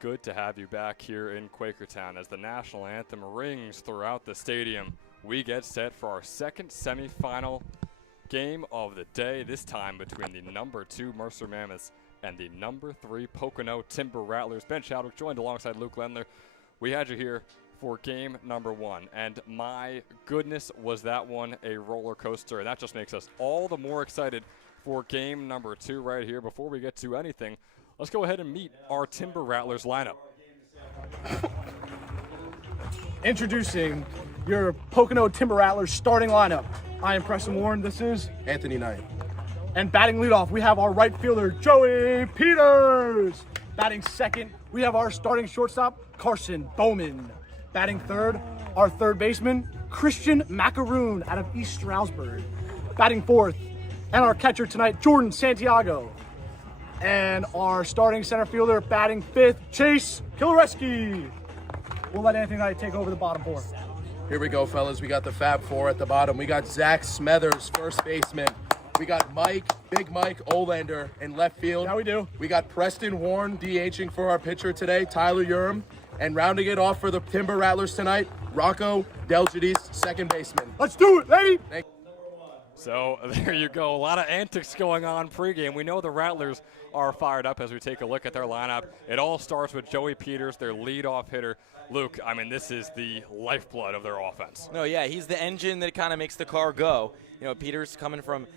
good to have you back here in Quakertown as the national anthem rings throughout the stadium. We get set for our second semifinal game of the day, this time between the number 2 Mercer Mammoths and the number 3 Pocono Timber Rattlers. Ben Chadwick joined alongside Luke Lendler. We had you here for game number 1, and my goodness, was that one a roller coaster, and that just makes us all the more excited for game number 2 right here. Before we get to anything, let's go ahead and meet our Timber Rattlers lineup. Introducing your Pocono Timber Rattlers starting lineup. I am Preston Warren. This is Anthony Knight. And batting leadoff, we have our right fielder, Joey Peters. Batting second, we have our starting shortstop, Carson Bowman. Batting third, our third baseman, Christian Macaroon out of East Stroudsburg. Batting fourth, and our catcher tonight, Jordan Santiago. And our starting center fielder, batting fifth, Chase Kilareski. We'll let Anthony Knight take over the bottom 4. Here we go, fellas. We got the Fab 4 at the bottom. We got Zach Smethers, first baseman. We got Big Mike Olander in left field. Yeah, we do. We got Preston Warren DHing for our pitcher today, Tyler Urim. And rounding it off for the Timber Rattlers tonight, Rocco Delgides, second baseman. Let's do it, lady! So there you go. A lot of antics going on pregame. We know the Rattlers are fired up as we take a look at their lineup. It all starts with Joey Peters, their leadoff hitter. Luke, I mean, this is the lifeblood of their offense. No, yeah, he's the engine that kind of makes the car go. You know, Peters coming from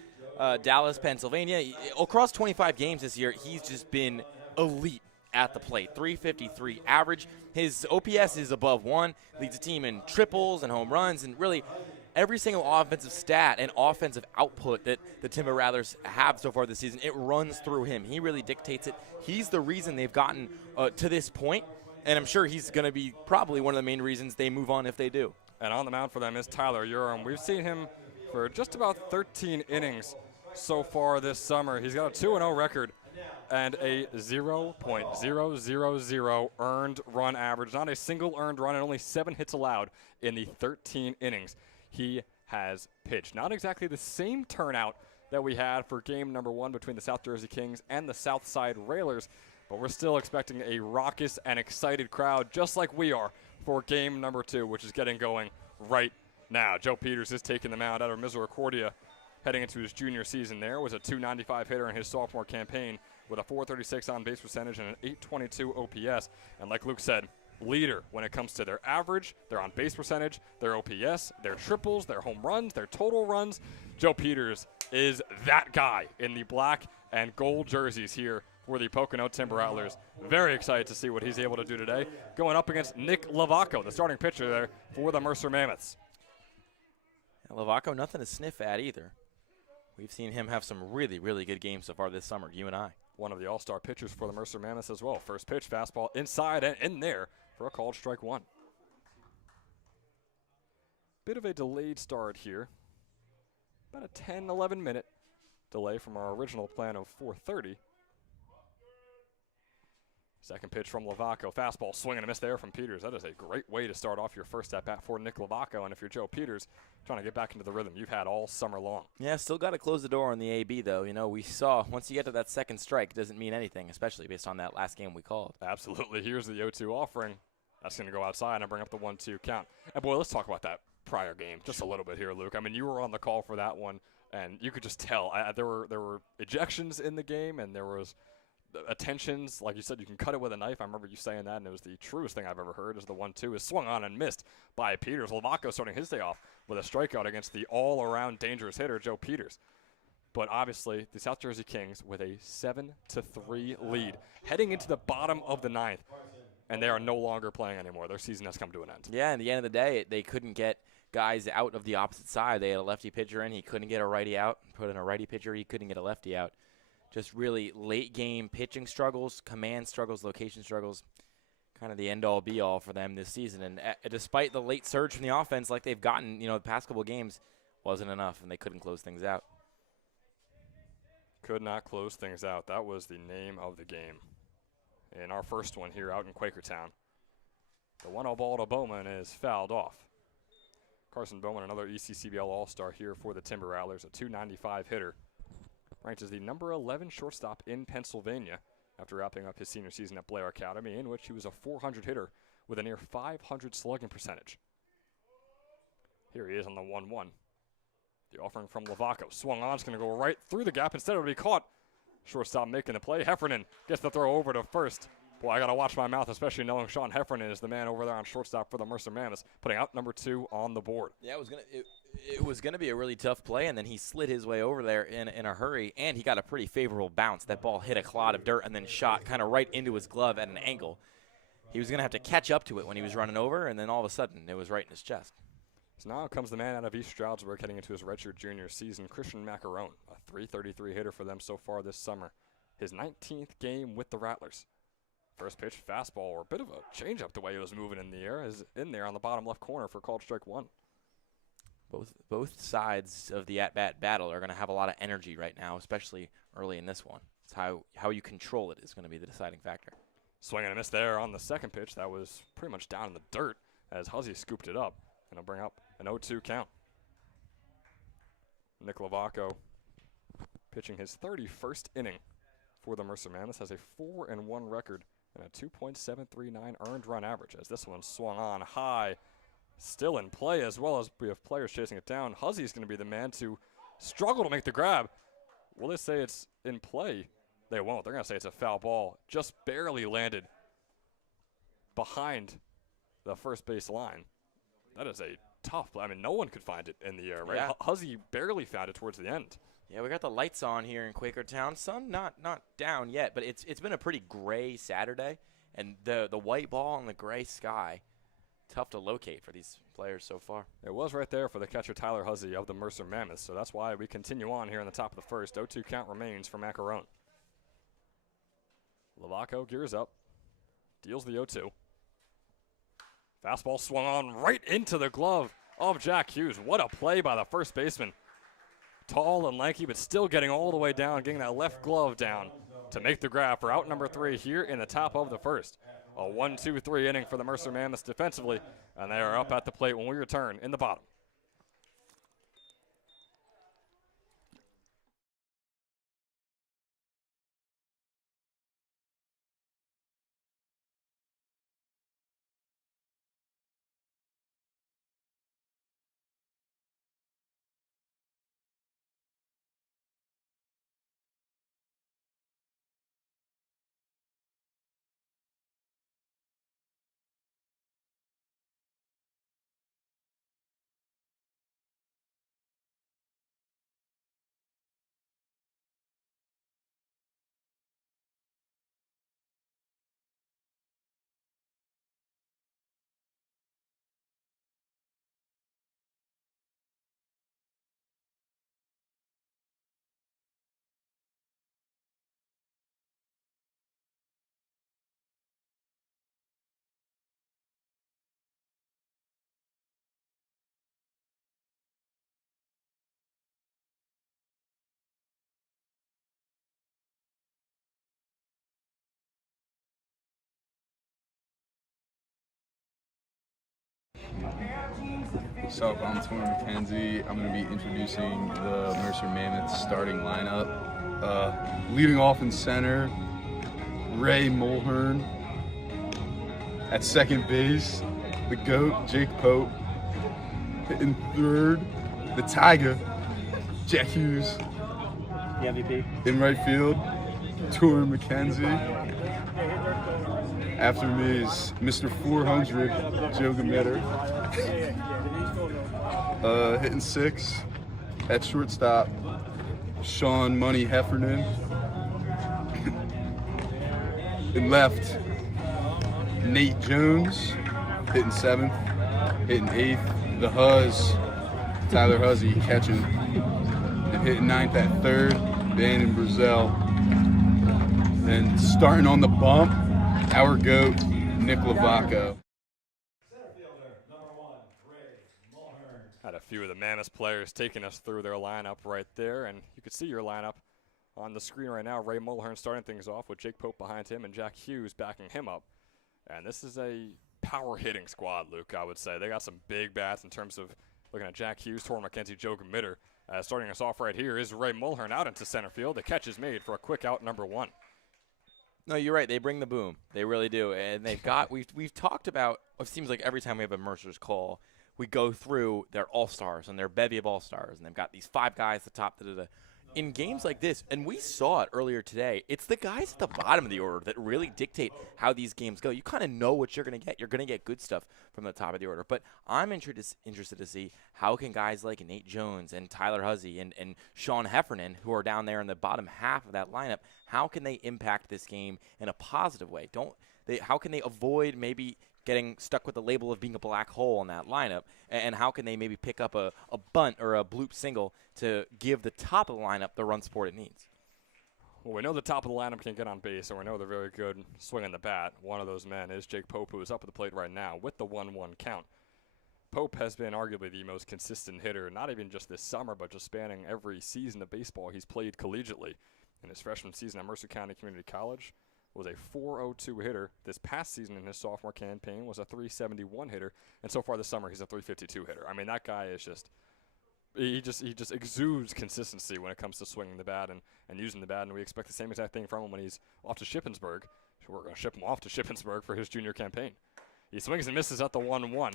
Dallas, Pennsylvania. Across 25 games this year, he's just been elite at the plate. 353 average. His OPS is above 1. Leads the team in triples and home runs, and really every single offensive stat and offensive output that the Timber Rattlers have so far this season, it runs through him. He really dictates it. He's the reason they've gotten to this point, and I'm sure he's going to be probably one of the main reasons they move on if they do. And on the mound for them is Tyler Urim. We've seen him for just about 13 innings so far this summer. He's got a 2-0 record and a 0.000 earned run average. Not a single earned run and only 7 hits allowed in the 13 innings he has pitched. Not exactly the same turnout that we had for game number 1 between the South Jersey Kings and the Southside Railers, but we're still expecting a raucous and excited crowd, just like we are for game number 2, which is getting going right now. Joe Peters is taking the mound out of Misericordia, heading into his junior season. There was a .295 hitter in his sophomore campaign with a .436 on-base percentage and an .822 OPS. And like Luke said, leader when it comes to their average, their on-base percentage, their OPS, their triples, their home runs, their total runs. Joe Peters is that guy in the black and gold jerseys here for the Pocono Timber Rattlers. Very excited to see what he's able to do today, going up against Nick Lavaco, the starting pitcher there for the Mercer Mammoths. Lavaco, nothing to sniff at either. We've seen him have some really, really good games so far this summer, you and I. One of the all-star pitchers for the Mercer Mammoths as well. First pitch, fastball inside and in there for a called strike 1. Bit of a delayed start here. About a 10-11 minute delay from our original plan of 4:30. Second pitch from Lavaco. Fastball, swing and a miss there from Peters. That is a great way to start off your first at-bat for Nick Lavaco. And if you're Joe Peters, trying to get back into the rhythm you've had all summer long. Yeah, still got to close the door on the AB, though. You know, we saw once you get to that second strike, it doesn't mean anything, especially based on that last game we called. Absolutely. Here's the 0-2 offering. That's going to go outside and bring up the 1-2 count. And, boy, let's talk about that prior game just a little bit here, Luke. I mean, you were on the call for that one, and you could just tell. There were ejections in the game, and there was attentions. Like you said, you can cut it with a knife. I remember you saying that, and it was the truest thing I've ever heard is the 1-2 is swung on and missed by Peters. Lavaco starting his day off with a strikeout against the all-around dangerous hitter, Joe Peters. But obviously, the South Jersey Kings with a 7-3 lead heading into the bottom of the 9th, and they are no longer playing anymore. Their season has come to an end. Yeah, and at the end of the day, they couldn't get guys out of the opposite side. They had a lefty pitcher in. He couldn't get a righty out. Put in a righty pitcher. He couldn't get a lefty out. Just really late game pitching struggles, command struggles, location struggles, kind of the end-all be-all for them this season. And despite the late surge from the offense like they've gotten, you know, the past couple of games, wasn't enough, and they couldn't close things out. Could not close things out. That was the name of the game in our first one here out in Quakertown. The 1-0 ball to Bowman is fouled off. Carson Bowman, another ECCBL All-Star here for the Timber Rattlers, a .295 hitter. Ranked as the number 11 shortstop in Pennsylvania after wrapping up his senior season at Blair Academy, in which he was a 400 hitter with a near 500 slugging percentage. Here he is on the 1-1. The offering from Lavaco. Swung on. It's going to go right through the gap. Instead, it'll be caught. Shortstop making the play. Heffernan gets the throw over to first. Boy, I got to watch my mouth, especially knowing Sean Heffernan is the man over there on shortstop for the Mercer Mammoths, putting out number 2 on the board. Yeah, it was gonna be a really tough play, and then he slid his way over there in a hurry, and he got a pretty favorable bounce. That ball hit a clod of dirt and then shot kind of right into his glove at an angle. He was gonna have to catch up to it when he was running over, and then all of a sudden it was right in his chest. So now comes the man out of East Stroudsburg heading into his redshirt junior season, Christian Macaron, a .333 hitter for them so far this summer. His 19th game with the Rattlers. First pitch, fastball, or a bit of a changeup the way it was moving in the air, is in there on the bottom left corner for called strike 1. Both sides of the at-bat battle are going to have a lot of energy right now, especially early in this one. It's how you control it is going to be the deciding factor. Swing and a miss there on the second pitch. That was pretty much down in the dirt as Huzzy scooped it up, and it'll bring up an 0-2 count. Nick Lavaco pitching his 31st inning for the Mercer Mammoths, has a 4-1 record and a 2.739 earned run average, as this one swung on high, still in play, as well as we have players chasing it down. Huzzy's going to be the man to struggle to make the grab. Will they say it's in play? They won't. They're going to say it's a foul ball. Just barely landed behind the first base line. That is a tough play. I mean, no one could find it in the air, right? Yeah. Huzzy barely found it towards the end. Yeah, we got the lights on here in Quakertown. Sun not down yet, but it's been a pretty gray Saturday, and the white ball and the gray sky, tough to locate for these players so far. It was right there for the catcher Tyler Huzzy of the Mercer Mammoths, so that's why we continue on here in the top of the first. 0-2 count remains for Macaron. Lavaco gears up, deals the 0-2. Fastball swung on right into the glove of Jack Hughes. What a play by the first baseman. Tall and lanky, but still getting all the way down, getting that left glove down to make the grab for out number 3 here in the top of the first. A 1-2-3 inning for the Mercer Mammoths defensively, and they are up at the plate when we return in the bottom. What's up? I'm Torrin McKenzie. I'm going to be introducing the Mercer Mammoths starting lineup. Leading off in center, Ray Mulhern. At second base, the GOAT, Jake Pope. Hitting third, the Tiger, Jack Hughes. The MVP. In right field, Torrin McKenzie. After me is Mr. 400, Joe Gametter. Hitting 6 at shortstop, Sean Money Heffernan. In left, Nate Jones, hitting 7th. Hitting 8th, the Huzz, Tyler Huzzy catching. And hitting 9th at 3rd, Brandon Brazell. And starting on the bump, our GOAT, Nick Lavaco. Had a few of the Mammoths players taking us through their lineup right there, and you can see your lineup on the screen right now. Ray Mulhern starting things off with Jake Pope behind him and Jack Hughes backing him up. And this is a power-hitting squad, Luke, I would say. They got some big bats in terms of looking at Jack Hughes, Torrin McKenzie, Joe Gametter. Starting us off right here is Ray Mulhern out into center field. The catch is made for a quick out number 1. No, you're right. They bring the boom. They really do. And they've got we've talked about, it seems like every time we have a Mercer's call, we go through their all-stars and their bevy of all-stars, and they've got these 5 guys at the top. In games like this, and we saw it earlier today, it's the guys at the bottom of the order that really dictate how these games go. You kind of know what you're going to get. You're going to get good stuff from the top of the order. But I'm interested to see how can guys like Nate Jones and Tyler Huzzy and Sean Heffernan, who are down there in the bottom half of that lineup, how can they impact this game in a positive way? How can they avoid maybe getting stuck with the label of being a black hole in that lineup, and how can they maybe pick up a bunt or a bloop single to give the top of the lineup the run support it needs? Well, we know the top of the lineup can get on base, and we know they're very good swinging the bat. One of those men is Jake Pope, who is up at the plate right now with the 1-1 count. Pope has been arguably the most consistent hitter, not even just this summer, but just spanning every season of baseball he's played collegiately. In his freshman season at Mercer County Community College, was a .402 hitter. This past season in his sophomore campaign was a .371 hitter, and so far this summer he's a .352 hitter. I mean, that guy is he just exudes consistency when it comes to swinging the bat and using the bat, and we expect the same exact thing from him when he's off to Shippensburg. So we're going to ship him off to Shippensburg for his junior campaign. He swings and misses at the 1-1.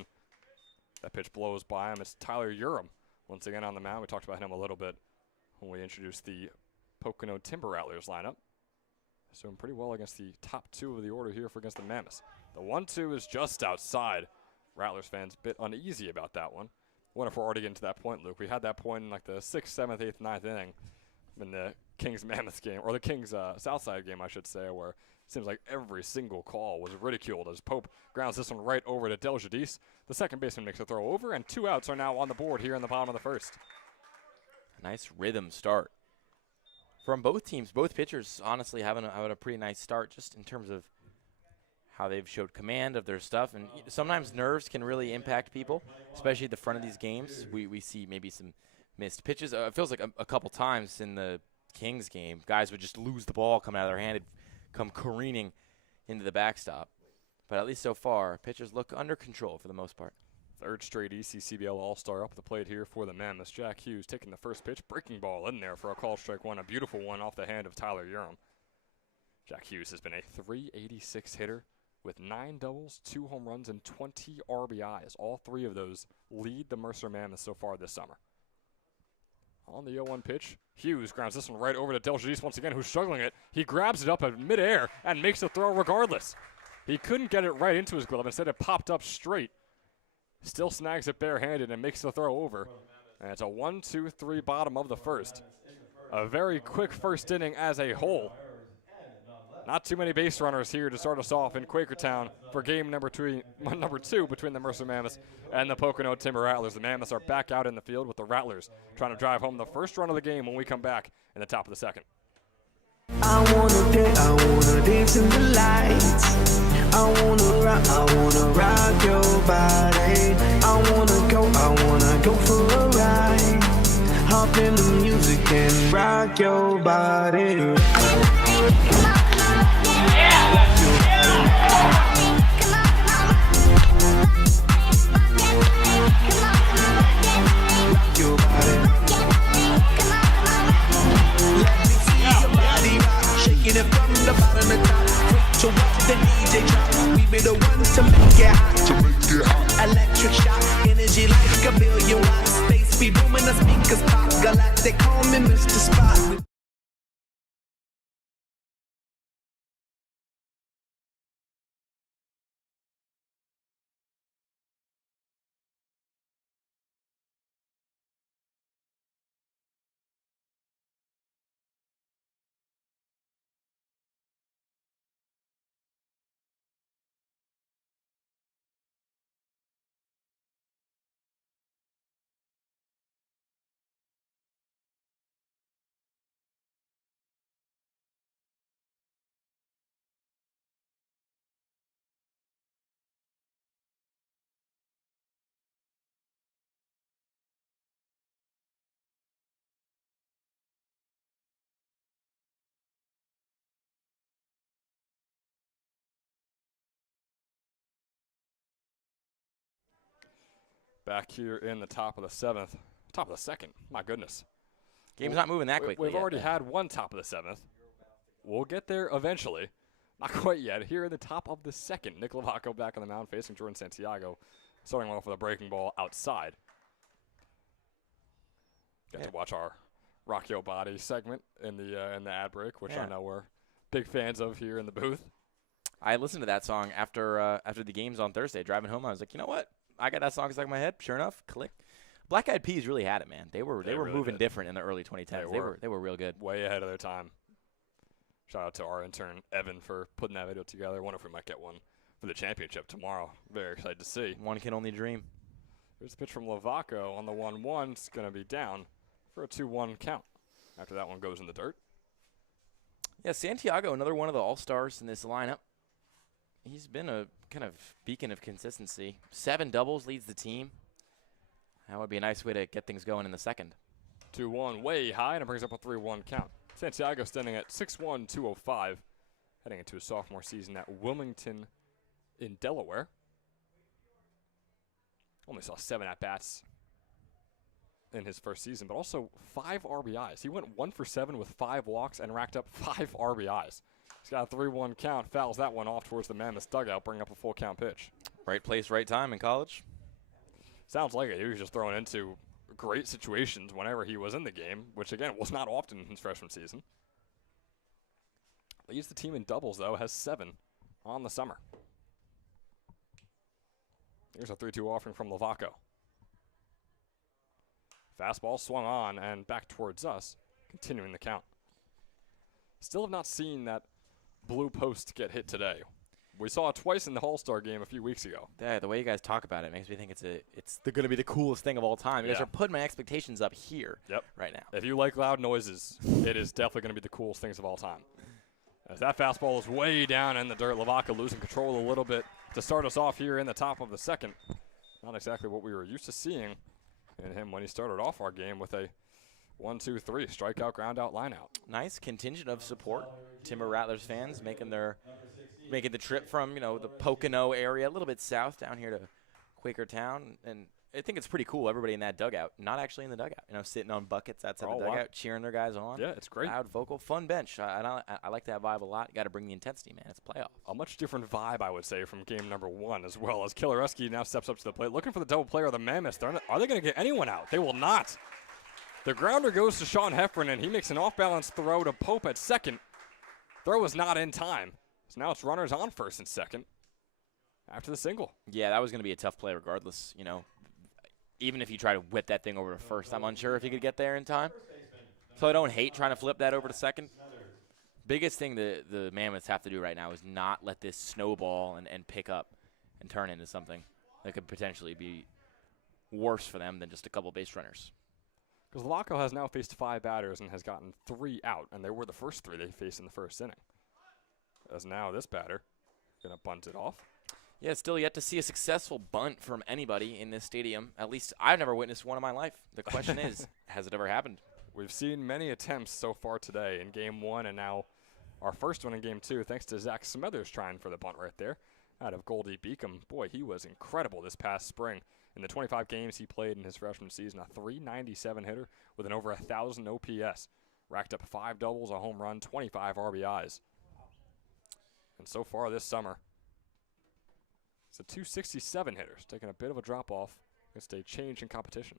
That pitch blows by him. It's Tyler Urim once again on the mound. We talked about him a little bit when we introduced the Pocono Timber Rattlers lineup. So pretty well against the top 2 of the order here against the Mammoths. The 1-2 is just outside. Rattlers fans a bit uneasy about that one. Wonder if we're already getting to that point, Luke. We had that point in like the 6th, 7th, 8th, 9th inning in the Kings-Mammoths game, or the Kings Southside game, I should say, where it seems like every single call was ridiculed as Pope grounds this one right over to Del Jadis. The second baseman makes a throw over, and 2 outs are now on the board here in the bottom of the 1st. Nice rhythm start from both teams. Both pitchers honestly having a pretty nice start just in terms of how they've showed command of their stuff. And sometimes nerves can really impact people, especially at the front of these games. We see maybe some missed pitches. It feels like a couple times in the Kings game, guys would just lose the ball coming out of their hand, it'd come careening into the backstop. But at least so far, pitchers look under control for the most part. 3rd straight ECCBL All-Star up at the plate here for the Mammoths. Jack Hughes taking the first pitch, breaking ball in there for a call strike 1, a beautiful one off the hand of Tyler Urim. Jack Hughes has been a .386 hitter with 9 doubles, 2 home runs, and 20 RBIs. All 3 of those lead the Mercer Mammoths so far this summer. On the 0-1 pitch, Hughes grounds this one right over to Del Jadis once again, who's struggling it. He grabs it up in midair and makes the throw regardless. He couldn't get it right into his glove. Instead, it popped up straight. Still snags it barehanded and makes the throw over. And it's a 1-2-3 bottom of the 1st. A very quick first inning as a whole. Not too many base runners here to start us off in Quakertown for game number 2 between the Mercer Mammoths and the Pocono Timber Rattlers. The Mammoths are back out in the field with the Rattlers trying to drive home the first run of the game when we come back in the top of the 2nd. I wanna dance in the lights. I wanna rock your body. I wanna go for a ride. Hop in the music and rock your body. Shaking it from the bottom to top. So watch the DJ drop. We be the ones to make it hot. Electric shock, energy like a billion watts. Space be booming, the speakers pop. Galactic, call me Mr. Spot. Back here in the top of the 7th. Top of the 2nd. My goodness. Game's not moving that quickly. We've already had one top of the 7th. We'll get there eventually. Not quite yet. Here in the top of the second, Nick Lovaco back on the mound facing Jordan Santiago, starting off with a breaking ball outside. Got to watch our Rock Your Body segment in the ad break, which I know we're big fans of here in the booth. I listened to that song after the games on Thursday. Driving home, I was like, you know what? I got that song stuck in my head. Sure enough, click. Black Eyed Peas really had it, man. They were really moving different in the early 2010s. They were real good. Way ahead of their time. Shout out to our intern Evan for putting that video together. I wonder if we might get one for the championship tomorrow. Very excited to see. One can only dream. There's a pitch from Lovaco on the 1-1. It's going to be down for a 2-1 count. After that one goes in the dirt. Yeah, Santiago, another one of the all-stars in this lineup. He's been a kind of beacon of consistency. 7 doubles leads the team. That would be a nice way to get things going in the second. 2-1 way high, and it brings up a 3-1 count. Santiago standing at 6'1", 205, heading into his sophomore season at Wilmington in Delaware. Only saw 7 at-bats in his first season, but also 5 RBIs. He went 1 for 7 with 5 walks and racked up 5 RBIs. He's got a 3-1 count, fouls that one off towards the Mammoths dugout, bringing up a full count pitch. Right place, right time in college. Sounds like it. He was just thrown into great situations whenever he was in the game, which, again, was not often in his freshman season. Leads the team in doubles, though, has 7 on the summer. Here's a 3-2 offering from Lovaco. Fastball swung on and back towards us, continuing the count. Still have not seen that blue post get hit today. We saw it twice in the All-Star game a few weeks ago. Yeah, the way you guys talk about it makes me think it's going to be the coolest thing of all time. You guys are putting my expectations up here right now. If you like loud noises, it is definitely going to be the coolest things of all time. As that fastball is way down in the dirt, Lovaco losing control a little bit to start us off here in the top of the second. Not exactly what we were used to seeing in him when he started off our game with a 1-2-3 strikeout, ground out, line out. Nice contingent of support. Timber Rattlers fans making the trip from, the Pocono area, a little bit south down here to Quakertown. And I think it's pretty cool. Everybody in that dugout, not actually in the dugout, sitting on buckets outside the dugout, cheering their guys on. Yeah, it's great. Loud, vocal, fun bench. I like that vibe a lot. Got to bring the intensity, man. It's playoff. A much different vibe, I would say, from game number 1 as well, as Killareski now steps up to the plate, looking for the double play of the Mammoths. Are they going to get anyone out? They will not. The grounder goes to Sean Heffron, and he makes an off-balance throw to Pope at second. Throw was not in time. So now it's runners on first and second after the single. Yeah, that was going to be a tough play regardless, Even if you try to whip that thing over to first, I'm unsure if you could get there in time. So I don't hate trying to flip that over to second. Biggest thing the Mammoths have to do right now is not let this snowball and pick up and turn into something that could potentially be worse for them than just a couple base runners. Because Lovaco has now faced 5 batters and has gotten 3 out, and they were the first 3 they faced in the first inning. As now this batter going to bunt it off. Yeah, still yet to see a successful bunt from anybody in this stadium. At least I've never witnessed one in my life. The question is, has it ever happened? We've seen many attempts so far today in game 1 and now our first one in game 2, thanks to Zach Smethers trying for the bunt right there out of Goldie Beacom. Boy, he was incredible this past spring. In the 25 games he played in his freshman season, a .397 hitter with an over 1,000 OPS. Racked up 5 doubles, a home run, 25 RBIs. And so far this summer, it's a .267 hitter. Taking a bit of a drop-off against a change in competition.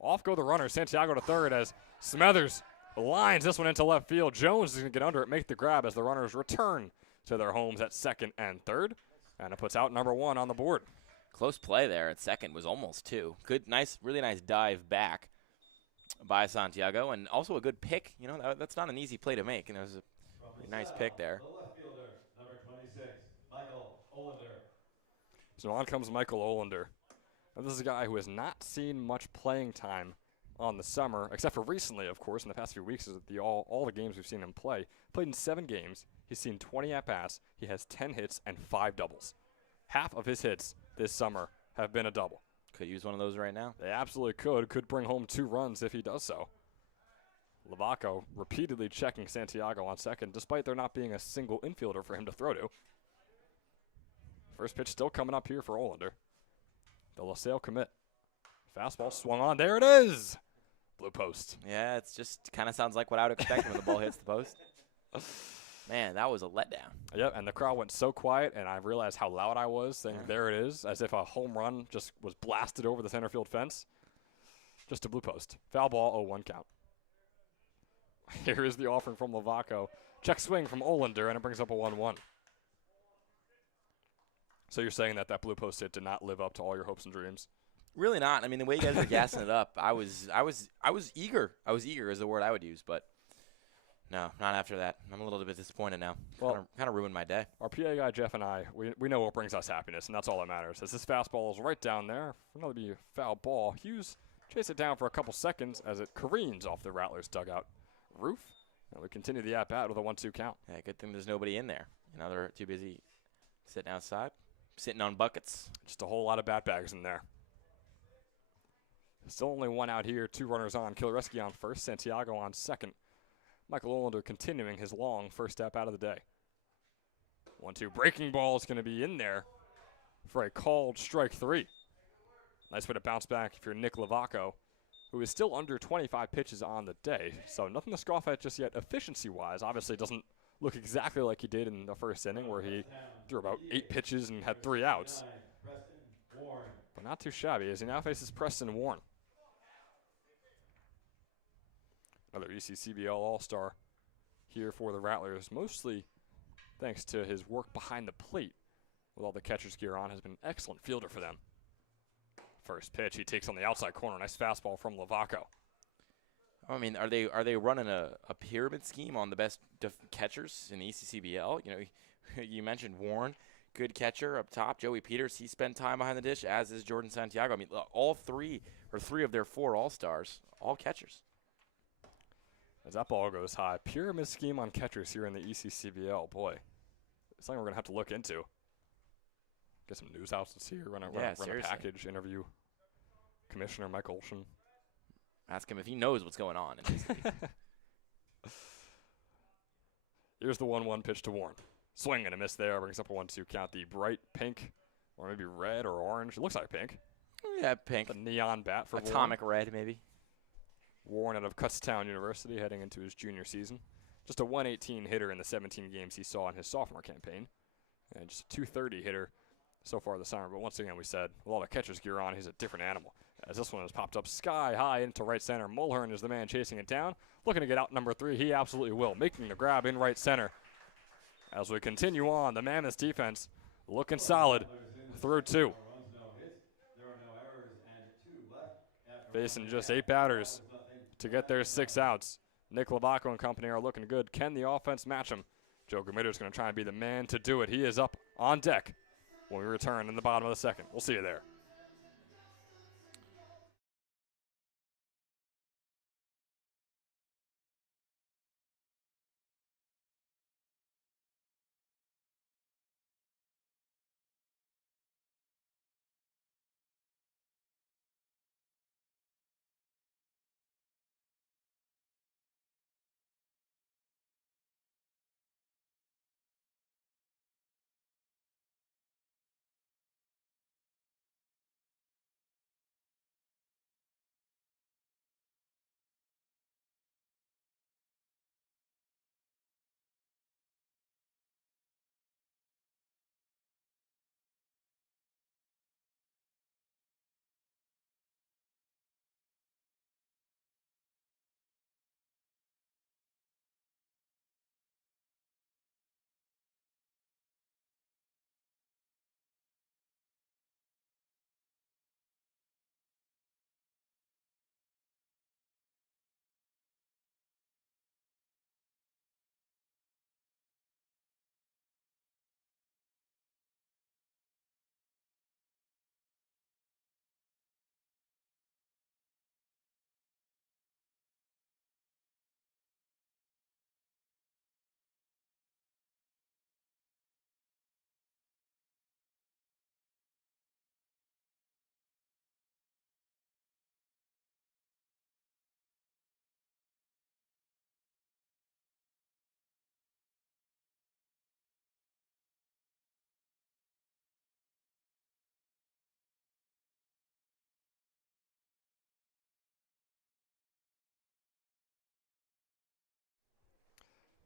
Off go the runners. Santiago to third as Smethers lines this one into left field. Jones is going to get under it, make the grab as the runners return to their homes at second and third. And it puts out number 1 on the board. Close play there at second, was almost 2. Good, nice, really nice dive back by Santiago, and also a good pick. That's not an easy play to make, and it was a nice pick there. So on comes Michael Olander. Now this is a guy who has not seen much playing time on the summer, except for recently, of course, in the past few weeks, all the games we've seen him play. Played in 7 games. He's seen 20 at-bats. He has 10 hits and 5 doubles. Half of his hits this summer have been a double. Could use one of those right now. They absolutely could. Could bring home 2 runs if he does so. Lovaco repeatedly checking Santiago on second, despite there not being a single infielder for him to throw to. First pitch still coming up here for Olander. The LaSalle commit. Fastball swung on. There it is. Blue post. Yeah, it's just kind of sounds like what I would expect when the ball hits the post. Man, that was a letdown. Yep, and the crowd went so quiet, and I realized how loud I was, saying, there it is, as if a home run just was blasted over the center field fence. Just a blue post. Foul ball, 0-1 count. Here is the offering from Lavaco. Check swing from Olander, and it brings up a 1-1. So you're saying that blue post hit did not live up to all your hopes and dreams? Really not. I mean, the way you guys were gassing it up, I was eager. I was eager is the word I would use, but no, not after that. I'm a little bit disappointed now. Well, kind of ruined my day. Our PA guy, Jeff, and I, we know what brings us happiness, and that's all that matters. As this fastball is right down there, another be a foul ball. Hughes chase it down for a couple seconds as it careens off the Rattlers dugout roof. And we continue the at-bat with a 1-2 count. Yeah, good thing there's nobody in there. You know, they're too busy sitting outside, sitting on buckets. Just a whole lot of bat bags in there. Still only one out here, 2 runners on. Kilareski on first, Santiago on second. Michael Olander continuing his long first step out of the day. 1-2 breaking ball is going to be in there for a called strike 3. Nice way to bounce back if you're Nick Lavaco, who is still under 25 pitches on the day. So nothing to scoff at just yet efficiency-wise. Obviously, it doesn't look exactly like he did in the first inning where he threw about 8 pitches and had 3 outs. But not too shabby as he now faces Preston Warren. Another ECCBL All-Star here for the Rattlers, mostly thanks to his work behind the plate with all the catcher's gear on, has been an excellent fielder for them. First pitch, he takes on the outside corner. Nice fastball from Lavaco. I mean, are they running a pyramid scheme on the best catchers in the ECCBL? You know, you mentioned Warren, good catcher up top. Joey Peters, he spent time behind the dish, as is Jordan Santiago. I mean, all three of their 4 All-Stars, all catchers. As that ball goes high, pyramid scheme on catchers here in the ECCBL. Boy, it's something we're going to have to look into. Get some news houses here, run a package, interview Commissioner Mike Olshan. Ask him if he knows what's going on. Here's the 1-1 pitch to Warren. Swing and a miss there, brings up a 1-2 count. The bright pink, or maybe red or orange. It looks like pink. Yeah, pink. The neon bat for Atomic Warren. red, maybe. Warren out of Kutztown University heading into his junior season. Just a 118 hitter in the 17 games he saw in his sophomore campaign. And just a 230 hitter so far this summer. But once again, we said, with all the catcher's gear on, he's a different animal. As this one has popped up sky high into right center. Mulhern is the man chasing it down. Looking to get out number 3. He absolutely will. Making the grab in right center. As we continue on, the Mammoths defense looking solid through 2. Facing just 8 batters to get their 6 outs. Nick Lavaco and company are looking good. Can the offense match him? Joe Gamitter is going to try and be the man to do it. He is up on deck when we return in the bottom of the second. We'll see you there.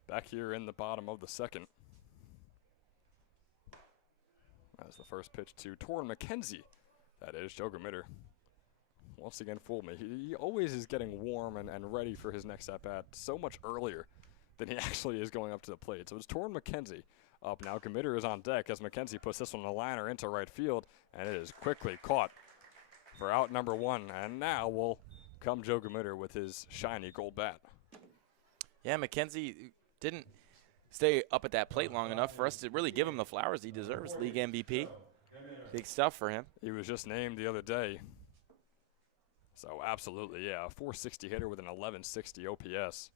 Back here in the bottom of the second. That's the first pitch to Torrin McKenzie. That is Joe Gamitter. Once again, fooled me. He always is getting warm and ready for his next at-bat so much earlier than he actually is going up to the plate. So it's Torrin McKenzie up now. Gamitter is on deck as McKenzie puts this one in a liner into right field, and it is quickly caught for out number one. And now will come Joe Gamitter with his shiny gold bat. Yeah, McKenzie didn't stay up at that plate long enough for us to really give him the flowers he deserves. League MVP. Big stuff for him. He was just named the other day. So absolutely, yeah, a 460 hitter with an 1160 OPS,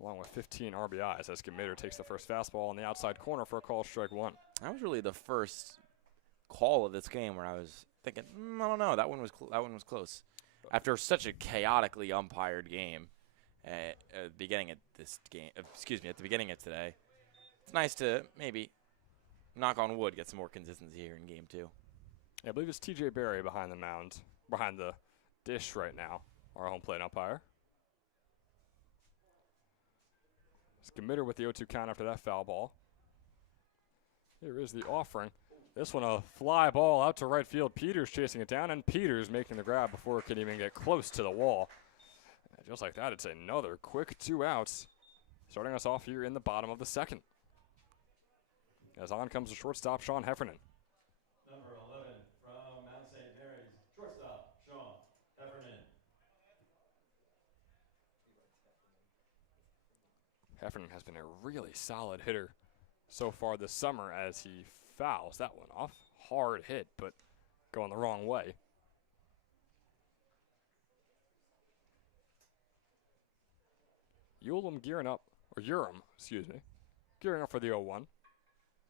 along with 15 RBIs as Gamitter takes the first fastball on the outside corner for a call strike one. That was really the first call of this game where I was thinking, I don't know, that one was close. After such a chaotically umpired game at the beginning of this game, at the beginning of today, it's nice to maybe, knock on wood, get some more consistency here in game two. Yeah, I believe it's TJ Berry behind the mound, behind the dish right now, our home plate umpire. It's Gamitter with the 0-2 count after that foul ball. Here is the offering. This one a fly ball out to right field. Peters chasing it down, and Peters making the grab before it can even get close to the wall. And just like that, it's another quick 2 outs, starting us off here in the bottom of the second. As on comes the shortstop, Sean Heffernan. Number 11 from Mount St. Mary's, shortstop, Sean Heffernan. Heffernan has been a really solid hitter so far this summer as he fouls that one off. Hard hit, but going the wrong way. Urim, gearing up for the 0-1.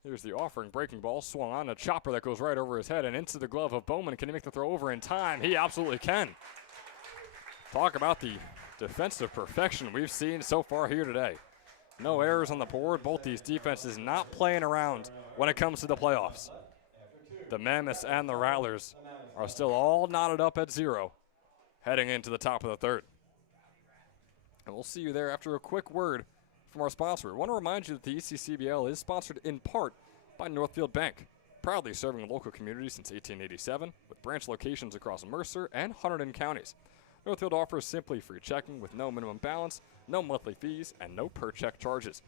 Here's the offering, breaking ball, swung on a chopper that goes right over his head and into the glove of Bowman. Can he make the throw over in time? He absolutely can. Talk about the defensive perfection we've seen so far here today. No errors on the board. Both these defenses not playing around when it comes to the playoffs. The Mammoths and the Rattlers are still all knotted up at 0 heading into the top of the third. And we'll see you there after a quick word from our sponsor. I want to remind you that the ECCBL is sponsored in part by Northfield Bank, proudly serving the local community since 1887 with branch locations across Mercer and Hunterdon counties. Northfield offers simply free checking with no minimum balance, no monthly fees, and no per-check charges.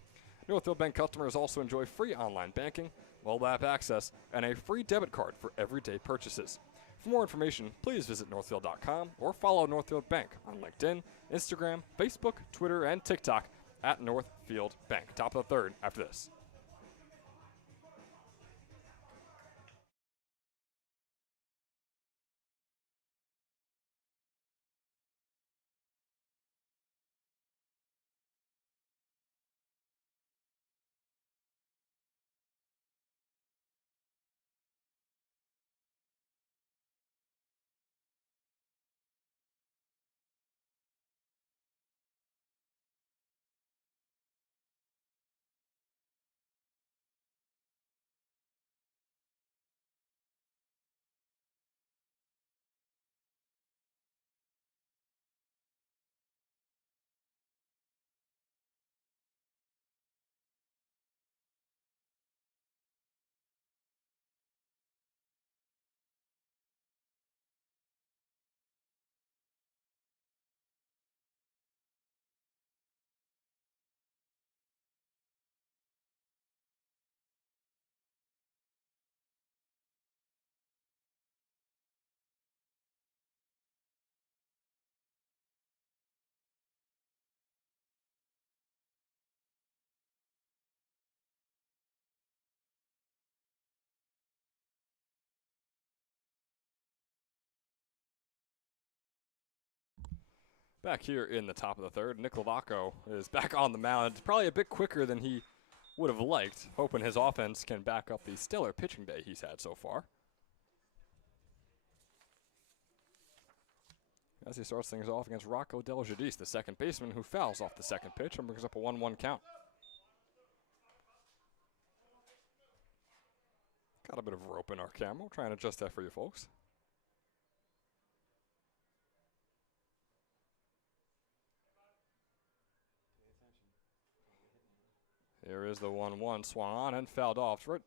Northfield Bank customers also enjoy free online banking, mobile app access, and a free debit card for everyday purchases. For more information, please visit northfield.com or follow Northfield Bank on LinkedIn, Instagram, Facebook, Twitter, and TikTok at Northfield Bank. Top of the third after this. Back here in the top of the third, Nick Lovaco is back on the mound. It's probably a bit quicker than he would have liked, hoping his offense can back up the stellar pitching day he's had so far. As he starts things off against Rocco Del Giudice, the second baseman, who fouls off the second pitch and brings up a 1-1 count. Got a bit of rope in our camera. We'll try and adjust that for you folks. Here is the 1-1, swung on and fouled off. Right,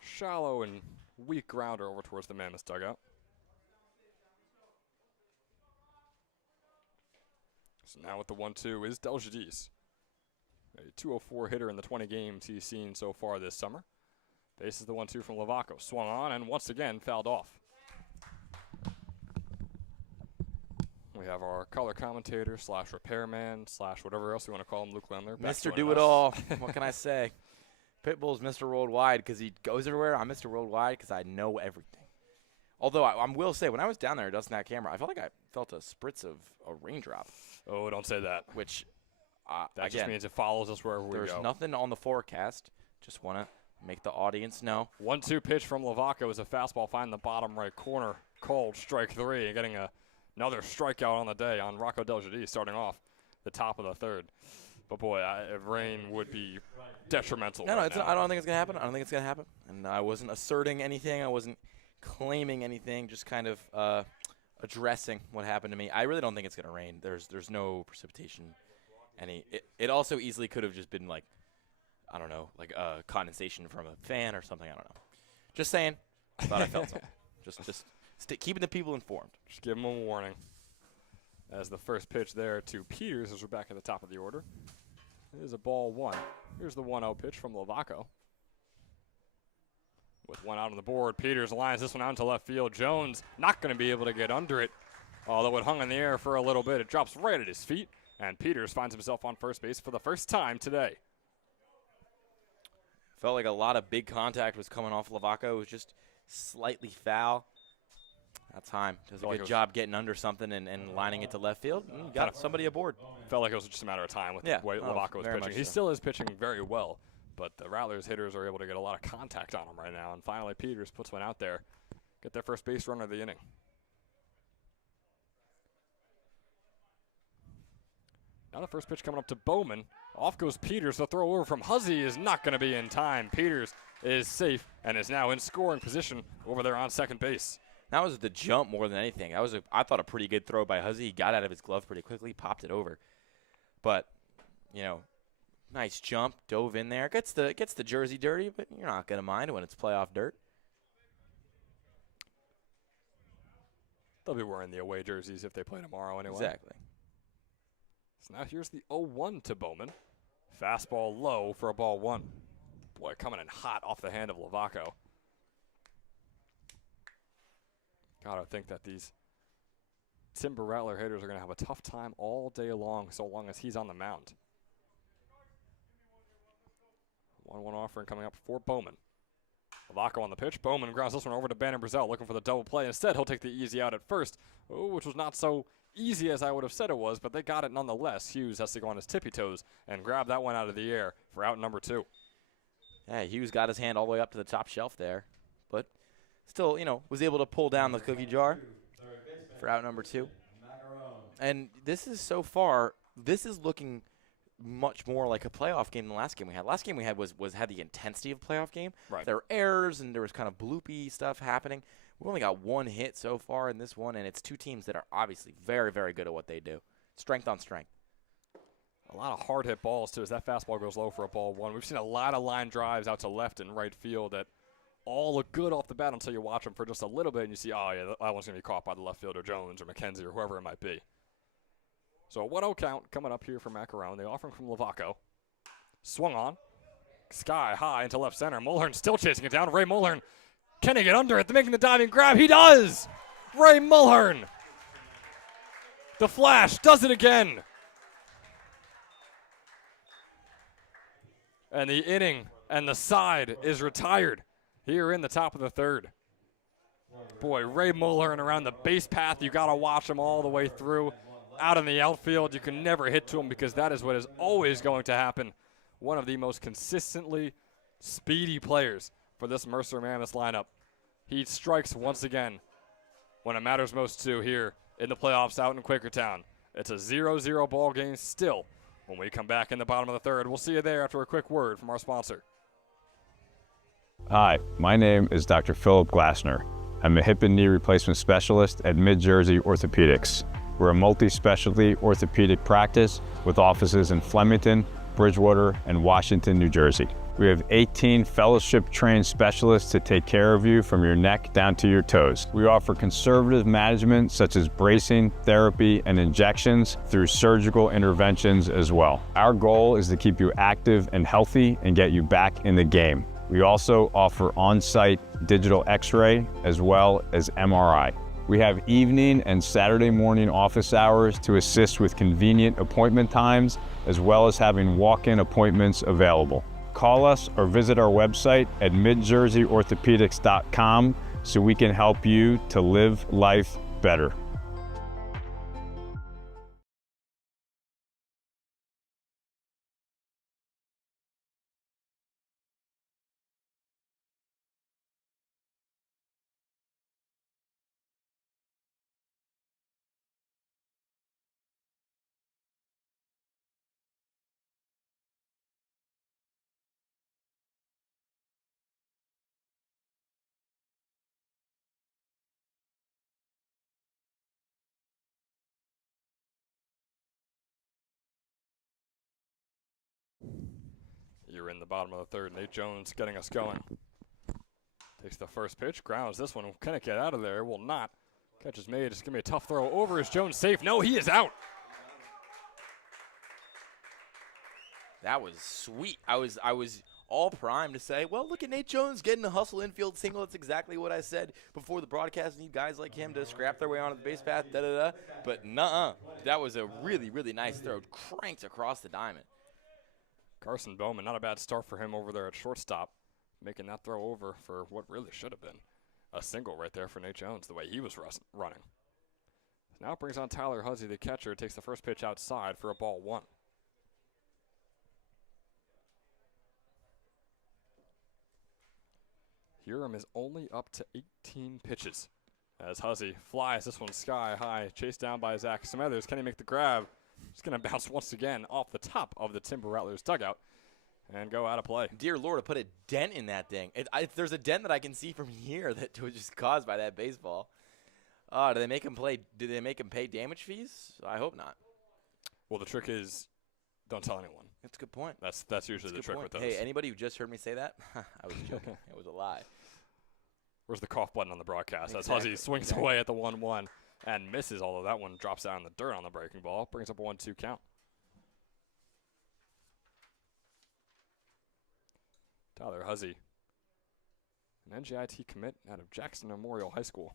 shallow and weak grounder over towards the Mammoths dugout. So now with the 1-2 is Deljadis, a 204 hitter in the 20 games he's seen so far this summer. Faces the 1-2 from Lavaco, swung on and once again fouled off. We have our color commentator / repairman / whatever else we want to call him, Luke Lemler. Mr. Do-It-All. What can I say? Pitbull's Mr. Worldwide because he goes everywhere. I'm Mr. Worldwide because I know everything. Although I will say, when I was down there dusting that camera, I felt like I felt a spritz of a raindrop. Oh, don't say that. Which, that again, just means it follows us wherever we go. There's nothing on the forecast. Just want to make the audience know. 1-2 pitch from Lavaco is a fastball finding the bottom right corner. Cold, strike 3, and getting another strikeout on the day on Rocco Deljadis starting off the top of the third. But boy, rain would be detrimental. No, I don't think it's going to happen. I don't think it's going to happen. And I wasn't asserting anything. I wasn't claiming anything, just kind of addressing what happened to me. I really don't think it's going to rain. There's no precipitation. It also easily could have just been like, I don't know, like condensation from a fan or something. I don't know. Just saying. I thought I felt something. Just keeping the people informed. Just give them a warning. As the first pitch there to Peters as we're back at the top of the order. It is a ball 1. Here's the 1-0 pitch from Lavaco. With one out on the board, Peters lines this one out into left field. Jones not going to be able to get under it, although it hung in the air for a little bit. It drops right at his feet, and Peters finds himself on first base for the first time today. Felt like a lot of big contact was coming off Lavaco. It was just slightly foul. That time. Does a good job getting under something and lining it to left field. Got somebody aboard. Felt like it was just a matter of time with the way Lavaco was pitching. He still is pitching very well, but the Rattlers hitters are able to get a lot of contact on him right now. And finally, Peters puts one out there. Get their first base runner of the inning. Now the first pitch coming up to Bowman. Off goes Peters. The throw over from Huzzy is not going to be in time. Peters is safe and is now in scoring position over there on second base. That was the jump more than anything. That was, I thought, a pretty good throw by Huzzy. He got out of his glove pretty quickly, popped it over. But, nice jump, dove in there. Gets the jersey dirty, but you're not going to mind when it's playoff dirt. They'll be wearing the away jerseys if they play tomorrow anyway. Exactly. So now here's the 0-1 to Bowman. Fastball low for a ball 1. Boy, coming in hot off the hand of Lavaco. Gotta think that these Timber Rattler hitters are going to have a tough time all day long, so long as he's on the mound. 1-1 offering coming up for Bowman. Lavaco on the pitch. Bowman grounds this one over to Bannon Brazel, looking for the double play. Instead, he'll take the easy out at first, which was not so easy as I would have said it was, but they got it nonetheless. Hughes has to go on his tippy toes and grab that one out of the air for out number 2. Yeah, Hughes got his hand all the way up to the top shelf there, but still, was able to pull down the cookie jar for out number 2. And this is so far, this is looking much more like a playoff game than the last game we had. Last game we had had the intensity of a playoff game. Right. There were errors and there was kind of bloopy stuff happening. We only got one hit so far in this one, and it's two teams that are obviously very, very good at what they do. Strength on strength. A lot of hard hit balls, too, as that fastball goes low for a ball 1. We've seen a lot of line drives out to left and right field that all look good off the bat until you watch them for just a little bit and you see, oh, yeah, that one's going to be caught by the left fielder, Jones or McKenzie or whoever it might be. So a 1-0 count coming up here for Macaron. The offering from Lavaco. Swung on. Sky high into left center. Mulhern still chasing it down. Ray Mulhern. Can he get under it? They're making the diving grab. He does! Ray Mulhern. The Flash does it again. And the inning and the side is retired here in the top of the third. Boy, Ray Mulhern around the base path. You got to watch him all the way through. Out in the outfield, you can never hit to him because that is what is always going to happen. One of the most consistently speedy players for this Mercer Mammoths lineup. He strikes once again when it matters most to here in the playoffs out in Quakertown. It's a 0-0 ball game still. When we come back in the bottom of the third, we'll see you there after a quick word from our sponsor. Hi, my name is Dr. Philip Glassner. I'm a hip and knee replacement specialist at Mid-Jersey Orthopedics. We're a multi-specialty orthopedic practice with offices in Flemington, Bridgewater, and Washington, New Jersey. We have 18 fellowship-trained specialists to take care of you from your neck down to your toes. We offer conservative management such as bracing, therapy, and injections through surgical interventions as well. Our goal is to keep you active and healthy and get you back in the game. We also offer on-site digital X-ray as well as MRI. We have evening and Saturday morning office hours to assist with convenient appointment times, as well as having walk-in appointments available. Call us or visit our website at midjerseyorthopedics.com so we can help you to live life better. You're in the bottom of the third. Nate Jones getting us going. Takes the first pitch, grounds this one. Can it get out of there? Will not. Catch is made. It's going to be a tough throw over. Is Jones safe? No, he is out. That was sweet. I was all primed to say, well, look at Nate Jones getting a hustle infield single. That's exactly what I said before the broadcast. Need guys like him to scrap their way onto the base path, da-da-da. But nuh-uh. That was a really, really nice throw. Cranked across the diamond. Carson Bowman, not a bad start for him over there at shortstop, making that throw over for what really should have been a single right there for Nate Jones, the way he was running. Now it brings on Tyler Huzzy, the catcher, takes the first pitch outside for a ball one. Huron is only up to 18 pitches as Huzzy flies this one sky high, chased down by Zach Smethers. Can he make the grab? It's going to bounce once again off the top of the Timber Rattlers dugout and go out of play. Dear Lord, to put a dent in that thing. There's a dent that I can see from here that was just caused by that baseball. Do they make him play? Do they make him pay damage fees? I hope not. Well, the trick is don't tell anyone. That's a good point. That's usually the trick with those. Hey, anybody who just heard me say that, I was joking. It was a lie. Where's the cough button on the broadcast? Exactly. As Huzzy swings away at the 1-1 and misses, although that one drops down in the dirt on the breaking ball. Brings up a 1-2 count. Tyler Huzzy, an NJIT commit out of Jackson Memorial High School.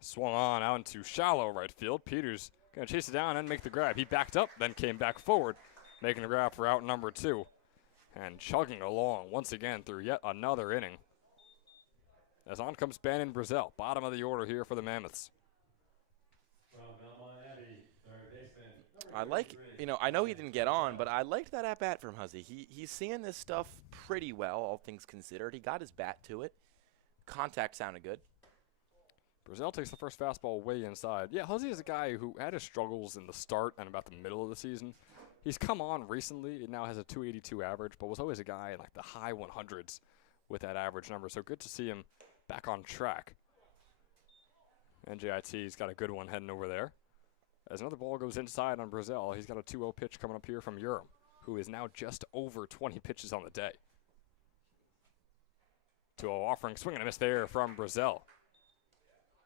Swung on out into shallow right field. Peters going to chase it down and make the grab. He backed up, then came back forward, making the grab for out number 2. And chugging along once again through yet another inning. As on comes Bannon Brazell, bottom of the order here for the Mammoths. I like, I know he didn't get on, but I liked that at-bat from Huzzy. He's seeing this stuff pretty well, all things considered. He got his bat to it. Contact sounded good. Brazell takes the first fastball way inside. Yeah, Huzzy is a guy who had his struggles in the start and about the middle of the season. He's come on recently. It now has a 282 average, but was always a guy in like the high 100s with that average number. So good to see him back on track. NJIT's got a good one heading over there. As another ball goes inside on Brazell, he's got a 2-0 pitch coming up here from Urim, who is now just over 20 pitches on the day. 2-0 offering, swing and a miss there from Brazell.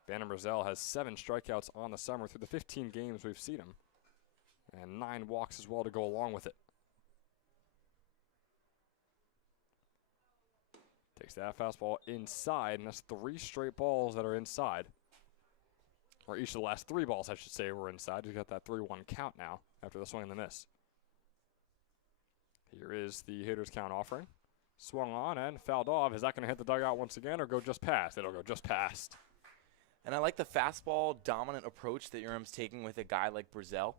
Bannon Brazell has 7 strikeouts on the summer through the 15 games we've seen him. And 9 walks as well to go along with it. Takes that fastball inside, and that's 3 straight balls that are inside. Or each of the last 3 balls, I should say, were inside. He's got that 3-1 count now after the swing and the miss. Here is the hitter's count offering. Swung on and fouled off. Is that going to hit the dugout once again or go just past? It'll go just past. And I like the fastball dominant approach that Urim's taking with a guy like Brazell,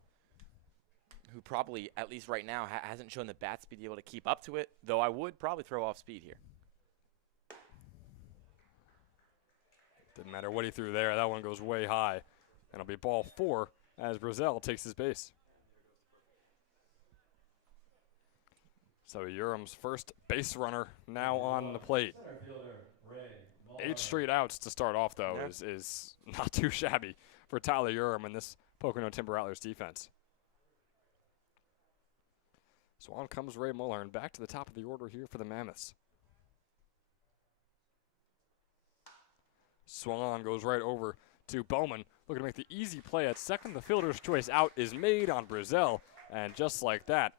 who probably, at least right now, hasn't shown the bat speed to be able to keep up to it, though I would probably throw off speed here. Didn't matter what he threw there. That one goes way high. And it'll be ball 4 as Brazell takes his base. So Urim's first base runner now on the plate. 8 straight outs to start off, though, is not too shabby for Tyler Urim and this Pocono Timber Rattlers defense. So on comes Ray Mulhern back to the top of the order here for the Mammoths. Swung on, goes right over to Bowman. Looking to make the easy play at second. The fielder's choice out is made on Brazel. And just like that,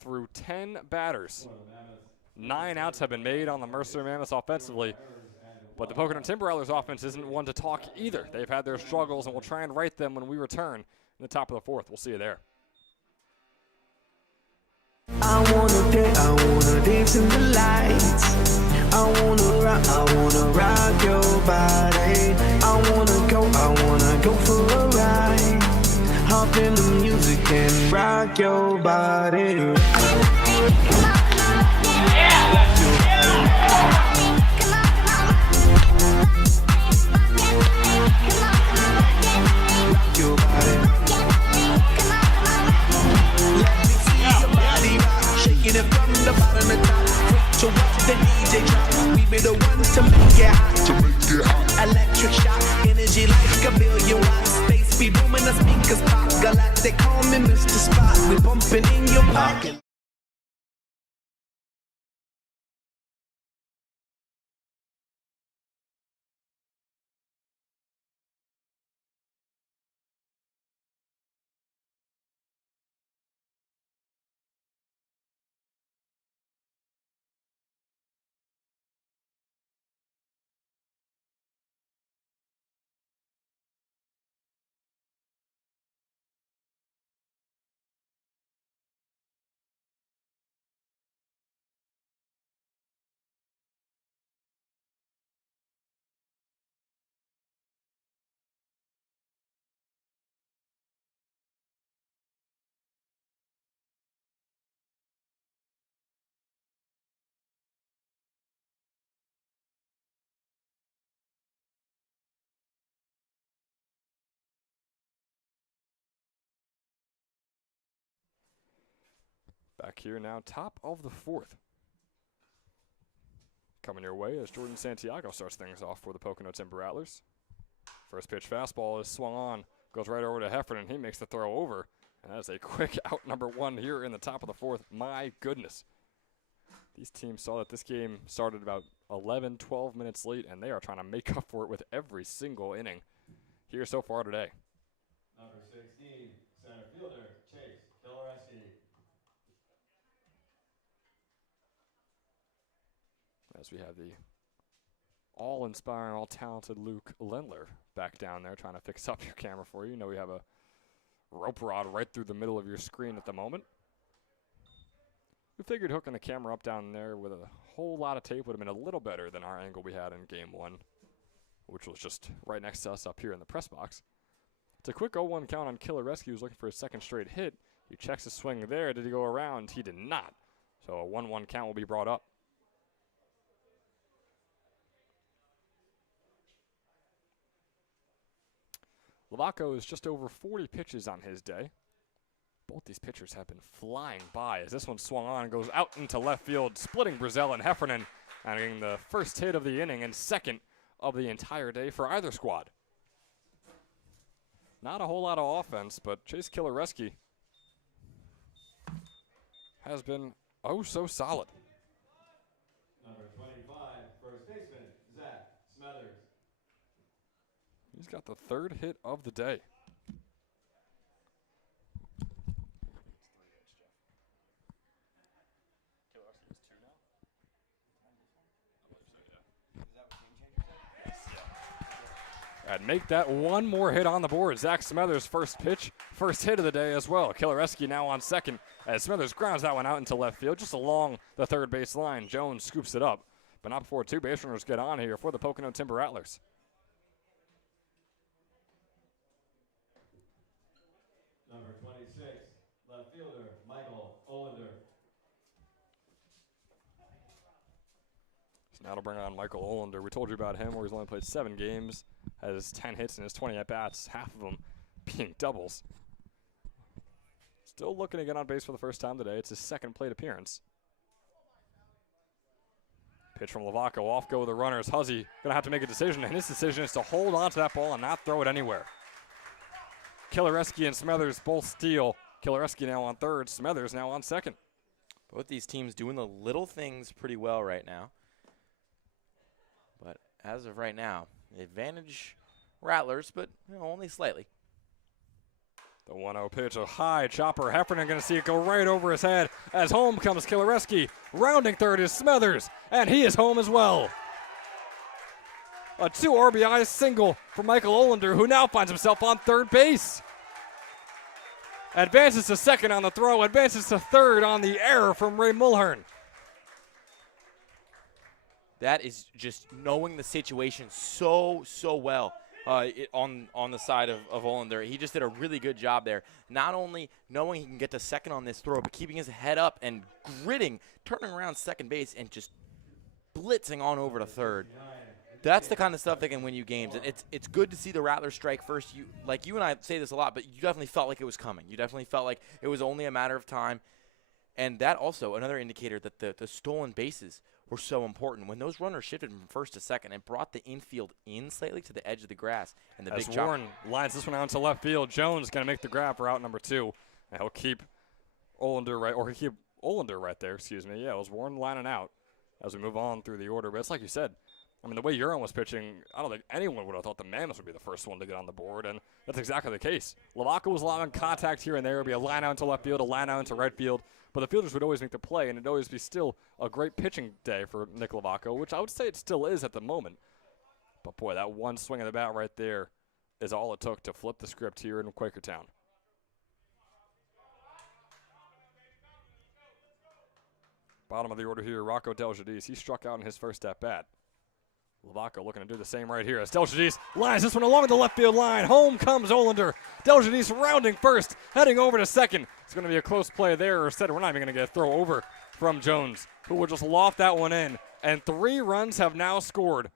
through 10 batters, 9 outs have been made on the Mercer Mammoths offensively. But the Pocono Timber Rattlers offense isn't one to talk either. They've had their struggles, and we'll try and right them when we return in the top of the fourth. We'll see you there. I wanna dance in the lights. I wanna rock your body. I wanna go for a ride. Hop in the music and rock your body. Shaking it from the bottom to top. So watch the DJ drop. We be the ones to make it hot. Electric shock, energy like a billion watts. Space be booming, the speakers pop. Galactic, call me Mr. Spot. We bumping in your pocket. Back here now, top of the fourth. Coming your way as Jordan Santiago starts things off for the Pocono Timber Rattlers. First pitch fastball is swung on, goes right over to Heffernan. He makes the throw over, and that is a quick out number one here in the top of the fourth. My goodness. These teams saw that this game started about 11, 12 minutes late, and they are trying to make up for it with every single inning here so far today. Number 16, center fielder, Chase Kiloreski. As we have the all-inspiring, all-talented Luke Lindler back down there trying to fix up your camera for you. You know we have a rope rod right through the middle of your screen at the moment. We figured hooking the camera up down there with a whole lot of tape would have been a little better than our angle we had in game one, which was just right next to us up here in the press box. It's a quick 0-1 count on Kiloreski, who's looking for his second straight hit. He checks his swing there. Did he go around? He did not. So a 1-1 count will be brought up. Lovaco is just over 40 pitches on his day. Both these pitchers have been flying by as this one swung on and goes out into left field, splitting Brazel and Heffernan, and getting the first hit of the inning and second of the entire day for either squad. Not a whole lot of offense, but Chase Kiloreski has been oh so solid. Number 25, first baseman, Zach Smothers. He's got the third hit of the day. And make that one more hit on the board. Zach Smothers' first pitch, first hit of the day as well. Kiloreski now on second as Smothers grounds that one out into left field, just along the third base line. Jones scoops it up, but not before two base runners get on here for the Pocono Timber Rattlers. Number 26, left fielder, Michael Olander. So now to bring on Michael Olander. We told you about him where he's only played 7 games, has 10 hits in his 20 at-bats, half of them being doubles. Still looking to get on base for the first time today. It's his second plate appearance. Pitch from Lovaco, off go the runners. Huzzy gonna have to make a decision, and his decision is to hold on to that ball and not throw it anywhere. Kiloreski and Smothers both steal. Kiloreski now on third, Smothers now on second. Both these teams doing the little things pretty well right now. But as of right now, advantage Rattlers, but only slightly. The 1-0 pitch, a high chopper. Heffernan going to see it go right over his head as home comes Kilareski. Rounding third is Smethers, and he is home as well. A 2 RBI single for Michael Olander, who now finds himself on third base. Advances to second on the throw, advances to third on the error from Ray Mulhern. That is just knowing the situation so well on the side of Olander. He just did a really good job there. Not only knowing he can get to second on this throw, but keeping his head up and gritting, turning around second base and just blitzing on over to third. That's the kind of stuff that can win you games. And it's good to see the Rattlers strike first. You and I say this a lot, but you definitely felt like it was coming. You definitely felt like it was only a matter of time. And that also another indicator that the stolen bases were so important. When those runners shifted from first to second, it brought the infield in slightly to the edge of the grass. And the As big Warren lines this one out into left field, Jones going to make the grab for out number 2. And he'll keep Olander right there, excuse me. Yeah, it was Warren lining out as we move on through the order. But it's like you said, I mean, the way Uron was pitching, I don't think anyone would have thought the Mammoths would be the first one to get on the board, and that's exactly the case. Lavaca was allowing contact here and there. It would be a line out into left field, a line out into right field, but the fielders would always make the play, and it'd always be still a great pitching day for Nick Lavaca, which I would say it still is at the moment. But, boy, that one swing of the bat right there is all it took to flip the script here in Quakertown. Bottom of the order here, Rocco Deljadis. He struck out in his first at-bat. Lavaca looking to do the same right here as Deljadis lines this one along the left field line. Home comes Olander. Deljadis rounding first, heading over to second. It's going to be a close play there. Instead, we're not even going to get a throw over from Jones, who will just loft that one in. And 3 runs have now scored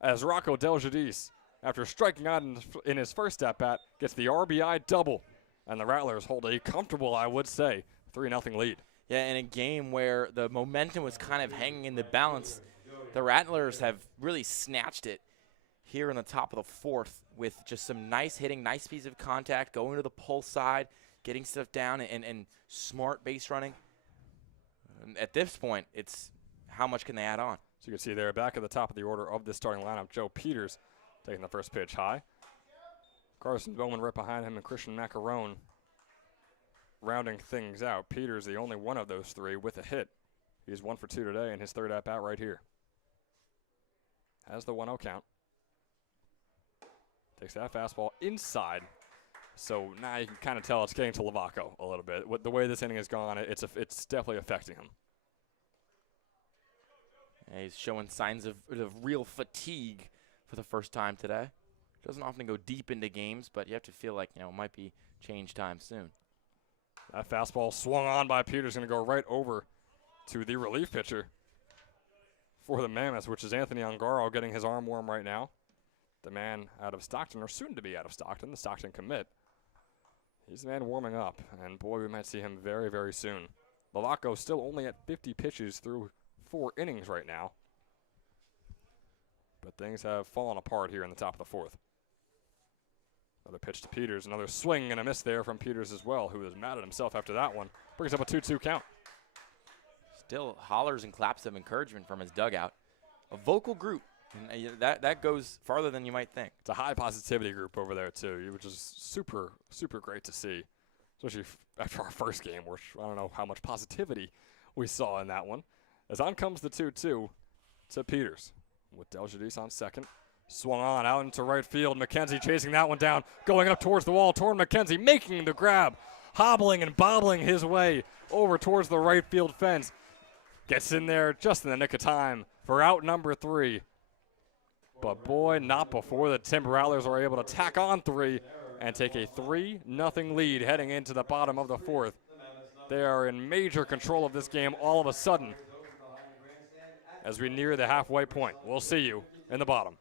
as Rocco Deljadis, after striking out in his first at-bat, gets the RBI double. And the Rattlers hold a comfortable, I would say, 3-0 lead. Yeah, in a game where the momentum was kind of hanging in the balance, the Rattlers have really snatched it here in the top of the 4th with just some nice hitting, nice piece of contact, going to the pull side, getting stuff down, and smart base running. And at this point, it's how much can they add on? So you can see there, back at the top of the order of this starting lineup, Joe Peters taking the first pitch high. Carson Bowman right behind him, and Christian Macaron rounding things out. Peters the only one of those 3 with a hit. He's 1 for 2 today in his third at-bat right here. Has the 1-0 count. Takes that fastball inside. So now you can kind of tell it's getting to Lavaco a little bit. With the way this inning has gone, it's definitely affecting him. And he's showing signs of real fatigue for the first time today. Doesn't often go deep into games, but you have to feel like it might be change time soon. That fastball swung on by Peters, going to go right over to the relief pitcher for the Mammoths, which is Anthony Ongaro, getting his arm warm right now. The man out of Stockton, or soon to be out of Stockton, the Stockton commit. He's the man warming up, and boy, we might see him very, very soon. Lavaco still only at 50 pitches through 4 innings right now. But things have fallen apart here in the top of the 4th. Another pitch to Peters, another swing and a miss there from Peters as well, who is mad at himself after that one. Brings up a 2-2 count. Still hollers and claps of encouragement from his dugout. A vocal group. And that goes farther than you might think. It's a high positivity group over there, too, which is super, super great to see, especially after our first game, which I don't know how much positivity we saw in that one. As on comes the 2-2 to Peters with Deljadis on second. Swung on out into right field. McKenzie chasing that one down, going up towards the wall. Torrin McKenzie making the grab, hobbling and bobbling his way over towards the right field fence. Gets in there just in the nick of time for out number 3. But boy, not before the Timber Rattlers are able to tack on 3 and take a 3-0 lead heading into the bottom of the 4th. They are in major control of this game all of a sudden as we near the halfway point. We'll see you in the bottom.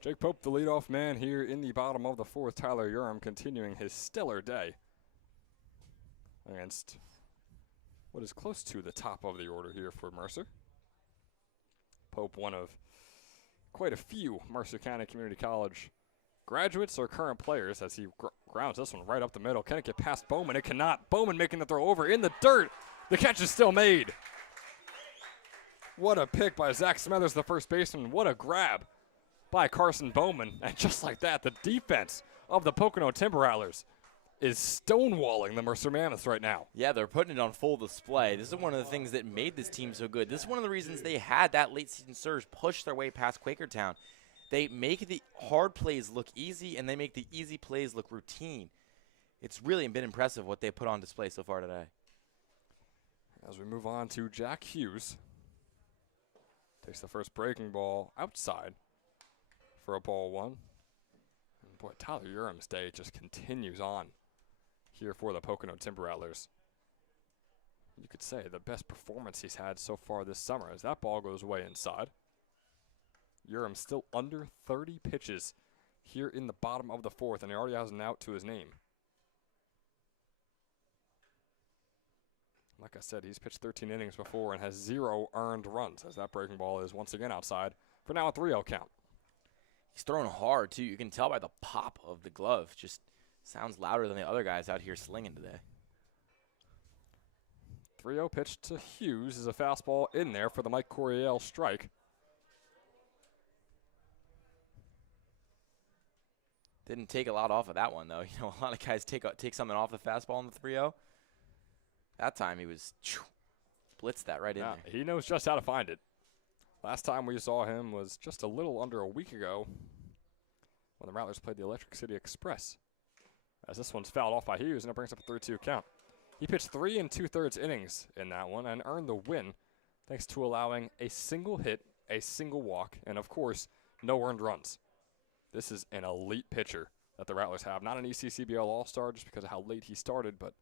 Jake Pope, the leadoff man here in the bottom of the fourth. Tyler Urim continuing his stellar day against what is close to the top of the order here for Mercer. Pope, one of quite a few Mercer County Community College graduates or current players, as he grounds this one right up the middle. Can it get past Bowman? It cannot. Bowman making the throw over in the dirt. The catch is still made. What a pick by Zach Smethers, the first baseman. What a grab by Carson Bowman. And just like that, the defense of the Pocono Timber Rattlers is stonewalling the Mercer Mammoths right now. Yeah, they're putting it on full display. This is one of the things that made this team so good. This is one of the reasons they had that late season surge push their way past Quakertown. They make the hard plays look easy, and they make the easy plays look routine. It's really been impressive what they put on display so far today. As we move on to Jack Hughes. Takes the first breaking ball outside for a ball one. And boy, Tyler Urim's day just continues on here for the Pocono Timber Rattlers. You could say the best performance he's had so far this summer as that ball goes way inside. Urim still under 30 pitches here in the bottom of the fourth, and he already has an out to his name. Like I said, he's pitched 13 innings before and has 0 earned runs, as that breaking ball is once again outside for now a 3-0 count. He's throwing hard, too. You can tell by the pop of the glove. Just sounds louder than the other guys out here slinging today. 3-0 pitch to Hughes is a fastball in there for the Mike Coryell strike. Didn't take a lot off of that one, though. You know, a lot of guys take something off the fastball in the 3-0. That time he was blitzed that right in there. He knows just how to find it. Last time we saw him was just a little under a week ago when the Rattlers played the Electric City Express. As this one's fouled off by Hughes, and it brings up a 3-2 count. He pitched 3 2/3 innings in that one and earned the win thanks to allowing a single hit, a single walk, and of course, no earned runs. This is an elite pitcher that the Rattlers have. Not an ECCBL All-Star just because of how late he started, but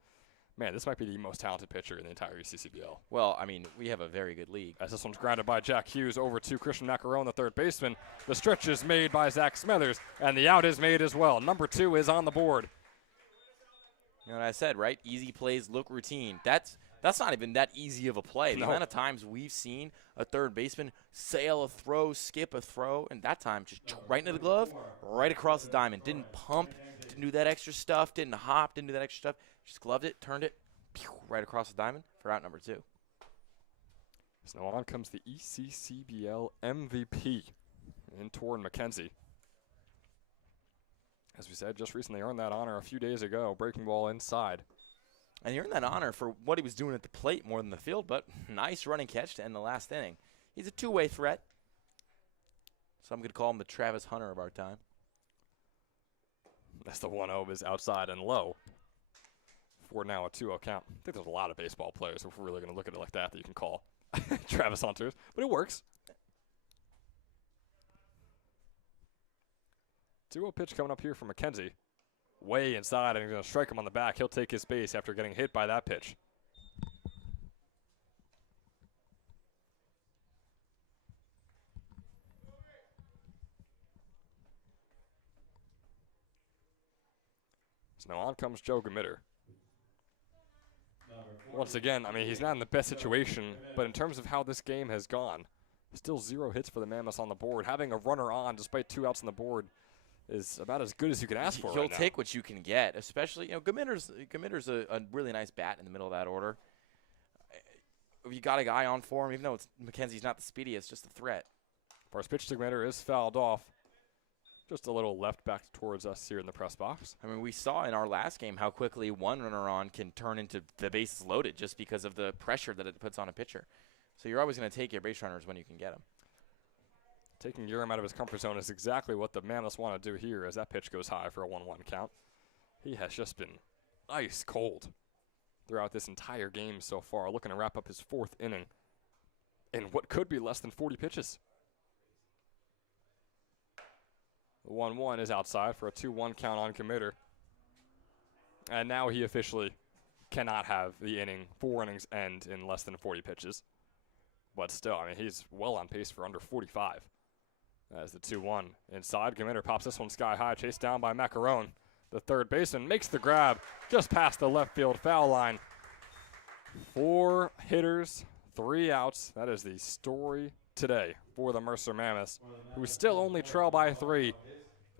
man, this might be the most talented pitcher in the entire ECCBL. Well, I mean, we have a very good league. As this one's grounded by Jack Hughes over to Christian Macaron, the third baseman. The stretch is made by Zach Smethers, and the out is made as well. Number 2 is on the board. You know what I said, right? Easy plays look routine. That's not even that easy of a play. The amount of times we've seen a third baseman sail a throw, skip a throw, and that time just right into the glove, right across the diamond. Didn't pump, didn't do that extra stuff, didn't hop, didn't do that extra stuff. Just gloved it, turned it, right across the diamond for out number 2. So now on comes the ECCBL MVP in Torrin McKenzie. As we said, just recently earned that honor a few days ago, breaking ball inside. And he earned that honor for what he was doing at the plate more than the field, but nice running catch to end the last inning. He's a two-way threat. Some could call him the Travis Hunter of our time. That's the 1-0 is outside and low. For now a 2-0 count. I think there's a lot of baseball players, if we're really going to look at it like that you can call Travis Hunters, but it works. 2-0 pitch coming up here from McKenzie. Way inside, and he's going to strike him on the back. He'll take his base after getting hit by that pitch. So now on comes Joe Gamitter. Once again, I mean, he's not in the best situation, but in terms of how this game has gone, still 0 hits for the Mammoths on the board. Having a runner on despite 2 outs on the board is about as good as you can ask for. He'll take what you can get, especially, you know, Gamitter's a really nice bat in the middle of that order. If you got a guy on for him, even though McKenzie's not the speediest, just a threat. First pitch to Gamitter is fouled off. Just a little left back towards us here in the press box. I mean, we saw in our last game how quickly one runner on can turn into the bases loaded just because of the pressure that it puts on a pitcher. So you're always going to take your base runners when you can get them. Taking Urim out of his comfort zone is exactly what the Mammoths want to do here as that pitch goes high for a 1-1 count. He has just been ice cold throughout this entire game so far, looking to wrap up his 4th inning in what could be less than 40 pitches. The 1-1 is outside for a 2-1 count on Gamitter. And now he officially cannot have the 4 innings end in less than 40 pitches. But still, I mean, he's well on pace for under 45. As the 2-1 inside, Commander pops this one sky high, chased down by Macaron. The third baseman makes the grab just past the left field foul line. 4 hitters, 3 outs. That is the story today for the Mercer Mammoths, who still only trail by 3,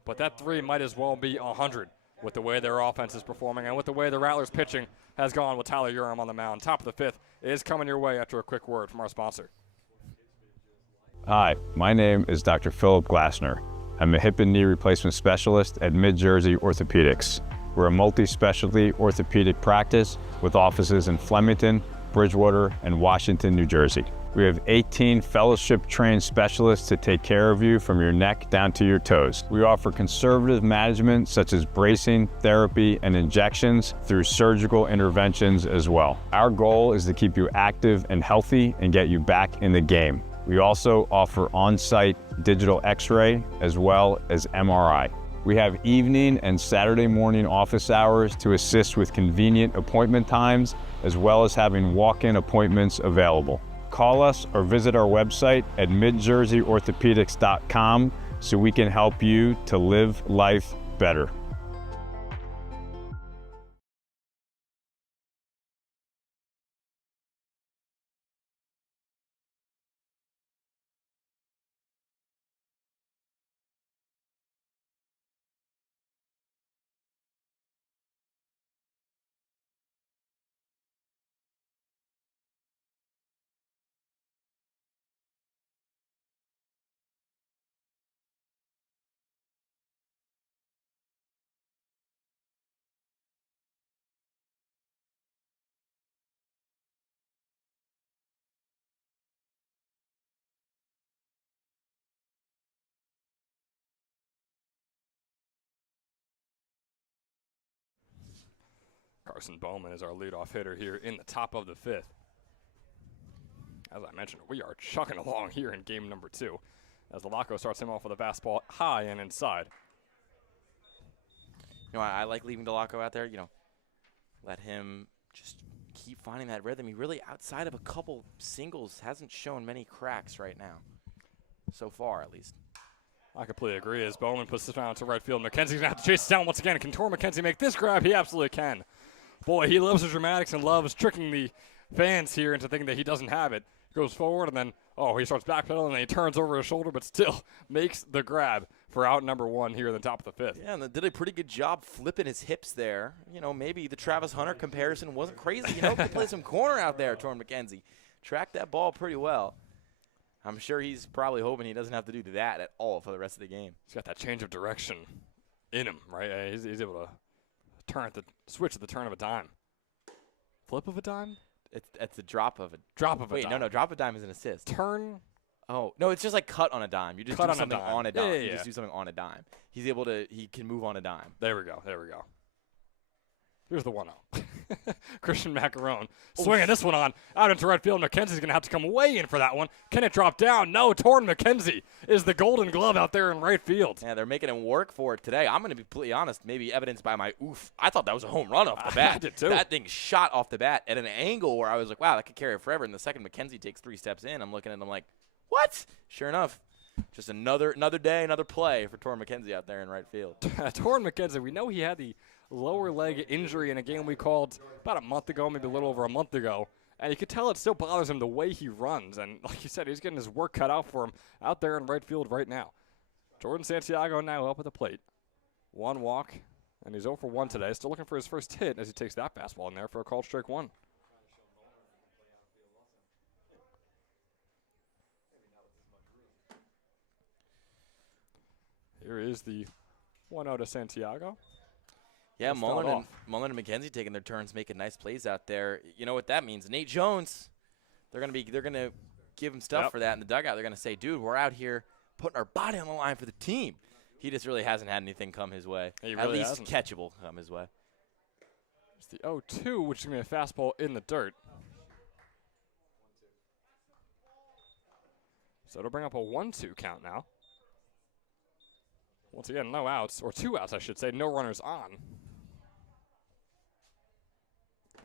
but that 3 might as well be 100 with the way their offense is performing and with the way the Rattlers pitching has gone with Tyler Urim on the mound. Top of the 5th is coming your way after a quick word from our sponsor. Hi, my name is Dr. Philip Glassner. I'm a hip and knee replacement specialist at Mid-Jersey Orthopedics. We're a multi-specialty orthopedic practice with offices in Flemington, Bridgewater, and Washington, New Jersey. We have 18 fellowship-trained specialists to take care of you from your neck down to your toes. We offer conservative management such as bracing, therapy, and injections through surgical interventions as well. Our goal is to keep you active and healthy and get you back in the game. We also offer on-site digital x-ray as well as MRI. We have evening and Saturday morning office hours to assist with convenient appointment times, as well as having walk-in appointments available. Call us or visit our website at midjerseyorthopedics.com so we can help you to live life better. Carson Bowman is our leadoff hitter here in the top of the 5th. As I mentioned, we are chugging along here in game number 2 as Lavaco starts him off with a fastball high and inside. You know, I like leaving Delaco out there, let him just keep finding that rhythm. He really, outside of a couple singles, hasn't shown many cracks right now, so far at least. I completely agree as Bowman puts this round to right field. McKenzie's going to have to chase it down once again. Can Tor McKenzie make this grab? He absolutely can. Boy, he loves the dramatics and loves tricking the fans here into thinking that he doesn't have it. He goes forward and then, he starts backpedaling and then he turns over his shoulder, but still makes the grab for out number 1 here in the top of the 5th. Yeah, and did a pretty good job flipping his hips there. Maybe the Travis Hunter comparison wasn't crazy. Could play some corner out there, Tor McKenzie. Tracked that ball pretty well. I'm sure he's probably hoping he doesn't have to do that at all for the rest of the game. He's got that change of direction in him, right? He's able to switch at the turn of a dime. Flip of a dime? It's a drop of a dime. Wait, no, drop of a dime is an assist. Turn? Oh, no, it's just like cut on a dime. You just do something on a dime. Yeah. You just do something on a dime. He can move on a dime. There we go. Here's the 1-0. Christian Macaron swinging this one on out into right field. McKenzie's going to have to come way in for that one. Can it drop down? No. Torrin McKenzie is the golden glove out there in right field. Yeah, they're making him work for it today. I'm going to be completely honest, maybe evidenced by my oof. I thought that was a home run off the bat. I did too. That thing shot off the bat at an angle where I was like, wow, that could carry it forever. And the second McKenzie takes 3 steps in, I'm looking at him like, what? Sure enough. Just another day, another play for Torrin McKenzie out there in right field. Torrin McKenzie, we know he had the lower leg injury in a game we called about a month ago, maybe a little over a month ago. And you could tell it still bothers him the way he runs. And like you said, he's getting his work cut out for him out there in right field right now. Jordan Santiago now up at the plate. 1 walk, and he's 0 for 1 today. Still looking for his first hit as he takes that fastball in there for a called strike 1. Here is the 1-0 to Santiago. Yeah, Mullen and McKenzie taking their turns, making nice plays out there. You know what that means? Nate Jones, they're gonna give him stuff for that in the dugout. They're gonna say, dude, we're out here putting our body on the line for the team. He just really hasn't had anything come his way. At least catchable come his way. It's the 0-2, which is gonna be a fastball in the dirt. So it'll bring up a 1-2 count now. Once again, no outs, or 2 outs, I should say. No runners on.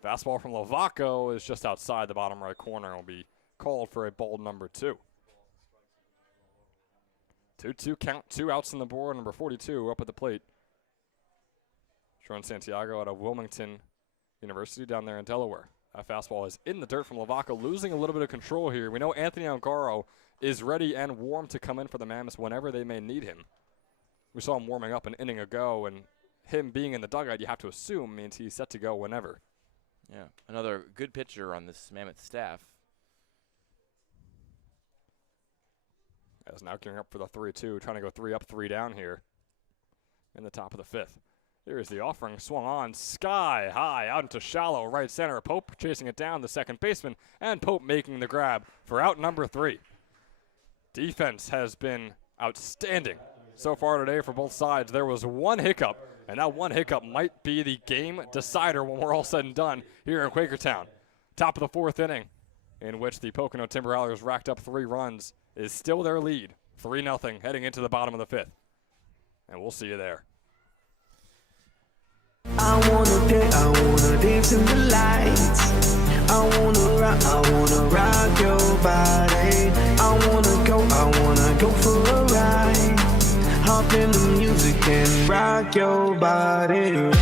Fastball from Lavaco is just outside the bottom right corner and will be called for a bold number 2. 2-2 count, 2 outs on the board. Number 42 up at the plate. Sean Santiago out of Wilmington University down there in Delaware. That fastball is in the dirt from Lavaca, losing a little bit of control here. We know Anthony Ongaro is ready and warm to come in for the Mammoths whenever they may need him. We saw him warming up an inning ago, and him being in the dugout, you have to assume, means he's set to go whenever. Yeah, another good pitcher on this Mammoth staff. As now gearing up for the 3-2, trying to go 3 up, 3 down here in the top of the 5th. Here's the offering, swung on, sky high, out into shallow right center. Pope chasing it down, the second baseman, and Pope making the grab for out number 3. Defense has been outstanding so far today for both sides. There was one hiccup, and that one hiccup might be the game decider when we're all said and done here in Quakertown. Top of the 4th inning, in which the Pocono Timber Rattlers racked up 3 runs, is still their lead, 3-0, heading into the bottom of the 5th. And we'll see you there. I wanna dance in the lights. I wanna rock your body. I wanna go for a ride. Hop in the music and rock your body. Rock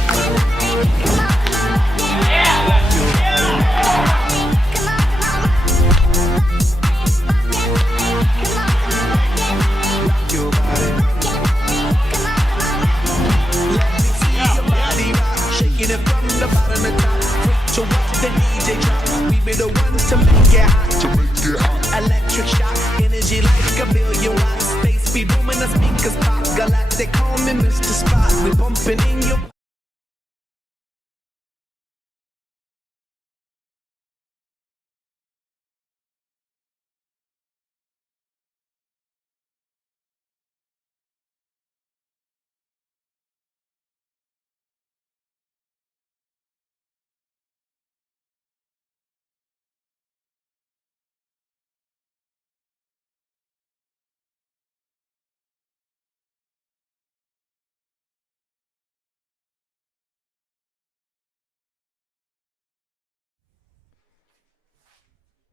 your body. Shaking it from the bottom to top. So watch the DJ drop. We be the ones to make it hot. Electric shock, energy like a billion watts. Space be booming, the speakers pop. Galactic, call me Mr. Spot. We bumping in your.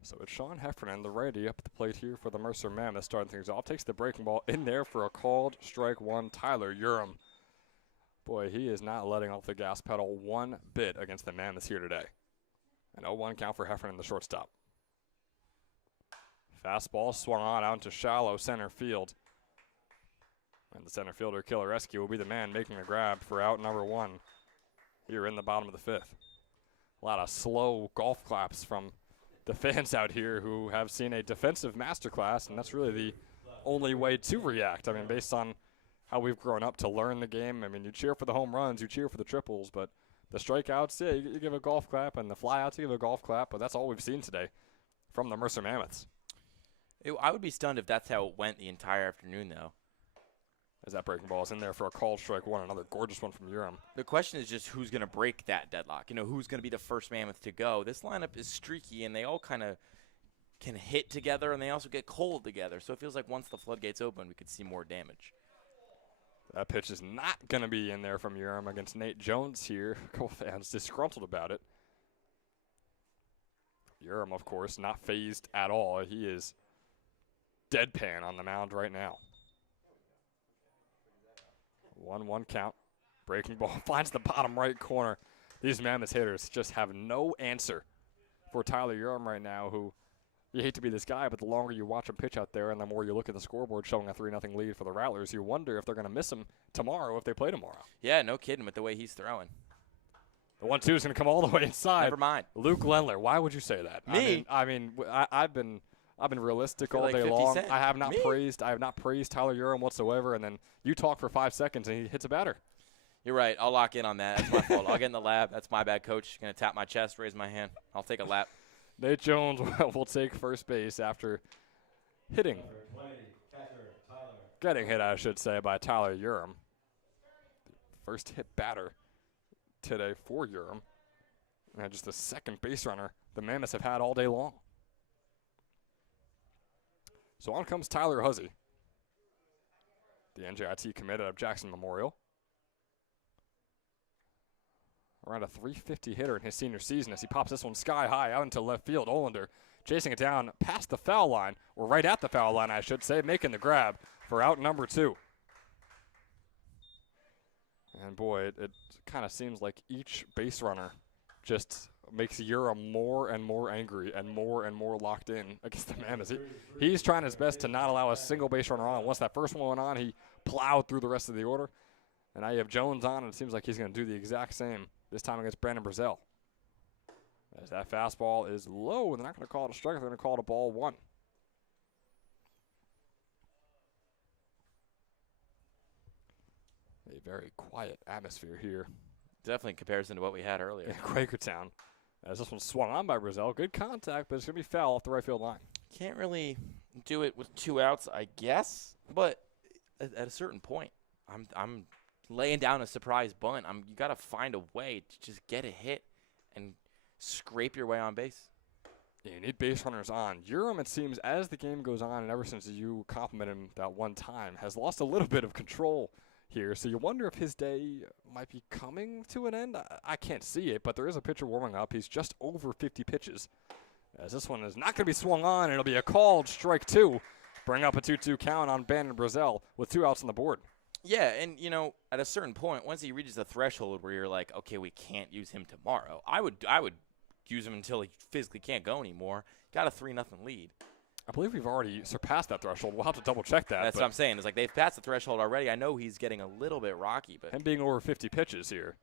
So it's Sean Heffernan, the righty, up at the plate here for the Mercer Mammoths, starting things off. Takes the breaking ball in there for a called strike 1. Tyler Urim. Boy, he is not letting off the gas pedal one bit against the Mammoths here today. An 0-1 count for Heffernan, the shortstop. Fastball swung on out into shallow center field. And the center fielder, Killarescu, will be the man making the grab for out number 1 here in the bottom of the 5th. A lot of slow golf claps from the fans out here who have seen a defensive masterclass, and that's really the only way to react. I mean, based on how we've grown up to learn the game, I mean, you cheer for the home runs, you cheer for the triples, but the strikeouts, yeah, you give a golf clap, and the flyouts, you give a golf clap, but that's all we've seen today from the Mercer Mammoths. I would be stunned if that's how it went the entire afternoon, though. As that breaking ball is in there for a called strike 1, another gorgeous one from Urim. The question is just who's going to break that deadlock. You know, who's going to be the first Mammoth to go. This lineup is streaky, and they all kind of can hit together, and they also get cold together. So it feels like once the floodgates open, we could see more damage. That pitch is not going to be in there from Urim against Nate Jones here. A couple fans disgruntled about it. Urim, of course, not phased at all. He is deadpan on the mound right now. 1-1 count. Breaking ball finds the bottom right corner. These Mammoth hitters just have no answer for Tyler Urim right now, who, you hate to be this guy, but the longer you watch him pitch out there and the more you look at the scoreboard showing a 3-0 lead for the Rattlers, you wonder if they're going to miss him tomorrow if they play tomorrow. Yeah, no kidding with the way he's throwing. The 1-2 is going to come all the way inside. Never mind. Luke Lendler, why would you say that? Me? I've been realistic all like day 50 long. Cent. I have not praised Tyler Urim whatsoever, and then you talk for 5 seconds and he hits a batter. You're right. I'll lock in on that. That's my fault. I'll get in the lab. That's my bad, coach. Going to tap my chest, raise my hand. I'll take a lap. Nate Jones will take first base after hitting. Getting hit, I should say, by Tyler Urim. First hit batter today for Urim. And just the second base runner the Mammoths have had all day long. So on comes Tyler Huzzy, the NJIT commit out of Jackson Memorial. Around a .350 hitter in his senior season as he pops this one sky high out into left field. Olander chasing it down past the foul line, or right at the foul line, I should say, making the grab for out number 2. And boy, it kind of seems like each base runner just makes Urim more and more angry and more locked in against the Mammoths. He's trying his best to not allow a single base runner on. Once that first one went on, he plowed through the rest of the order. And now you have Jones on, and it seems like he's going to do the exact same, this time against Brandon Brazel. As that fastball is low, they're not going to call it a strike, they're going to call it a ball 1. A very quiet atmosphere here. Definitely in comparison to what we had earlier. In Quakertown. As this one swung on by Brazel. Good contact, but it's going to be foul off the right field line. Can't really do it with 2 outs, I guess. But at a certain point, I'm laying down a surprise bunt. You got to find a way to just get a hit and scrape your way on base. Yeah, you need base runners on. Urim, it seems, as the game goes on, and ever since you complimented him that one time, has lost a little bit of control here. So you wonder if his day might be coming to an end. I can't see it, but there is a pitcher warming up. He's just over 50 pitches. As this one is not going to be swung on, it'll be a called strike 2. Bring up a 2-2 count on Brandon Brazel with 2 outs on the board. Yeah, and, you know, at a certain point, once he reaches the threshold where you're like, okay, we can't use him tomorrow, I would use him until he physically can't go anymore. Got a 3-0 lead. I believe we've already surpassed that threshold. We'll have to double-check that. That's what I'm saying. It's like they've passed the threshold already. I know he's getting a little bit rocky, but him being over 50 pitches here.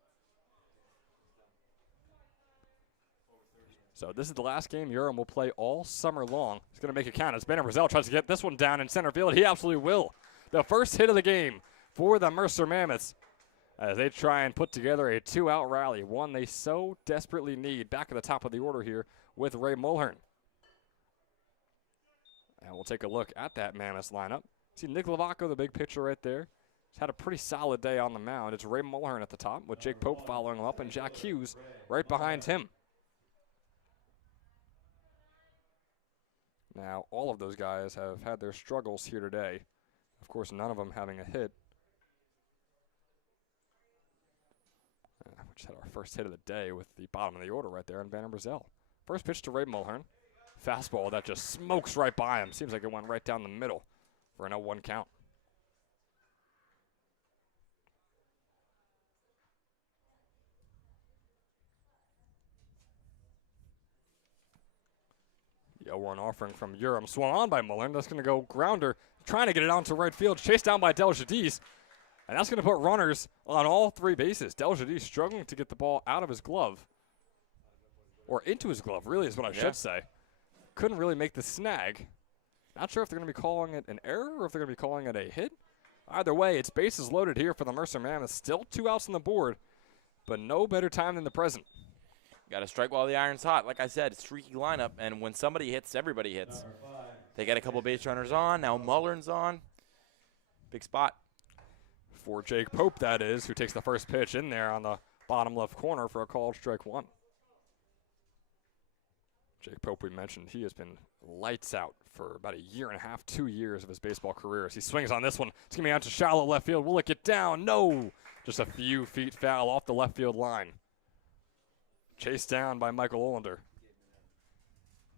So this is the last game Urim will play all summer long. He's going to make it count as Brandon Brazel tries to get this one down in center field. He absolutely will. The first hit of the game for the Mercer Mammoths as they try and put together a 2-out rally, one they so desperately need. Back at the top of the order here with Ray Mulhern. And we'll take a look at that Mammoths lineup. See Nick Lavaco, the big pitcher right there. He's had a pretty solid day on the mound. It's Ray Mulhern at the top with Jake Pope following him up and Jack Hughes right behind him. Now, all of those guys have had their struggles here today. Of course, none of them having a hit. We just had our first hit of the day with the bottom of the order right there on Brandon Brazel. First pitch to Ray Mulhern. Fastball that just smokes right by him. Seems like it went right down the middle for an 0-1 count. The 0-1 offering from Urim swung on by Mulhern. That's going to go grounder, trying to get it onto right field. Chased down by Deljadis. And that's going to put runners on all 3 bases. Deljadis struggling to get the ball out of his glove. Or into his glove, really, is what I should say. Couldn't really make the snag. Not sure if they're going to be calling it an error or if they're going to be calling it a hit. Either way, it's bases loaded here for the Mercer Mammoths. Still 2 outs on the board, but no better time than the present. Got to strike while the iron's hot. Like I said, streaky lineup, and when somebody hits, everybody hits. They got a couple base runners on. Now Mulhern's on. Big spot. For Jake Pope, that is, who takes the first pitch in there on the bottom left corner for a called strike 1. Jake Pope, we mentioned, he has been lights out for about 1.5 years, 2 years of his baseball career. As he swings on this one, it's going to be out to shallow left field. Will it get down? No. Just a few feet foul off the left field line. Chased down by Michael Olander.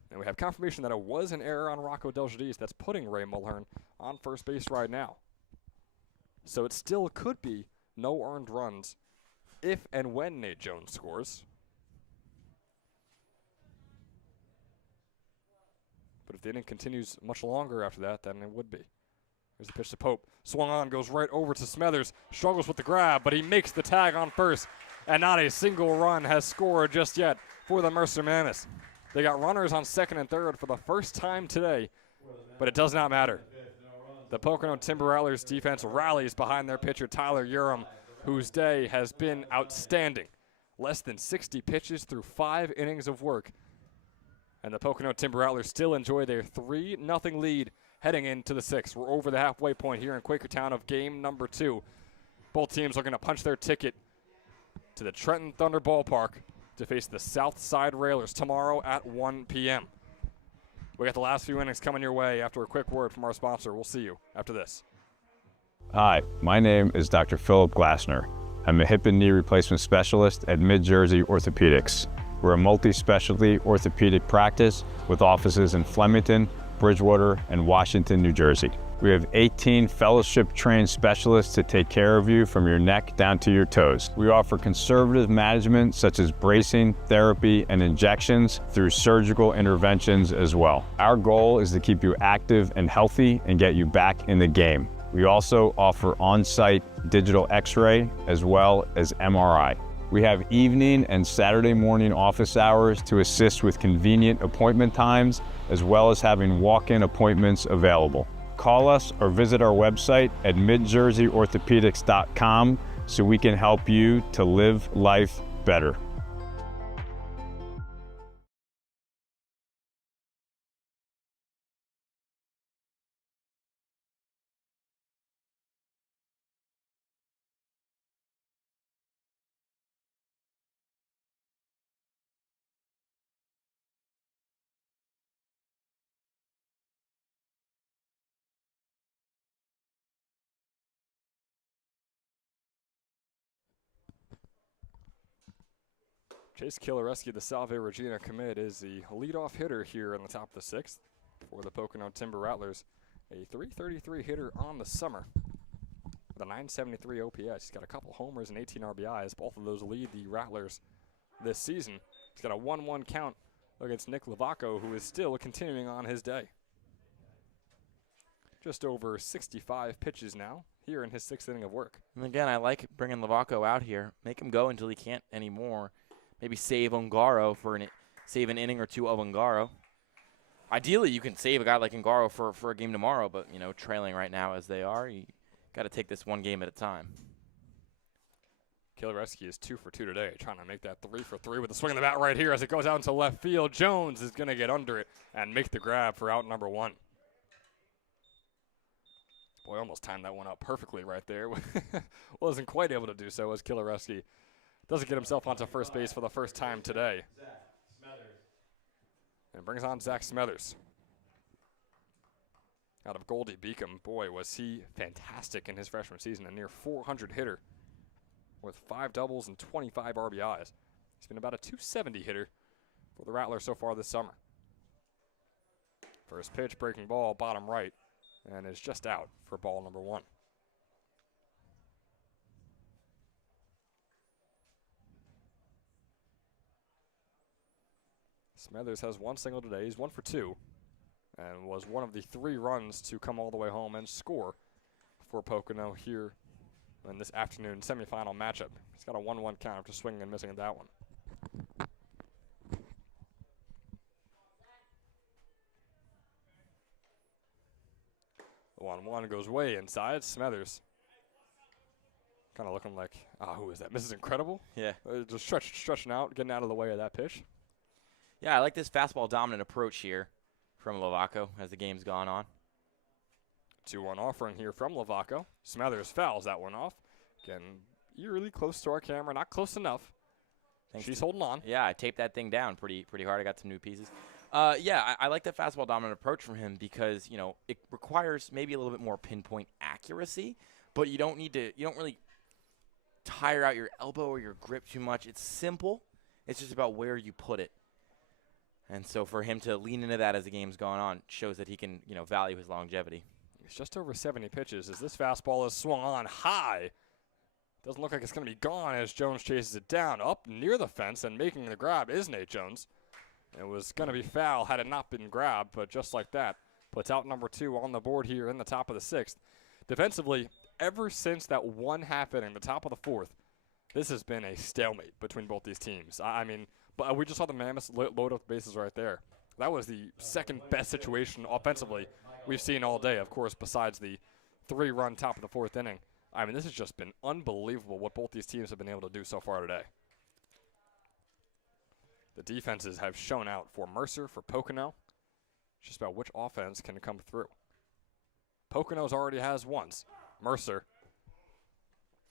And we have confirmation that it was an error on Rocco Deljadis. That's putting Ray Mulhern on first base right now. So it still could be no earned runs if and when Nate Jones scores. But if the inning continues much longer after that, then it would be. Here's the pitch to Pope. Swung on, goes right over to Smethers. Struggles with the grab, but he makes the tag on first. And not a single run has scored just yet for the Mercer Mammoths. They got runners on second and third for the first time today, but it does not matter. The Pocono Timber Rattlers defense rallies behind their pitcher, Tyler Urim, whose day has been outstanding. Less than 60 pitches through 5 innings of work. And the Pocono Timber Rattlers still enjoy their 3-0 lead heading into the 6th. We're over the halfway point here in Quakertown of game number 2. Both teams are going to punch their ticket to the Trenton Thunder Ballpark to face the Southside Railers tomorrow at 1 p.m. We got the last few innings coming your way after a quick word from our sponsor. We'll see you after this. Hi, my name is Dr. Philip Glassner. I'm a hip and knee replacement specialist at Mid-Jersey Orthopedics. We're a multi-specialty orthopedic practice with offices in Flemington, Bridgewater, and Washington, New Jersey. We have 18 fellowship-trained specialists to take care of you from your neck down to your toes. We offer conservative management such as bracing, therapy, and injections through surgical interventions as well. Our goal is to keep you active and healthy and get you back in the game. We also offer on-site digital x-ray as well as MRI. We have evening and Saturday morning office hours to assist with convenient appointment times, as well as having walk-in appointments available. Call us or visit our website at midjerseyorthopedics.com so we can help you to live life better. Chase Kilareski, the Salve Regina commit, is the leadoff hitter here in the top of the 6th for the Pocono Timber Rattlers. A .333 hitter on the summer with a .973 OPS. He's got a couple homers and 18 RBIs. Both of those lead the Rattlers this season. He's got a 1-1 count against Nick Lavaco, who is still continuing on his day. Just over 65 pitches now here in his 6th inning of work. And again, I like bringing Lavaco out here. Make him go until he can't anymore. Maybe save Ongaro for save an inning or two of Ongaro. Ideally, you can save a guy like Ongaro for a game tomorrow, but you know, trailing right now as they are, you got to take this one game at a time. Kilareski is 2 for 2 today, trying to make that 3 for 3 with a swing of the bat right here as it goes out into left field. Jones is going to get under it and make the grab for out number 1. Boy, almost timed that one up perfectly right there. Wasn't quite able to do so as Kilareski doesn't get himself onto first base for the first time today. And brings on Zach Smethers. Out of Goldie Beacom, boy, was he fantastic in his freshman season. A near 400 hitter with 5 doubles and 25 RBIs. He's been about a .270 hitter for the Rattlers so far this summer. First pitch, breaking ball, bottom right, and is just out for ball number 1. Smethers has 1 single today. He's 1 for 2 and was one of the 3 runs to come all the way home and score for Pocono here in this afternoon semifinal matchup. He's got a 1-1 count after swinging and missing at that one. The 1-1 goes way inside. Smethers kind of looking like, who is that? Mrs. Incredible? Yeah. Just stretching out, getting out of the way of that pitch. Yeah, I like this fastball dominant approach here from Lavaco as the game's gone on. 2-1 offering here from Lavaco. Smethers fouls that one off. Again, eerily close to our camera, not close enough. She's holding on. Yeah, I taped that thing down pretty hard. I got some new pieces. I like the fastball dominant approach from him because, you know, it requires maybe a little bit more pinpoint accuracy, but you don't really tire out your elbow or your grip too much. It's simple. It's just about where you put it. And so for him to lean into that as the game's gone on shows that he can, you know, value his longevity. He's just over 70 pitches as this fastball is swung on high. Doesn't look like it's going to be gone as Jones chases it down up near the fence, and making the grab is Nate Jones. It was going to be foul had it not been grabbed, but just like that, puts out number 2 on the board here in the top of the 6th. Defensively, ever since that 1/2 inning, the top of the 4th, this has been a stalemate between both these teams. I mean, but we just saw the Mammoths load up the bases right there. That was the second best situation offensively we've seen all day, of course, besides the 3-run top of the 4th inning. I mean, this has just been unbelievable what both these teams have been able to do so far today. The defenses have shown out for Mercer, for Pocono. It's just about which offense can come through. Pocono's already has once. Mercer,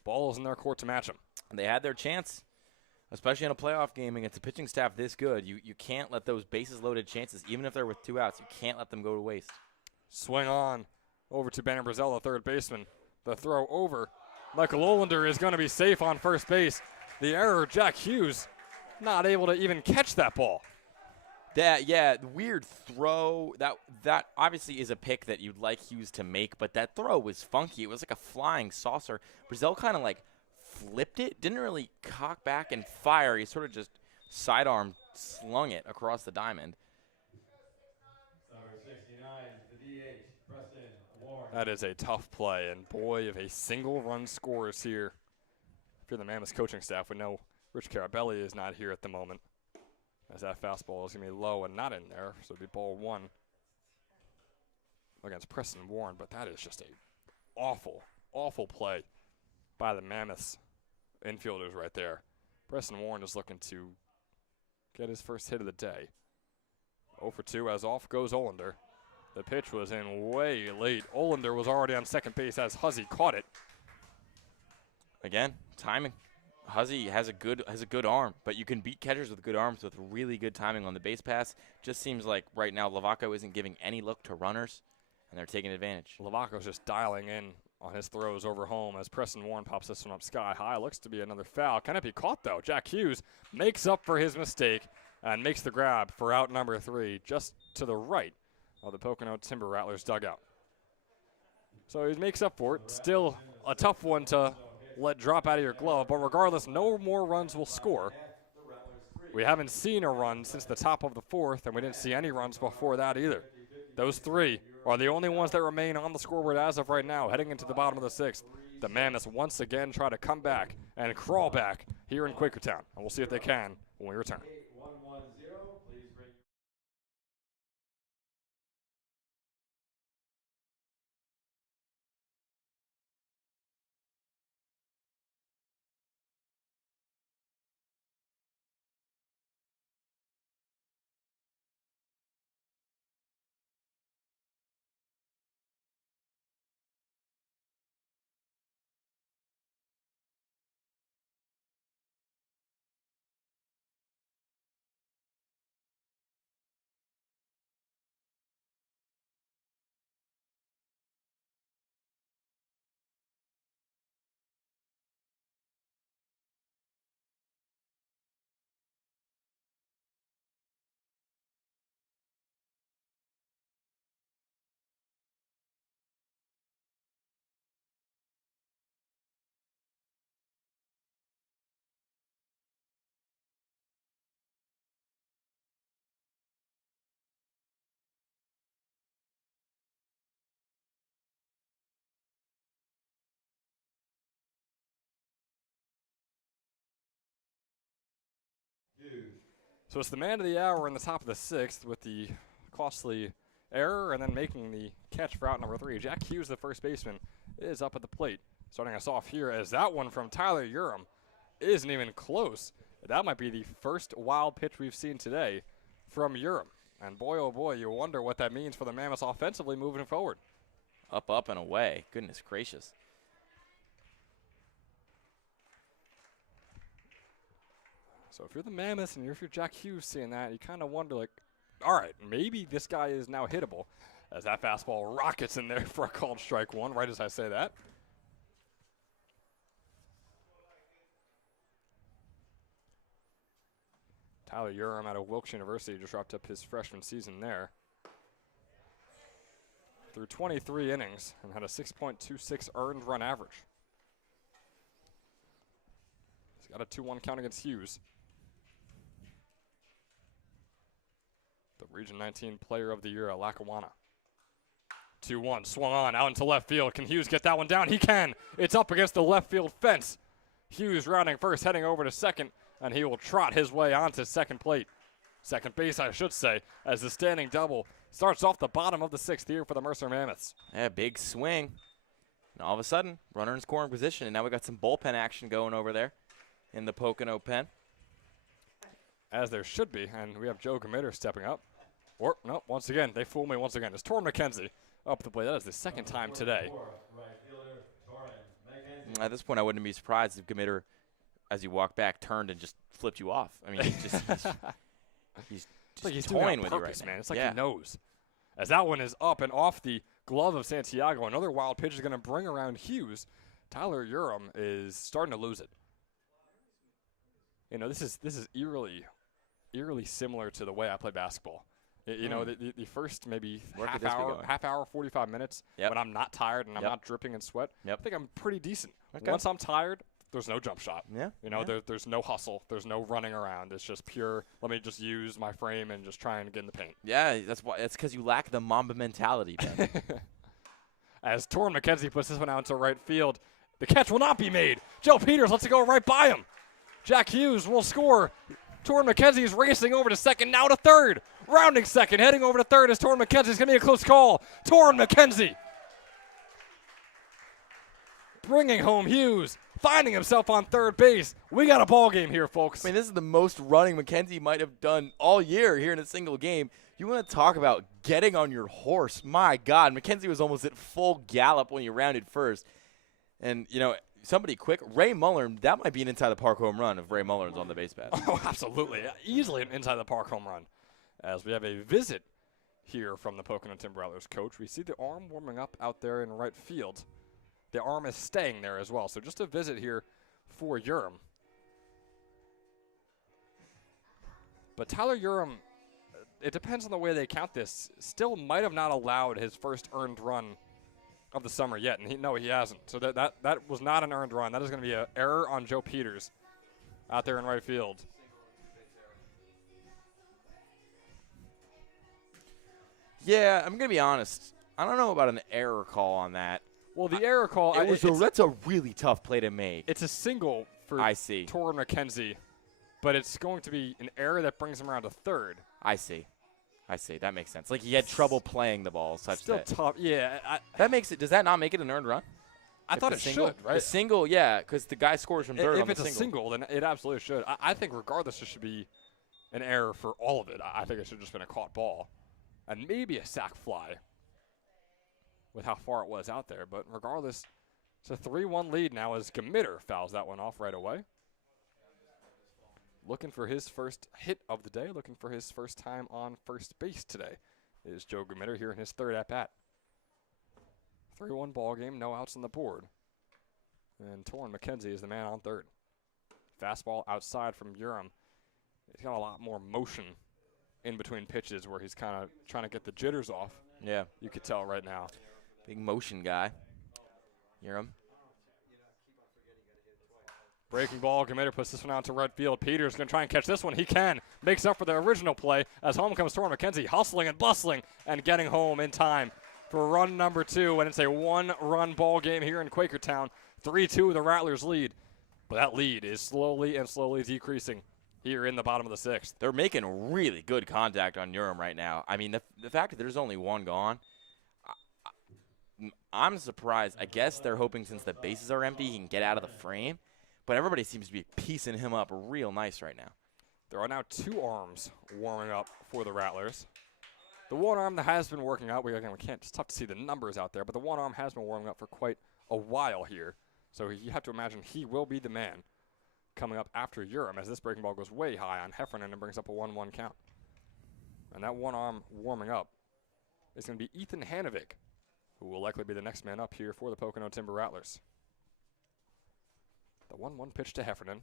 ball is in their court to match them. And they had their chance. Especially in a playoff game against a pitching staff this good, you can't let those bases-loaded chances, even if they're with 2 outs, you can't let them go to waste. Swing on over to Banner Brazel, the third baseman. The throw over. Michael Olander is going to be safe on first base. The error, Jack Hughes, not able to even catch that ball. Yeah, the weird throw. That obviously is a pick that you'd like Hughes to make, but that throw was funky. It was like a flying saucer. Brazil kind of like flipped it, didn't really cock back and fire. He sort of just sidearm slung it across the diamond. Number 69, the DH, Preston Warren. That is a tough play, and boy, if a single run scores here, if you're the Mammoths coaching staff, we know Rich Carabelli is not here at the moment, as that fastball is going to be low and not in there, so it'll be ball one against Preston Warren, but that is just a awful, awful play by the Mammoths infielders right there. Preston Warren is looking to get his first hit of the day. 0 for 2 as off goes Olander. The pitch was in way late. Olander was already on second base as Huzzy caught it. Again, timing. Huzzy has a good arm, but you can beat catchers with good arms with really good timing on the base pass. Just seems like right now Lavaco isn't giving any look to runners, and they're taking advantage. Lavaco's just dialing in on his throws over home as Preston Warren pops this one up sky high. Looks to be another foul. Can it be caught, though? Jack Hughes makes up for his mistake and makes the grab for out number 3 just to the right of the Pocono Timber Rattlers dugout. So he makes up for it. Still a tough one to let drop out of your glove, but regardless, no more runs will score. We haven't seen a run since the top of the 4th, and we didn't see any runs before that either. Those 3 are the only ones that remain on the scoreboard as of right now, heading into the bottom of the 6th. The Mammoths once again try to come back and crawl back here in Quakertown, and we'll see if they can when we return. 110, please bring. So it's the man of the hour in the top of the 6th with the costly error and then making the catch for out number 3. Jack Hughes, the first baseman, is up at the plate. Starting us off here as that one from Tyler Urim isn't even close. That might be the first wild pitch we've seen today from Urim. And boy, oh boy, you wonder what that means for the Mammoths offensively moving forward. Up, and away. Goodness gracious. So if you're the Mammoths and if you're Jack Hughes seeing that, you kind of wonder, like, all right, maybe this guy is now hittable, as that fastball rockets in there for a called strike 1, right as I say that. Tyler Urim out of Wilkes University just wrapped up his freshman season there. Through 23 innings and had a 6.26 earned run average. He's got a 2-1 count against Hughes. The Region 19 Player of the Year at Lackawanna. 2-1, swung on, out into left field. Can Hughes get that one down? He can. It's up against the left field fence. Hughes rounding first, heading over to second, and he will trot his way onto second plate. Second base, I should say, as the standing double starts off the bottom of the 6th here for the Mercer Mammoths. Yeah, big swing. And all of a sudden, runner in scoring position, and now we got some bullpen action going over there in the Pocono pen. As there should be, and we have Joe Gamitter stepping up. Or, no, once again, they fool me once again. It's Torrin McKenzie up the plate. That is the second time today. Right fielder, Torrin McKenzie. At this point, I wouldn't be surprised if Gamitter, as you walk back, turned and just flipped you off. I mean, he's It's like he's toying doing it with on you purpose, right man. now. It's like Yeah. he knows. As that one is up and off the glove of Santiago, another wild pitch is going to bring around Hughes. Tyler Urim is starting to lose it. You know, this is eerily eerily similar to the way I play basketball. You know, the first maybe Where could half this be going? hour, 45 minutes Yep. when I'm not tired and I'm Yep. not dripping in sweat, Yep. I think I'm pretty decent. Okay. Once I'm tired, there's no jump shot. Yeah. You know, yeah. there's no hustle. There's no running around. It's just pure, let me just use my frame and just try and get in the paint. Yeah, that's why. That's because you lack the Mamba mentality, Ben. As Torrin McKenzie puts this one out into right field, the catch will not be made. Joe Peters lets it go right by him. Jack Hughes will score. Torrin McKenzie is racing over to second, now to third. Rounding second, heading over to third as Torrin McKenzie. It's going to be a close call. Torrin McKenzie bringing home Hughes, finding himself on third base. We got a ball game here, folks. I mean, this is the most running McKenzie might have done all year here in a single game. You want to talk about getting on your horse? My God, McKenzie was almost at full gallop when you rounded first. And, you know, somebody quick, Ray Mullern, that might be an inside the park home run if Ray Mullern's on the base path. Oh, absolutely. Easily an inside the park home run. As we have a visit here from the Pocono Timber Rattlers coach. We see the arm warming up out there in right field. The arm is staying there as well. So just a visit here for Urim. But Tyler Urim, it depends on the way they count this, still might have not allowed his first earned run of the summer yet. And he hasn't. So that was not an earned run. That is going to be an error on Joe Peters out there in right field. Yeah, I'm going to be honest. I don't know about an error call on that. Well, the error call, That's a really tough play to make. it's a single for I see. Torrin McKenzie, but it's going to be an error that brings him around to third. I see. That makes sense. Like he had trouble playing the ball such Still that. tough. Yeah, That makes it. Does that not make it an earned run? I If thought the it single, should, right? The single, yeah, because the guy scores from third on If the it's a single, then it absolutely should. I think regardless, it should be an error for all of it. I think it should have just been a caught ball and maybe a sac fly with how far it was out there. But regardless, it's a 3-1 lead now as Gamitter fouls that one off right away. Looking for his first hit of the day, looking for his first time on first base today is Joe Gamitter here in his third at-bat. 3-1 ball game, no outs on the board. And Torrin McKenzie is the man on third. Fastball outside from Urim. He's got a lot more motion in between pitches where he's kind of trying to get the jitters off. Yeah, You could tell right now. big motion guy. Urim. Breaking ball, Gamitter puts this one out to right field. Peters going to try and catch this one. He can. Makes up for the original play as home comes Torrin McKenzie, hustling and bustling and getting home in time for run number 2. And it's a 1-run ball game here in Quakertown. 3-2 the Rattlers lead. But that lead is slowly decreasing here in the bottom of the 6th. They're making really good contact on Urim right now. I mean, the fact that there's only one gone, I'm surprised. I guess they're hoping since the bases are empty, he can get out of the frame. But everybody seems to be piecing him up real nice right now. There are now 2 arms warming up for the Rattlers. The one arm that has been working out, it's tough to see the numbers out there, but the one arm has been warming up for quite a while here. So you have to imagine he will be the man coming up after Urim as this breaking ball goes way high on Heffernan and brings up a 1-1 count. And that one arm warming up is going to be Ethan Hanovic, who will likely be the next man up here for the Pocono Timber Rattlers. The 1-1 pitch to Heffernan.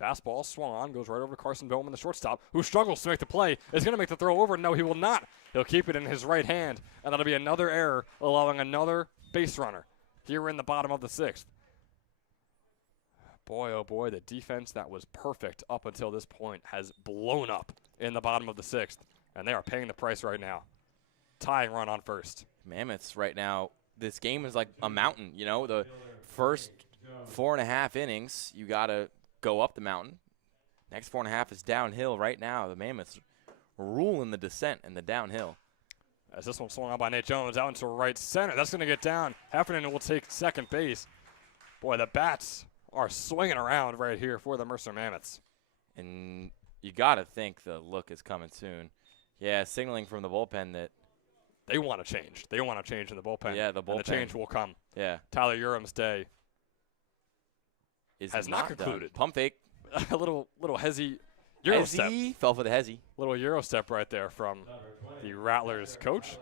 Fastball swung on, goes right over to Carson Bowman, the shortstop, who struggles to make the play. Is going to make the throw over. No, he will not. He'll keep it in his right hand, and that'll be another error, allowing another base runner here in the bottom of the 6th. Boy, oh boy, the defense that was perfect up until this point has blown up in the bottom of the 6th, and they are paying the price right now. Tying run on first. Mammoths right now, this game is like a mountain. You know, the first 4.5 innings, you got to go up the mountain. Next 4.5 is downhill right now. The Mammoths ruling the descent and the downhill. As this one swung on by Nate Jones out into right center. That's going to get down. Heffernan will take second base. Boy, the bats are swinging around right here for the Mercer Mammoths. And you got to think the look is coming soon. Yeah, signaling from the bullpen that. They want to change. They want to change in the bullpen. Yeah, the bullpen. And the change will come. Yeah. Tyler Urim's day Is has not done. concluded. Pump fake. A little hezzy Euro step. Hezzy fell for the hezzy. Little Euro step right there from the Rattlers coach.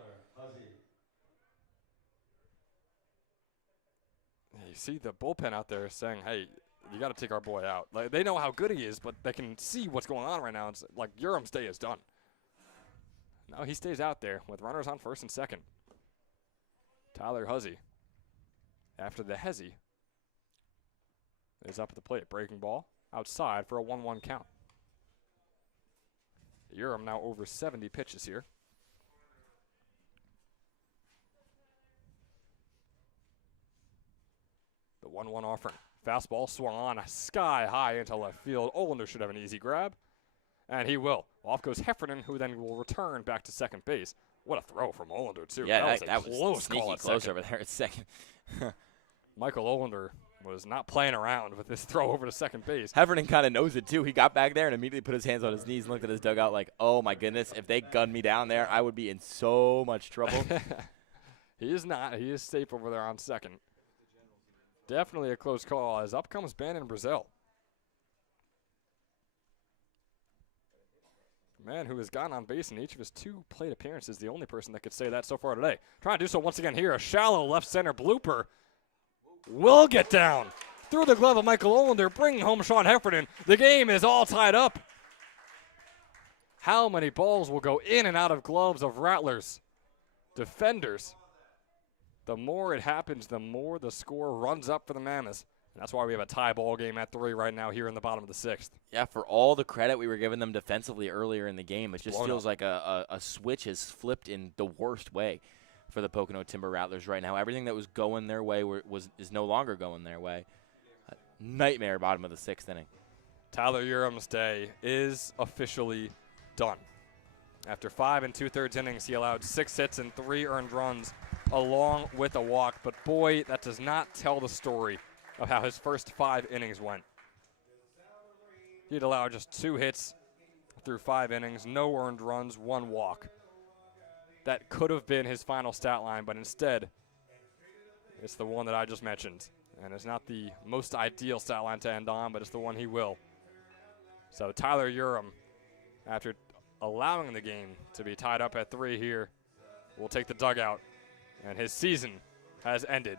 You see the bullpen out there saying, hey, you got to take our boy out. Like, they know how good he is, but they can see what's going on right now. It's like Uram's day is done. Now he stays out there with runners on first and second. Tyler Huzzy, after the hezzy, is up at the plate. Breaking ball outside for a 1-1 count. Uram now over 70 pitches here. The 1-1 offering. Fastball swung on sky high into left field. Olander should have an easy grab, and he will. Off goes Heffernan, who then will return back to second base. What a throw from Olander, too. Yeah, that was a close call at close second. over there at second. Michael Olander was not playing around with this throw over to second base. Heffernan kind of knows it, too. He got back there and immediately put his hands on his knees and looked at his dugout like, oh, my goodness, if they gunned me down there, I would be in so much trouble. He is not. He is safe over there on second. Definitely a close call, as up comes Bannon Brazil. Man who has gotten on base in each of his 2 plate appearances, the only person that could say that so far today. Trying to do so once again here, a shallow left center blooper. Will get down through the glove of Michael Olander, bringing home Sean Heffernan. The game is all tied up. How many balls will go in and out of gloves of Rattlers defenders? The more it happens, the more the score runs up for the Mammoths. And that's why we have a tie ball game at 3 right now here in the bottom of the 6th. Yeah, for all the credit we were giving them defensively earlier in the game, it just feels like a switch has flipped in the worst way for the Pocono Timber Rattlers right now. Everything that was going their way is no longer going their way. Nightmare bottom of the 6th inning. Tyler Uram's day is officially done. After 5 2/3 innings, he allowed 6 hits and 3 earned runs along with a walk. But boy, that does not tell the story of how his first 5 innings went. He'd allowed just 2 hits through 5 innings, no earned runs, 1 walk. That could have been his final stat line, but instead, it's the one that I just mentioned. And it's not the most ideal stat line to end on, but it's the one he will. So Tyler Uram, after allowing the game to be tied up at 3 here, will take the dugout, and his season has ended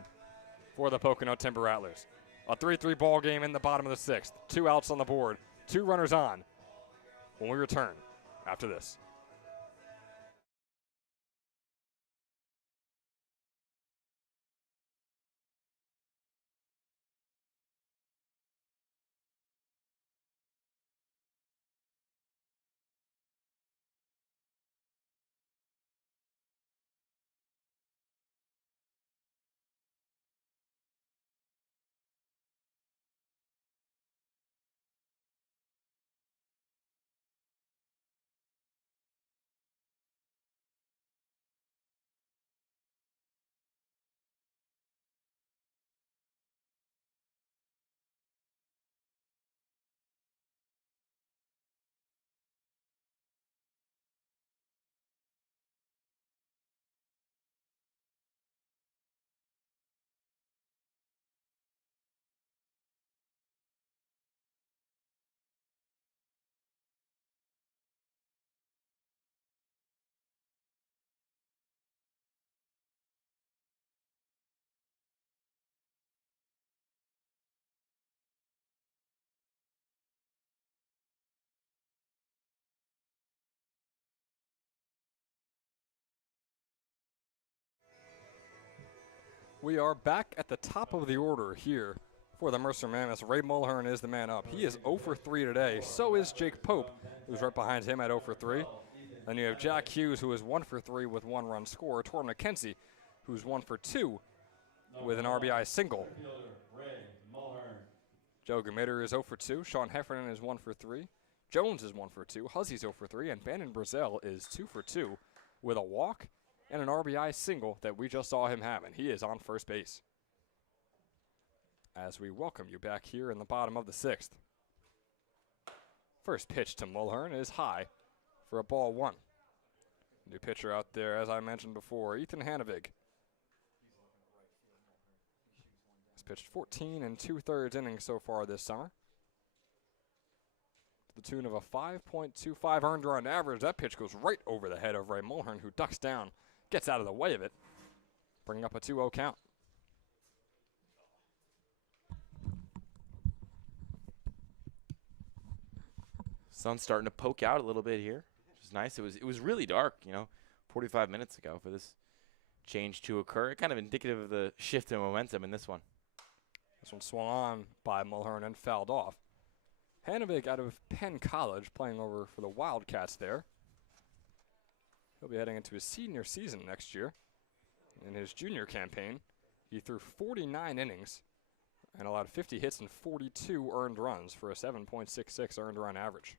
for the Pocono Timber Rattlers. A 3-3 ball game in the bottom of the 6th. 2 outs on the board, 2 runners on when we return after this. We are back at the top of the order here for the Mercer Mammoths. Ray Mulhern is the man up. He is 0 for 3 today. So is Jake Pope, who's right behind him at 0 for 3. Then you have Jack Hughes, who is 1 for 3 with 1 run score. Tor McKenzie, who's 1 for 2 with an RBI single. Joe Gamitter is 0 for 2. Sean Heffernan is 1 for 3. Jones is 1 for 2. Huzzy's 0 for 3. And Bannon Brazil is 2 for 2 with a walk and an RBI single that we just saw him have, and he is on first base. As we welcome you back here in the bottom of the 6th. First pitch to Mulhern is high for a ball 1. New pitcher out there, as I mentioned before, Ethan Hanavig. He's pitched 14 2/3 innings so far this summer. To the tune of a 5.25 earned run average. That pitch goes right over the head of Ray Mulhern, who ducks down, gets out of the way of it, bringing up a 2-0 count. Sun's starting to poke out a little bit here, which is nice. It was really dark, 45 minutes ago for this change to occur. Kind of indicative of the shift in momentum in this one. This one swung on by Mulhern and fouled off. Hanevig out of Penn College playing over for the Wildcats there. He'll be heading into his senior season next year. In his junior campaign, he threw 49 innings and allowed 50 hits and 42 earned runs for a 7.66 earned run average.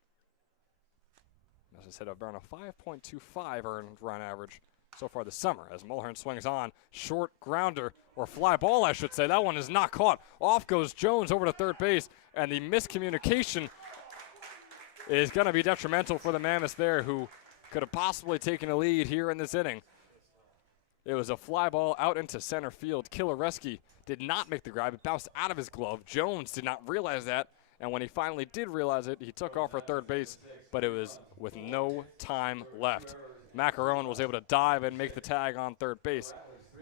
As I said, around a 5.25 earned run average so far this summer as Mulhern swings on. Short grounder, or fly ball, I should say. That one is not caught. Off goes Jones over to third base, and the miscommunication is going to be detrimental for the Mammoths there, who could have possibly taken a lead here in this inning. It was a fly ball out into center field. Kilareski did not make the grab. It bounced out of his glove. Jones did not realize that, and when he finally did realize it, he took off for third base, but it was with no time left. Macaron was able to dive and make the tag on third base,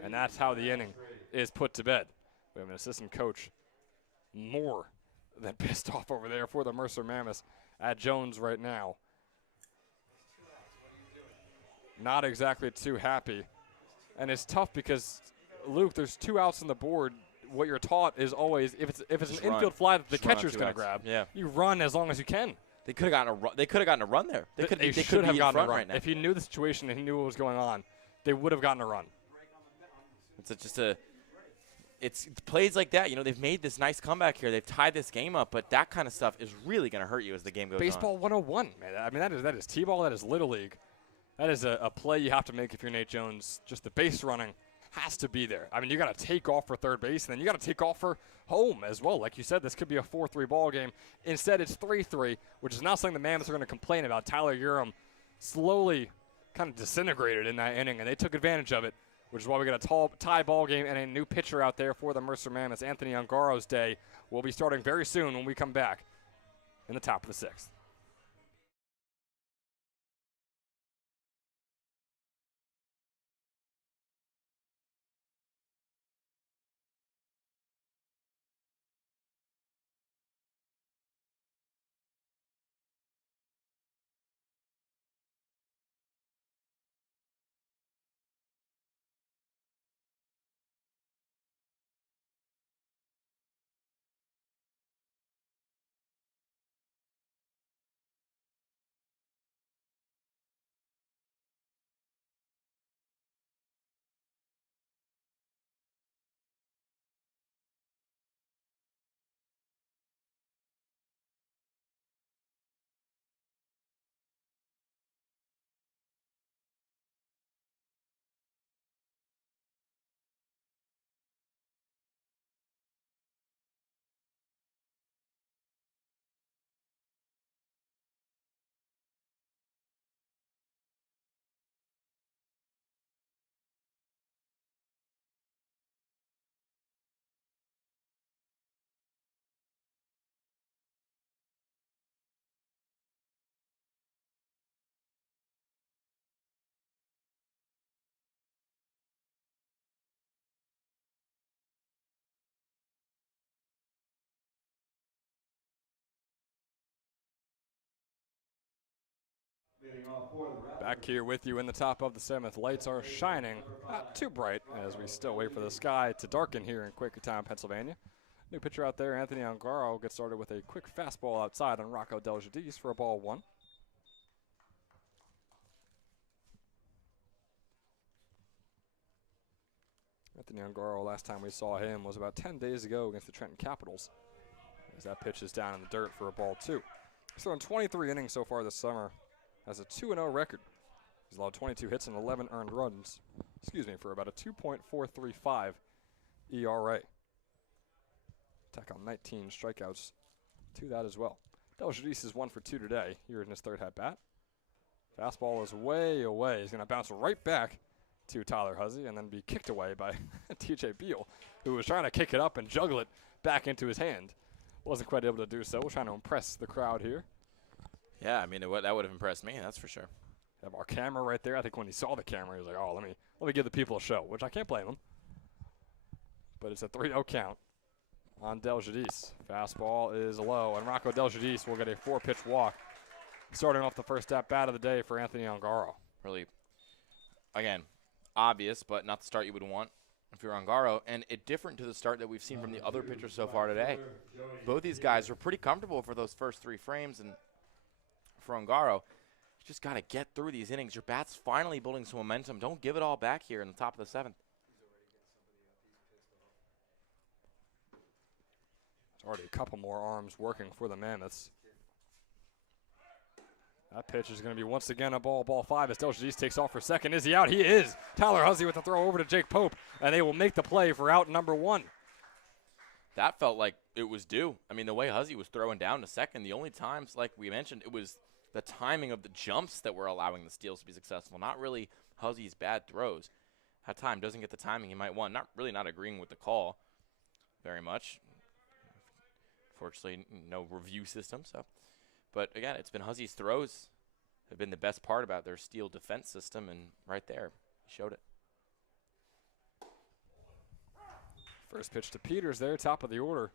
and that's how the inning is put to bed. We have an assistant coach more than pissed off over there for the Mercer Mammoths at Jones right now. Not exactly too happy. And it's tough because, Luke, there's 2 outs on the board. What you're taught is always, if it's an infield fly that the catcher's going to grab, you run as long as you can. They could have gotten a run. They could have gotten a run there. They should have gotten a run right now. If he knew the situation and he knew what was going on, they would have gotten a run. It's plays like that. They've made this nice comeback here. They've tied this game up, but that kind of stuff is really going to hurt you as the game goes on. Baseball 101, man. I mean, that is T-ball. That is Little League. That is a play you have to make if you're Nate Jones. Just the base running has to be there. I mean, you got to take off for third base, and then you got to take off for home as well. Like you said, this could be a 4-3 ball game. Instead, it's 3-3, which is not something the Mammoths are going to complain about. Tyler Urim slowly kind of disintegrated in that inning, and they took advantage of it, which is why we got a tie ball game and a new pitcher out there for the Mercer Mammoths. Anthony Ungaro's day will be starting very soon when we come back in the top of the 6th. Back here with you in the top of the 7th. Lights are shining, not too bright, as we still wait for the sky to darken here in Quakertown, Pennsylvania. New pitcher out there, Anthony Ungaro, gets started with a quick fastball outside on Rocco Deljadis for a ball 1. Anthony Ungaro, last time we saw him was about 10 days ago against the Trenton Capitals, as that pitch is down in the dirt for a ball 2. He's thrown 23 innings so far this summer. Has a 2-0 record. He's allowed 22 hits and 11 earned runs, for about a 2.435 ERA. Tack on 19 strikeouts to that as well. Deljadis is 1 for 2 today here in his 3rd at-bat. Fastball is way away. He's going to bounce right back to Tyler Huzzy and then be kicked away by TJ Beal, who was trying to kick it up and juggle it back into his hand. Wasn't quite able to do so. We're trying to impress the crowd here. Yeah, I mean, that would have impressed me, that's for sure. Have our camera right there. I think when he saw the camera, he was like, oh, let me give the people a show, which I can't blame him. But it's a 3-0 count on Deljadis. Fastball is low, and Rocco Deljadis will get a 4-pitch walk starting off the first at-bat of the day for Anthony Ongaro. Really, again, obvious, but not the start you would want if you're Ongaro, and it different to the start that we've seen from the other pitchers so far today. Both these guys were pretty comfortable for those first 3 frames, and for Ongaro, you just got to get through these innings. Your bat's finally building some momentum. Don't give it all back here in the top of the 7th. There's already a couple more arms working for the Mammoths. That pitch is going to be once again a ball 5 as Delchidis takes off for second. Is he out? He is. Tyler Hussey with the throw over to Jake Pope, and they will make the play for out number 1. That felt like it was due. I mean, the way Hussey was throwing down to second, the only times, like we mentioned, it was the timing of the jumps that were allowing the steals to be successful, not really Hussey's bad throws. That time doesn't get the timing he might want. Not agreeing with the call very much. Fortunately, no review system, so. But again, it's been Hussey's throws have been the best part about their steal defense system, and right there, he showed it. First pitch to Peters there, top of the order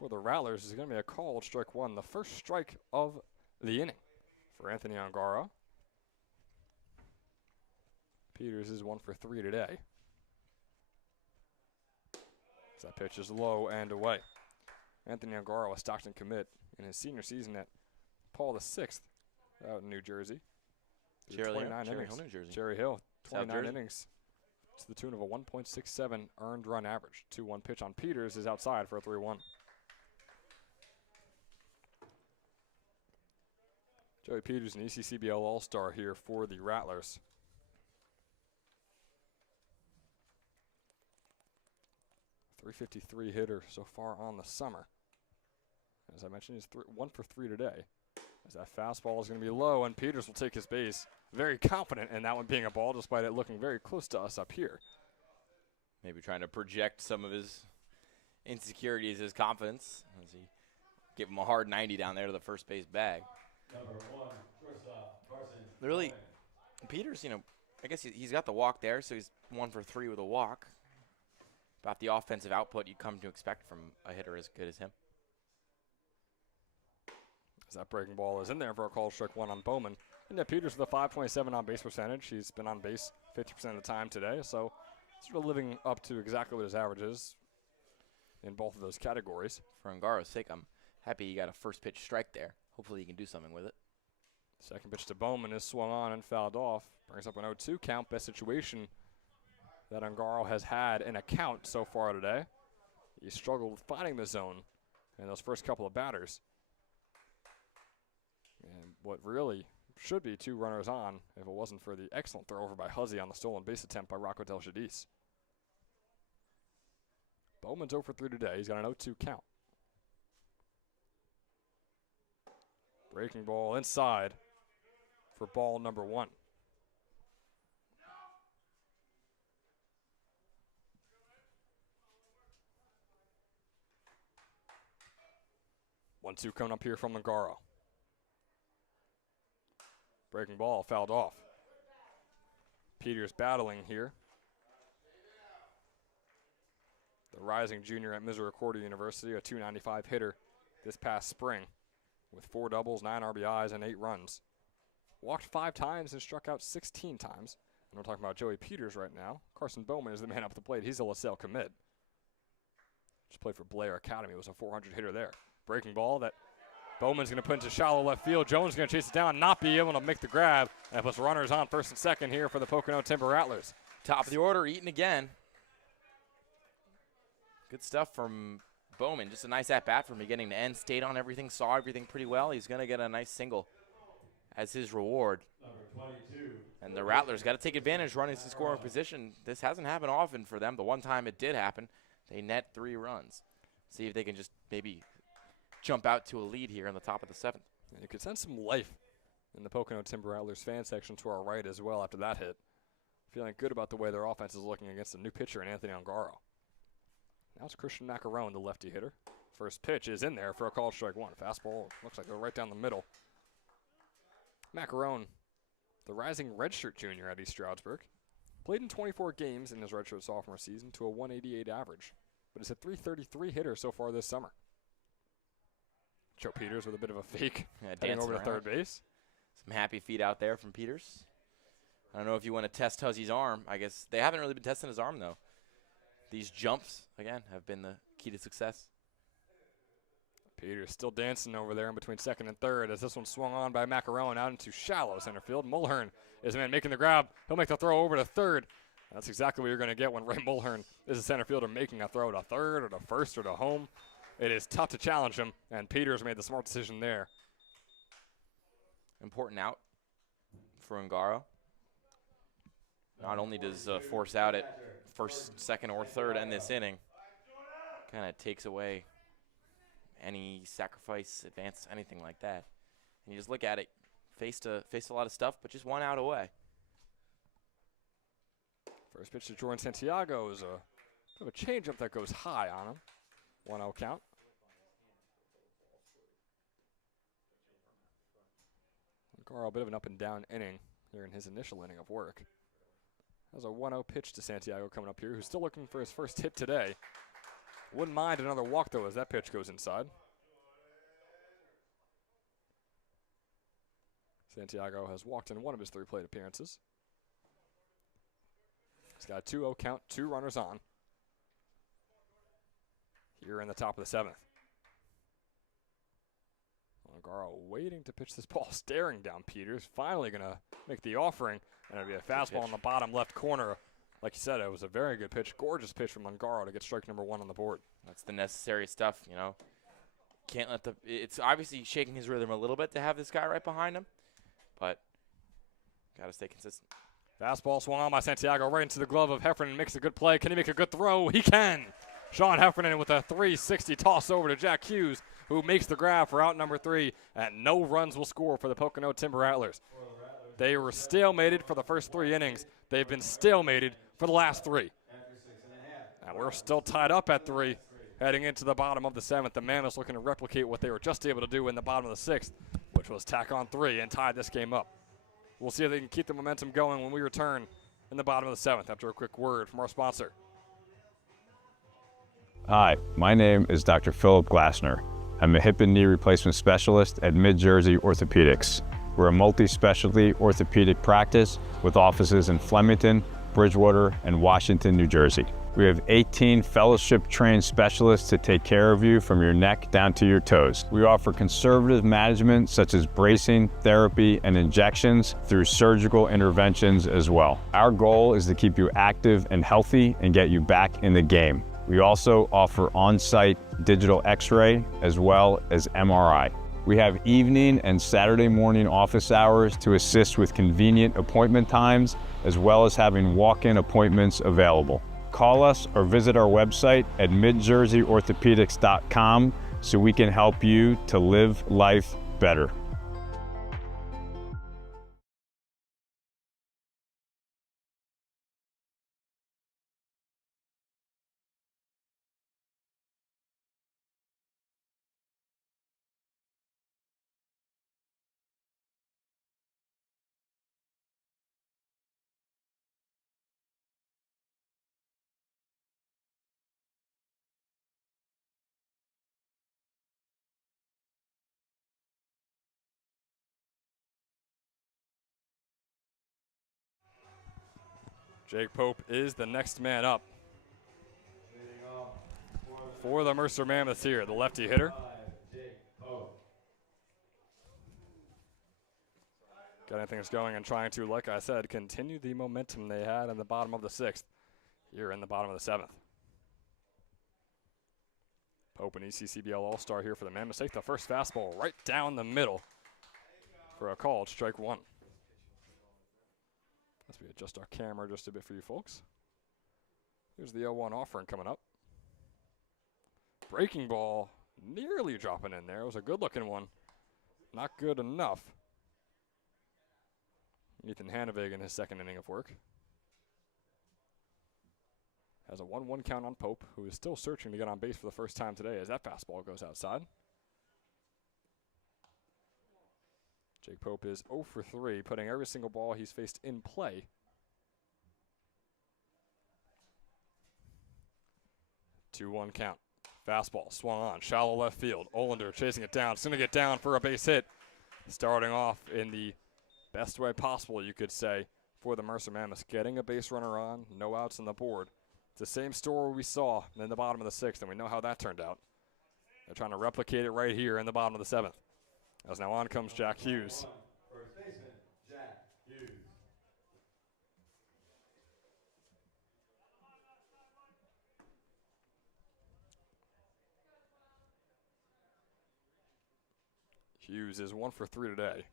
for the Rattlers is going to be a called strike 1, the first strike of the inning for Anthony Ongaro. Peters is 1 for 3 today. That pitch is low and away. Anthony Ongaro, a Stockton commit in his senior season at Paul VI out in New Jersey. Cherry Hill, New Jersey. Cherry Hill, 29 Jersey. innings to the tune of a 1.67 earned run average. 2-1 pitch on Peters is outside for a 3-1. Joey Peters, an ECCBL All-Star here for the Rattlers. .353 hitter so far on the summer. As I mentioned, he's 1 for 3 today. As that fastball is going to be low, and Peters will take his base. Very confident in that one being a ball, despite it looking very close to us up here. Maybe trying to project some of his insecurities, his confidence, as he give him a hard 90 down there to the first base bag. Number 1, shortstop, Carson. Really, Peters, I guess he's got the walk there, so he's 1 for 3 with a walk. About the offensive output you'd come to expect from a hitter as good as him. As that breaking ball is in there for a call strike 1 on Bowman. And Peters with a 5.7 on base percentage. He's been on base 50% of the time today, so sort of living up to exactly what his average is in both of those categories. For Angaro's sake, I'm happy he got a first pitch strike there. Hopefully he can do something with it. Second pitch to Bowman is swung on and fouled off. Brings up an 0-2 count. Best situation that Ongaro has had in a count so far today. He struggled finding the zone in those first couple of batters. And what really should be 2 runners on if it wasn't for the excellent throw over by Hussey on the stolen base attempt by Rocco Delchidis. Bowman's 0 for 3 today. He's got an 0-2 count. Breaking ball inside for ball number 1. One-two coming up here from Ongaro. Breaking ball fouled off. Peters battling here. The rising junior at Misericordia University, a .295 hitter this past spring with 4 doubles, 9 RBIs, and 8 runs. Walked 5 times and struck out 16 times. And we're talking about Joey Peters right now. Carson Bowman is the man up at the plate. He's a LaSalle commit. Just played for Blair Academy. Was a 400 hitter there. Breaking ball that Bowman's going to put into shallow left field. Jones going to chase it down, not be able to make the grab. And puts runners on first and second here for the Pocono Timber Rattlers. Top of the order, Eaton again. Good stuff from Bowman. Just a nice at-bat from beginning to end. Stayed on everything, saw everything pretty well. He's going to get a nice single as his reward. Number 22. And the Rattlers got to take advantage running to scoring position. This hasn't happened often for them. The one time it did happen, they net 3 runs. See if they can just maybe jump out to a lead here in the top of the 7th. And you could sense some life in the Pocono Timber Rattlers fan section to our right as well after that hit. Feeling good about the way their offense is looking against a new pitcher in Anthony Ongaro. Now it's Christian Macarone, the lefty hitter. First pitch is in there for a called strike 1. Fastball looks like they're right down the middle. Macarone, the rising redshirt junior at East Stroudsburg, played in 24 games in his redshirt sophomore season to a 188 average, but is a .333 hitter so far this summer. Joe Peters with a bit of a fake Yeah, heading dancing over to third around. base. Some happy feet out there from Peters. I don't know if you want to test Huzzy's arm. I guess they haven't really been testing his arm, though. These jumps, again, have been the key to success. Peters still dancing over there in between second and third as this one swung on by Macaron out into shallow center field. Mulhern is the man making the grab. He'll make the throw over to third. That's exactly what you're going to get when Ray Mulhern is a center fielder making a throw to third or to first or to home. It is tough to challenge him, and Peters made the smart decision there. Important out for Ungaro. Not only does force out at first, second, or third in this inning, kind of takes away any sacrifice, advance, anything like that. And you just look at it, faced a lot of stuff, but just one out away. First pitch to Jordan Santiago is a bit of a changeup that goes high on him. 1-0 count. Carl, a bit of an up and down inning here in his initial inning of work. There's a 1-0 pitch to Santiago coming up here, who's still looking for his first hit today. Wouldn't mind another walk, though, as that pitch goes inside. Santiago has walked in one of his 3 plate appearances. He's got a 2-0 count, 2 runners on. Here in the top of the 7th. Ungaro waiting to pitch this ball, staring down Peters. Finally going to make the offering, and it'll be a fastball in the bottom left corner. Like you said, it was a very good pitch, gorgeous pitch from Ungaro to get strike number 1 on the board. That's the necessary stuff, you know. Can't let it's obviously shaking his rhythm a little bit to have this guy right behind him, but got to stay consistent. Fastball swung on by Santiago right into the glove of Heffernan. Makes a good play. Can he make a good throw? He can. Sean Heffernan with a 360 toss over to Jack Hughes, who makes the grab for out number 3, and no runs will score for the Pocono Timber Rattlers. They were stalemated for the first 3 innings. They've been stalemated for the last 3. And we're still tied up at 3 heading into the bottom of the 7th. The Mammoths looking to replicate what they were just able to do in the bottom of the 6th, which was tack on 3 and tie this game up. We'll see if they can keep the momentum going when we return in the bottom of the 7th after a quick word from our sponsor. Hi, my name is Dr. Philip Glassner. I'm a hip and knee replacement specialist at Mid-Jersey Orthopedics. We're a multi-specialty orthopedic practice with offices in Flemington, Bridgewater, and Washington, New Jersey. We have 18 fellowship-trained specialists to take care of you from your neck down to your toes. We offer conservative management such as bracing, therapy, and injections through surgical interventions as well. Our goal is to keep you active and healthy and get you back in the game. We also offer on-site digital x-ray as well as MRI. We have evening and Saturday morning office hours to assist with convenient appointment times, as well as having walk-in appointments available. Call us or visit our website at midjerseyorthopedics.com so we can help you to live life better. Jake Pope is the next man up for the Mercer Mammoths here, the lefty hitter. Getting things going and trying to, like I said, continue the momentum they had in the bottom of the 6th here in the bottom of the 7th. Pope, an ECCBL All-Star here for the Mammoths. Take the first fastball right down the middle for a called strike 1. Let's adjust our camera just a bit for you folks. Here's the 0-1 offering coming up. Breaking ball nearly dropping in there. It was a good-looking one. Not good enough. Ethan Hanevig in his 2nd inning of work. Has a 1-1 count on Pope, who is still searching to get on base for the first time today as that fastball goes outside. Jake Pope is 0 for 3, putting every single ball he's faced in play. Two-one count. Fastball swung on, shallow left field. Olander chasing it down. It's going to get down for a base hit. Starting off in the best way possible, you could say, for the Mercer Mammoths. Getting a base runner on, no outs on the board. It's the same story we saw in the bottom of the 6th, and we know how that turned out. They're trying to replicate it right here in the bottom of the 7th. As now on comes Jack Hughes. First baseman, Jack Hughes. Hughes is 1 for 3 today.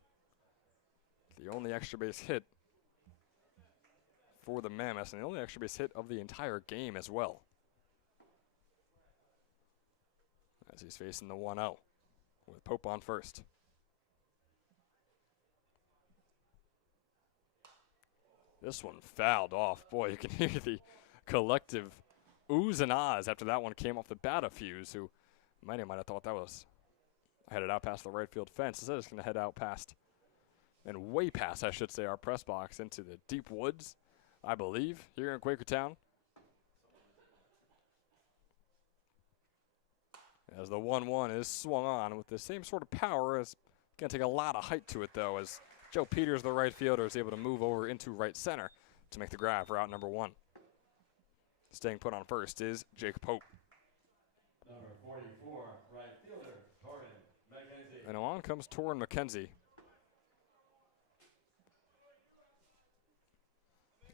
The only extra base hit for the Mammoths, and the only extra base hit of the entire game as well. As he's facing the 1-0 with Pope on first. This one fouled off. Boy, you can hear the collective oohs and ahs after that one came off the bat of Hughes, who many might have thought that was headed out past the right field fence. Instead, it's going to head out past, and way past, I should say, our press box into the deep woods, I believe, here in Quakertown. As the 1-1 is swung on with the same sort of power. It's going to take a lot of height to it, though, as Joe Peters, the right fielder, is able to move over into right center to make the grab for out number 1. Staying put on first is Jake Pope. Number 44, right fielder, Torrin McKenzie. And on comes Torrin McKenzie.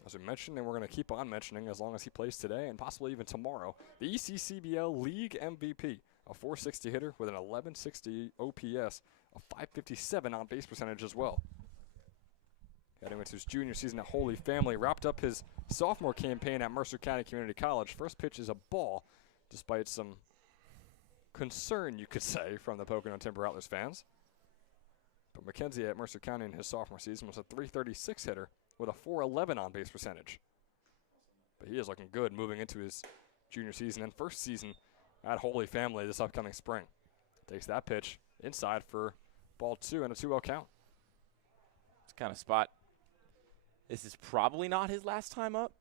As we mentioned, and we're going to keep on mentioning as long as he plays today and possibly even tomorrow, the ECCBL League MVP, a 460 hitter with an 1160 OPS, a 557 on base percentage as well. Heading into his junior season at Holy Family, wrapped up his sophomore campaign at Mercer County Community College. First pitch is a ball, despite some concern, you could say, from the Pocono Timber Rattlers fans. But McKenzie at Mercer County in his sophomore season was a 336 hitter with a 411 on base percentage. But he is looking good moving into his junior season and first season at Holy Family this upcoming spring. Takes that pitch inside for ball 2 and a 2-0 count. It's kind of spot. This is probably not his last time up,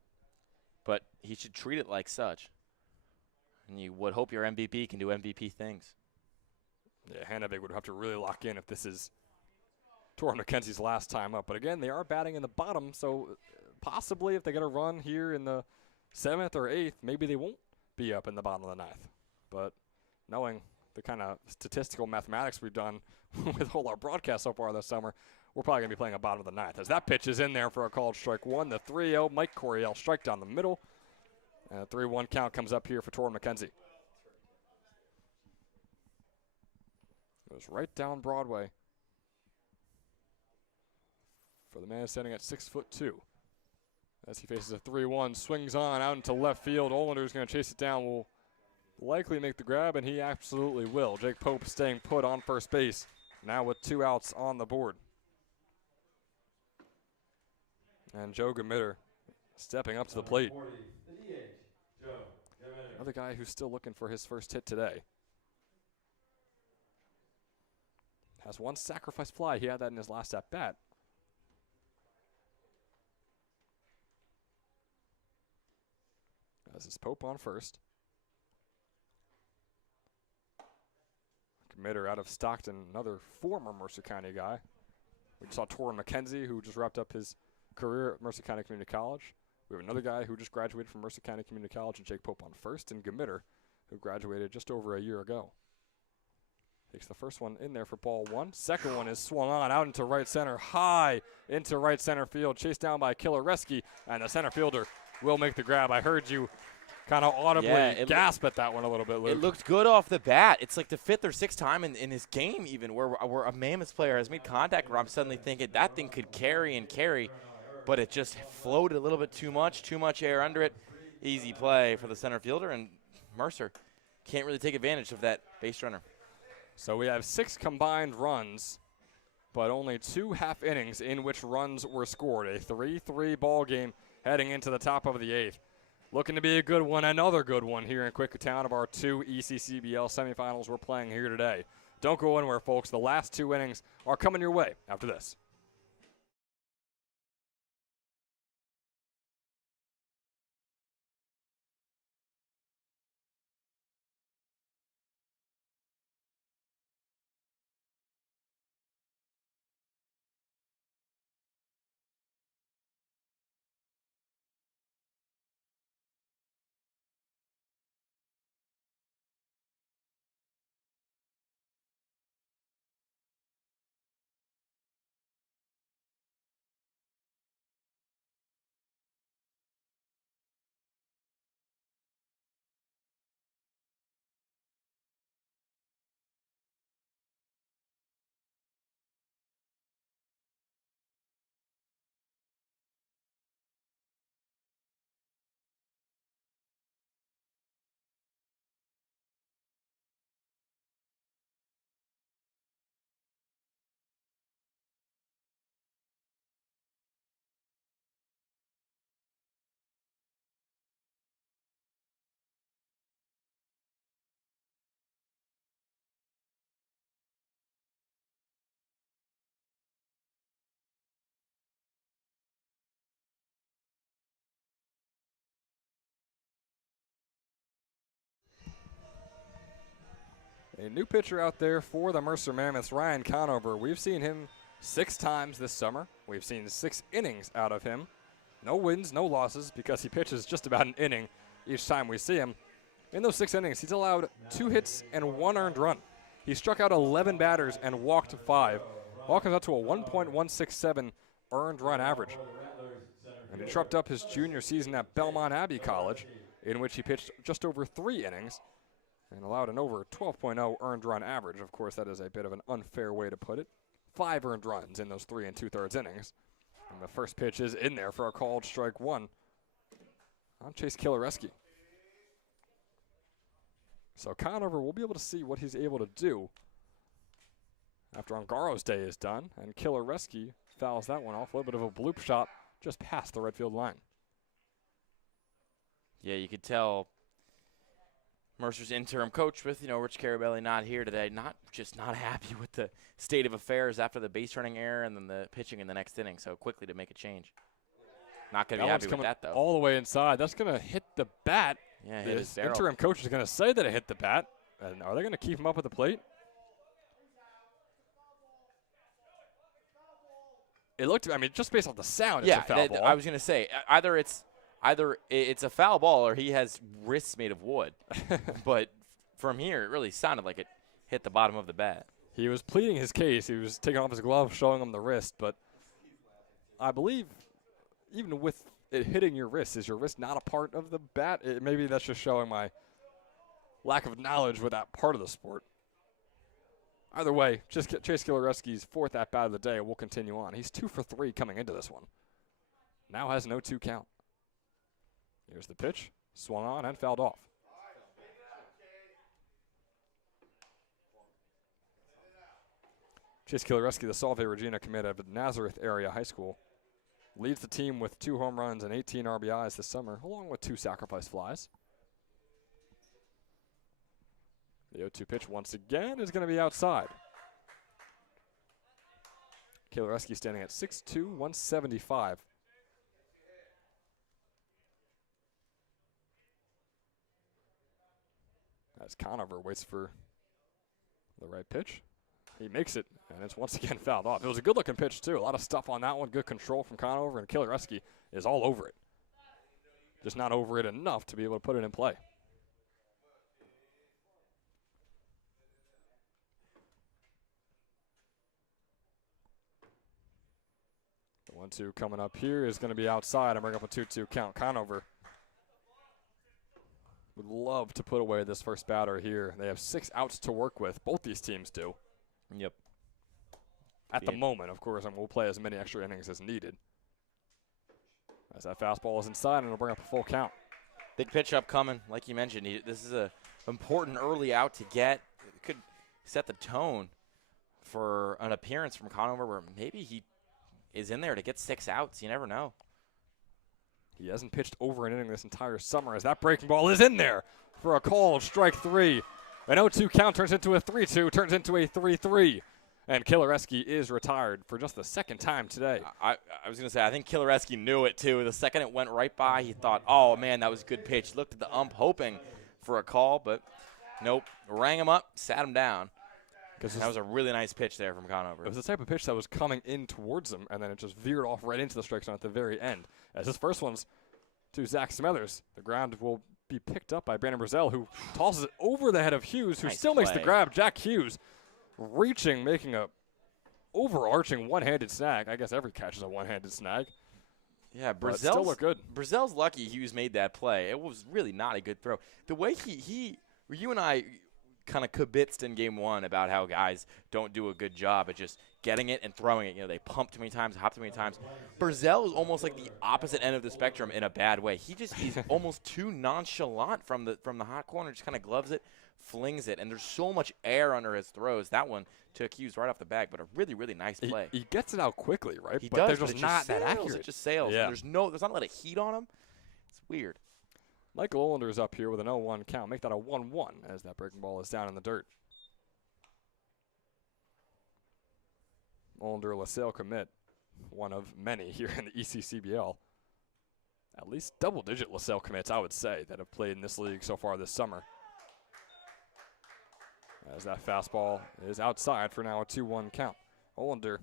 but he should treat it like such. And you would hope your MVP can do MVP things. Yeah, Hannabig would have to really lock in if this is Torrin McKenzie's last time up. But again, they are batting in the bottom, so possibly if they get a run here in the 7th or 8th, maybe they won't be up in the bottom of the 9th. But knowing the kind of statistical mathematics we've done with all our broadcasts so far this summer, we're probably going to be playing a bottom of the 9th. As that pitch is in there for a called strike 1, the 3-0, Mike Coryell strike down the middle. And a 3-1 count comes up here for Torrin McKenzie. Goes right down Broadway for the man standing at 6'2". As he faces a 3-1, swings on out into left field. Olander's going to chase it down, will likely make the grab, and he absolutely will. Jake Pope staying put on first base, now with 2 outs on the board. And Joe Gamitter stepping up to the plate. 40, the DH, Joe Gamitter. Another guy who's still looking for his first hit today. Has 1 sacrifice fly. He had that in his last at-bat. As is Pope on first. Committer out of Stockton, another former Mercer County guy. We just saw Torrin McKenzie, who just wrapped up his career at Mercer County Community College. We have another guy who just graduated from Mercer County Community College, and Jake Pope on first, and Gamitter, who graduated just over a year ago. Takes the first one in there for ball 1. Second one is swung on out into right center, high into right center field, chased down by Kilareski, and the center fielder will make the grab. I heard you kind of audibly gasp at that one a little bit, Luke. It looked good off the bat. It's like the 5th or 6th time in his game even where a Mammoths player has made contact where I'm suddenly thinking that thing could carry, but it just floated a little bit too much air under it. Easy play for the center fielder, and Mercer can't really take advantage of that base runner. So we have 6 combined runs, but only 2 half innings in which runs were scored. A 3-3 ball game heading into the top of the 8th. Looking to be a good one, another good one here in Quakertown of our 2 ECCBL semifinals we're playing here today. Don't go anywhere, folks. The last 2 innings are coming your way after this. A new pitcher out there for the Mercer Mammoths, Ryan Conover. We've seen him 6 times this summer. We've seen 6 innings out of him. No wins, no losses, because he pitches just about an inning each time we see him. In those 6 innings, he's allowed 2 hits and 1 earned run. He struck out 11 batters and walked 5. All comes out to a 1.167 earned run average. And he trumped up his junior season at Belmont Abbey College, in which he pitched just over 3 innings and allowed an over 12.0 earned run average. Of course, that is a bit of an unfair way to put it. 5 earned runs in those 3 2/3 innings. And the first pitch is in there for a called strike 1 on Chase Killareski. So Conover will be able to see what he's able to do after Angaro's day is done. And Killareski fouls that one off. A little bit of a bloop shot just past the right field line. Yeah, you could tell Mercer's interim coach with, Rich Carabelli not here today, not happy with the state of affairs after the base running error and then the pitching in the next inning so quickly to make a change. Not going to be happy with that, though. All the way inside. That's going to hit the bat. Yeah, hit his barrel. Interim coach is going to say that it hit the bat. And are they going to keep him up at the plate? It looked, just based off the sound, it's a foul ball. I was going to say, either it's a foul ball or he has wrists made of wood. But from here, it really sounded like it hit the bottom of the bat. He was pleading his case. He was taking off his glove, showing him the wrist. But I believe even with it hitting your wrist, is your wrist not a part of the bat? Maybe that's just showing my lack of knowledge with that part of the sport. Either way, just Chase Killareski's 4th at-bat of the day will continue on. He's 2 for 3 coming into this one. Now has an 0-2 count. Here's the pitch. Swung on and fouled off. Chase Killareski, the Salve Regina commit of Nazareth Area High School, leads the team with 2 home runs and 18 RBIs this summer, along with 2 sacrifice flies. The 0-2 pitch once again is going to be outside. Killareski standing at 6'2", 175. As Conover waits for the right pitch. He makes it, and it's once again fouled off. It was a good-looking pitch, too. A lot of stuff on that one. Good control from Conover, and Killareski is all over it. Just not over it enough to be able to put it in play. The 1-2 coming up here is going to be outside and bring up a 2-2 count. Conover would love to put away this first batter here. They have 6 outs to work with. Both these teams do. Yep. At the moment, of course, and we'll play as many extra innings as needed. As that fastball is inside, and it'll bring up a full count. Big pitch up coming, like you mentioned. This is an important early out to get. It could set the tone for an appearance from Conover where maybe he is in there to get 6 outs. You never know. He hasn't pitched over an inning this entire summer as that breaking ball is in there for a called strike 3. An 0-2 count turns into a 3-2, turns into a 3-3. And Killareski is retired for just the 2nd time today. I was going to say, I think Killareski knew it, too. The second it went right by, he thought, oh, man, that was a good pitch. Looked at the ump hoping for a call, but nope. Rang him up, sat him down. That was a really nice pitch there from Conover. It was the type of pitch that was coming in towards him, and then it just veered off right into the strike zone at the very end. As his first one's to Zach Smethers. The ground will be picked up by Brandon Brazell, who tosses it over the head of Hughes, who still makes the grab. Jack Hughes reaching, making a overarching one-handed snag. I guess every catch is a one-handed snag. Yeah, Brazell's still look good. Brazell's lucky Hughes made that play. It was really not a good throw. The way you and I kind of kibitzed in game 1 about how guys don't do a good job at just getting it and throwing it. They pump too many times, hop too many times. Brazell is almost like the opposite end of the spectrum in a bad way. He's almost too nonchalant from the hot corner, just kind of gloves it, flings it, and there's so much air under his throws. That one took Hughes right off the bag, but a really, really nice play. He gets it out quickly, right? He does, they're just not that accurate. It just sails. Yeah. There's not a lot of heat on him. It's weird. Michael Olander is up here with an 0-1 count. Make that a 1-1 as that breaking ball is down in the dirt. Olander LaSalle commit, one of many here in the ECCBL. At least double-digit LaSalle commits, I would say, that have played in this league so far this summer. as that fastball is outside for now a 2-1 count. Olander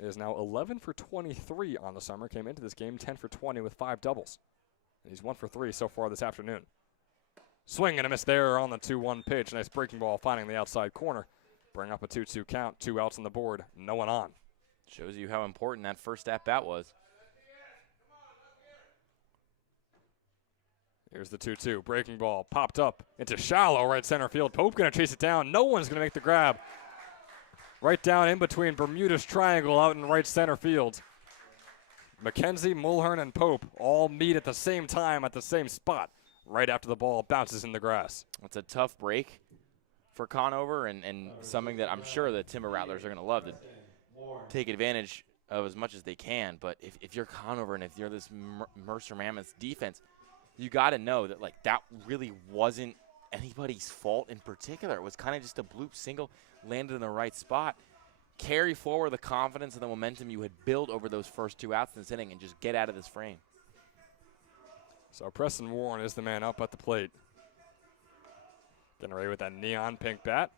is now 11 for 23 on the summer. Came into this game 10 for 20 with 5 doubles. He's 1 for 3 so far this afternoon. Swing and a miss there on the 2-1 pitch. Nice breaking ball finding the outside corner. Bring up a 2-2 count. 2 outs on the board. No one on. Shows you how important that first at-bat was. Here's the 2-2. Breaking ball popped up into shallow right center field. Pope going to chase it down. No one's going to make the grab. Right down in between Bermuda's Triangle out in right center field. McKenzie, Mulhern, and Pope all meet at the same time at the same spot right after the ball bounces in the grass. It's a tough break for Conover and something that I'm sure the Timber Rattlers are going to love to take advantage of as much as they can. But if you're Conover and if you're this Mercer Mammoths defense, you got to know that like that really wasn't anybody's fault in particular. It was kind of just a bloop single landed in the right spot. Carry forward the confidence and the momentum you had built over those first 2 outs in this inning and just get out of this frame. So Preston Warren is the man up at the plate. Getting ready with that neon pink bat.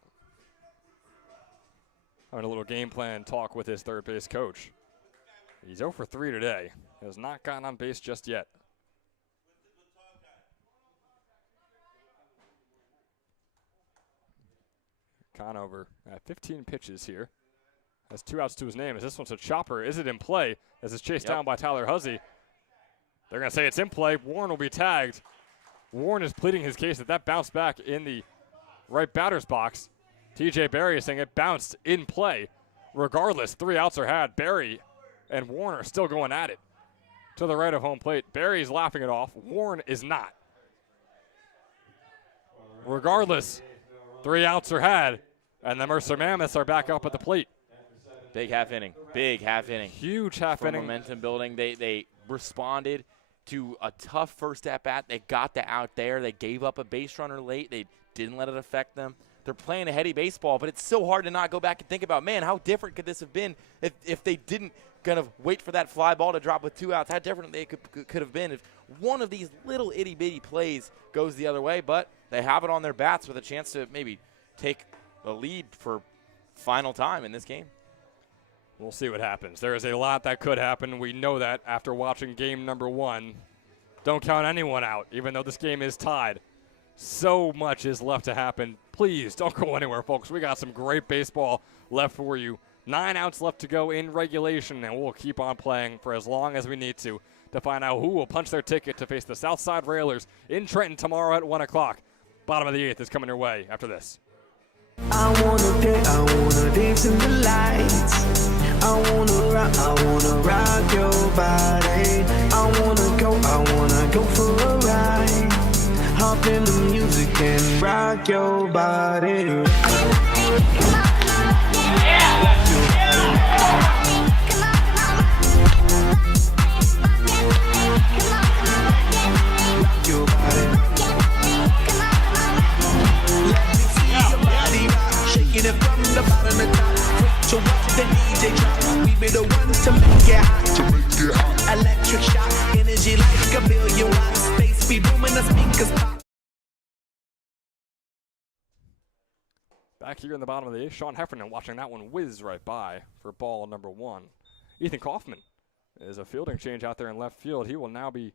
Having a little game plan talk with his third base coach. He's 0 for 3 today. Has not gotten on base just yet. Conover at 15 pitches here. Has 2 outs to his name. As this one's a chopper. Is it in play? As it's chased down by Tyler Huzzy. They're going to say it's in play. Warren will be tagged. Warren is pleading his case that that bounced back in the right batter's box. TJ Berry is saying it bounced in play. Regardless, 3 outs are had. Berry and Warren are still going at it to the right of home plate. Berry's laughing it off. Warren is not. Regardless, 3 outs are had, and the Mercer Mammoths are back up at the plate. Big half inning. Big half inning. Huge half For inning. momentum building. They responded to a tough first at-bat. They got the out there. They gave up a base runner late. They didn't let it affect them. They're playing a heady baseball, but it's so hard to not go back and think about, man, how different could this have been if they didn't kind of wait for that fly ball to drop with 2 outs? How different they could have been if one of these little itty-bitty plays goes the other way, but they have it on their bats with a chance to maybe take the lead for final time in this game. We'll see what happens. There is a lot that could happen. We know that after watching game number 1. Don't count anyone out, even though this game is tied. So much is left to happen. Please don't go anywhere, folks. We got some great baseball left for you. 9 outs left to go in regulation, and we'll keep on playing for as long as we need to find out who will punch their ticket to face the Southside Railers in Trenton tomorrow at 1 o'clock. Bottom of the 8th is coming your way after this. I wanna dance in the lights. I wanna rock your body. I wanna go for a ride. Hop in the music and rock your body. Rock your body. Shaking it from the bottom to top. So watch the DJ drop. We be the ones to make it hot. Electric shock, energy like 1,000,000,000 watts. Space be booming, the speakers pop. Back here in the bottom of the 8th, Sean Heffernan watching that one whiz right by for ball number 1. Ethan Kaufman is a fielding change out there in left field. He will now be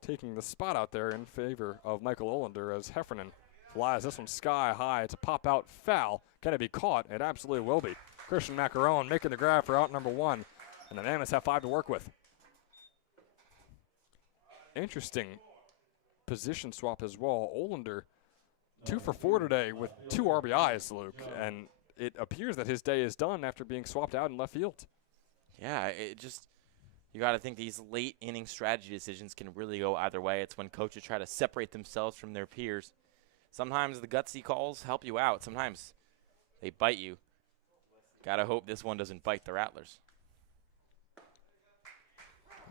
taking the spot out there in favor of Michael Olander as Heffernan flies this one sky high to pop out foul. Can it be caught? It absolutely will be. Christian Macaron making the grab for out number 1, and the Mammoths have 5 to work with. Interesting position swap as well. Olander 2 for 4 today with 2 RBIs, Luke, and it appears that his day is done after being swapped out in left field. Yeah, it just, you got to think these late inning strategy decisions can really go either way. It's when coaches try to separate themselves from their peers. Sometimes the gutsy calls help you out. Sometimes they bite you. Got to hope this one doesn't bite the Rattlers.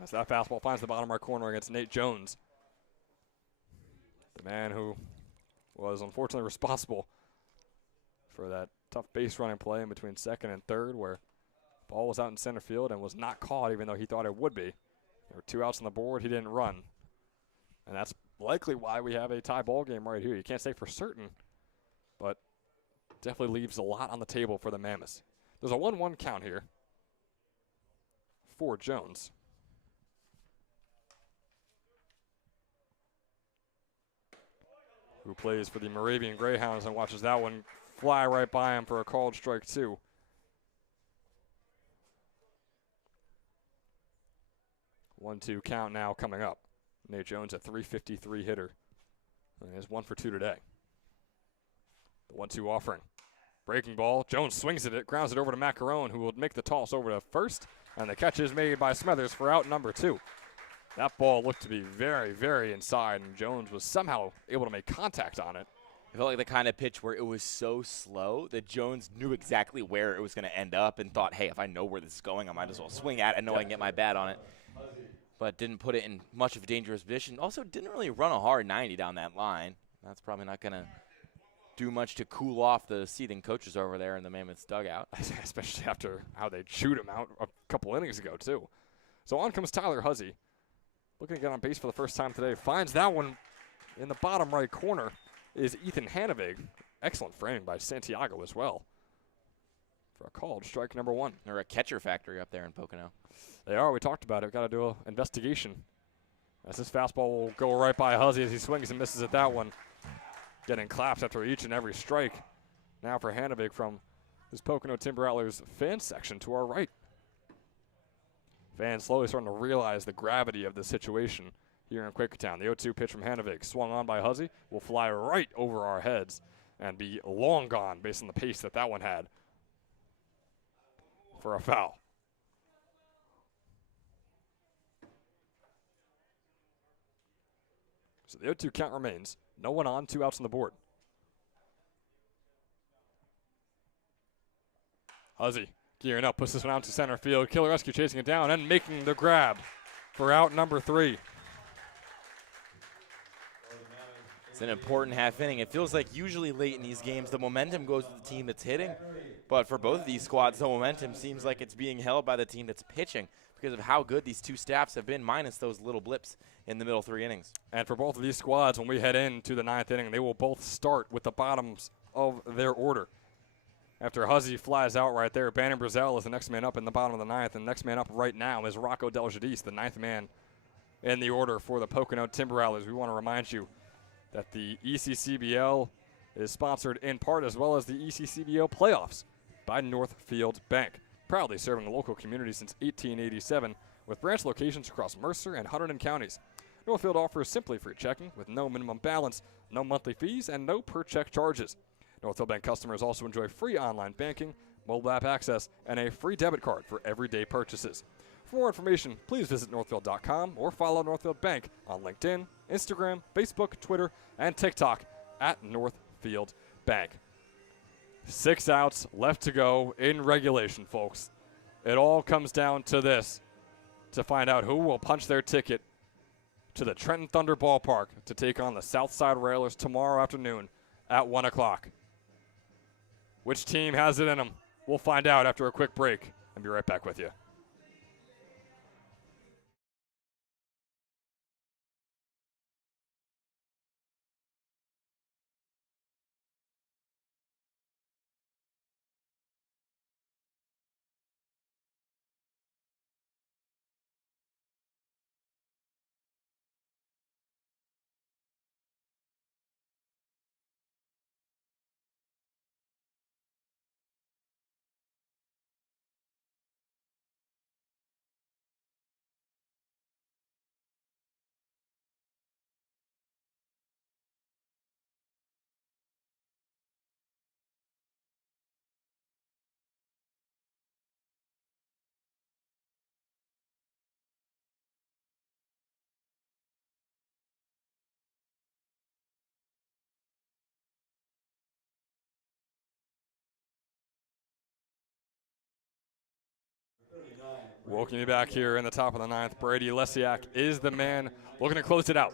As that fastball finds the bottom right corner against Nate Jones, the man who was unfortunately responsible for that tough base running play in between second and third where the ball was out in center field and was not caught even though he thought it would be. There were 2 outs on the board. He didn't run. And that's likely why we have a tie ball game right here. You can't say for certain, but definitely leaves a lot on the table for the Mammoths. There's a 1-1 count here for Jones. Who plays for the Moravian Greyhounds and watches that one fly right by him for a called strike 2. One-two count now coming up. Nate Jones, a .353 hitter. And is 1 for 2 today. The 1-2 offering. Breaking ball. Jones swings at it, grounds it over to Macaron, who will make the toss over to first. And the catch is made by Smethers for out number 2. That ball looked to be very, very inside, and Jones was somehow able to make contact on it. It felt like the kind of pitch where it was so slow that Jones knew exactly where it was going to end up and thought, hey, if I know where this is going, I might as well swing at it. I know I can get my bat on it. But didn't put it in much of a dangerous position. Also didn't really run a hard 90 down that line. That's probably not going to do much to cool off the seething coaches over there in the Mammoths dugout. Especially after how they chewed him out a couple innings ago, too. So on comes Tyler Huzzy. Looking to get on base for the first time today. Finds that one in the bottom right corner is Ethan Hanavig. Excellent framing by Santiago as well. For a called strike number 1. They're a catcher factory up there in Pocono. They are. We talked about it. Got to do an investigation. As this fastball will go right by Huzzy as he swings and misses at that one. Getting claps after each and every strike. Now for Hanavig from this Pocono Timber Rattlers fan section to our right. Fans slowly starting to realize the gravity of the situation here in Quakertown. The 0-2 pitch from Hanavig, swung on by Huzzy, will fly right over our heads and be long gone based on the pace that one had for a foul. So the 0-2 count remains. No one on, 2 outs on the board. Huzzy gearing up, puts this one out to center field. Killer Rescue chasing it down and making the grab for out number 3. It's an important half inning. It feels like usually late in these games the momentum goes to the team that's hitting, but for both of these squads the momentum seems like it's being held by the team that's pitching because of how good these two staffs have been, minus those little blips in the middle 3 innings. And for both of these squads, when we head into the 9th inning, they will both start with the bottoms of their order. After Huzzy flies out right there, Bannon Brazel is the next man up in the bottom of the 9th, and the next man up right now is Rocco Deljadis, the 9th man in the order for the Pocono Timber Rattlers. We want to remind you that the ECCBL is sponsored in part, as well as the ECCBL playoffs, by Northfield Bank, proudly serving the local community since 1887 with branch locations across Mercer and Hunterdon counties. Northfield offers simply free checking with no minimum balance, no monthly fees, and no per-check charges. Northfield Bank customers also enjoy free online banking, mobile app access, and a free debit card for everyday purchases. For more information, please visit northfield.com or follow Northfield Bank on LinkedIn, Instagram, Facebook, Twitter, and TikTok at Northfield Bank. 6 outs left to go in regulation, folks. It all comes down to this, to find out who will punch their ticket to the Trenton Thunder Ballpark to take on the Southside Railers tomorrow afternoon at 1 o'clock. Which team has it in them? We'll find out after a quick break and be right back with you. Welcome you back here in the top of the 9th. Brady Lesiak is the man looking to close it out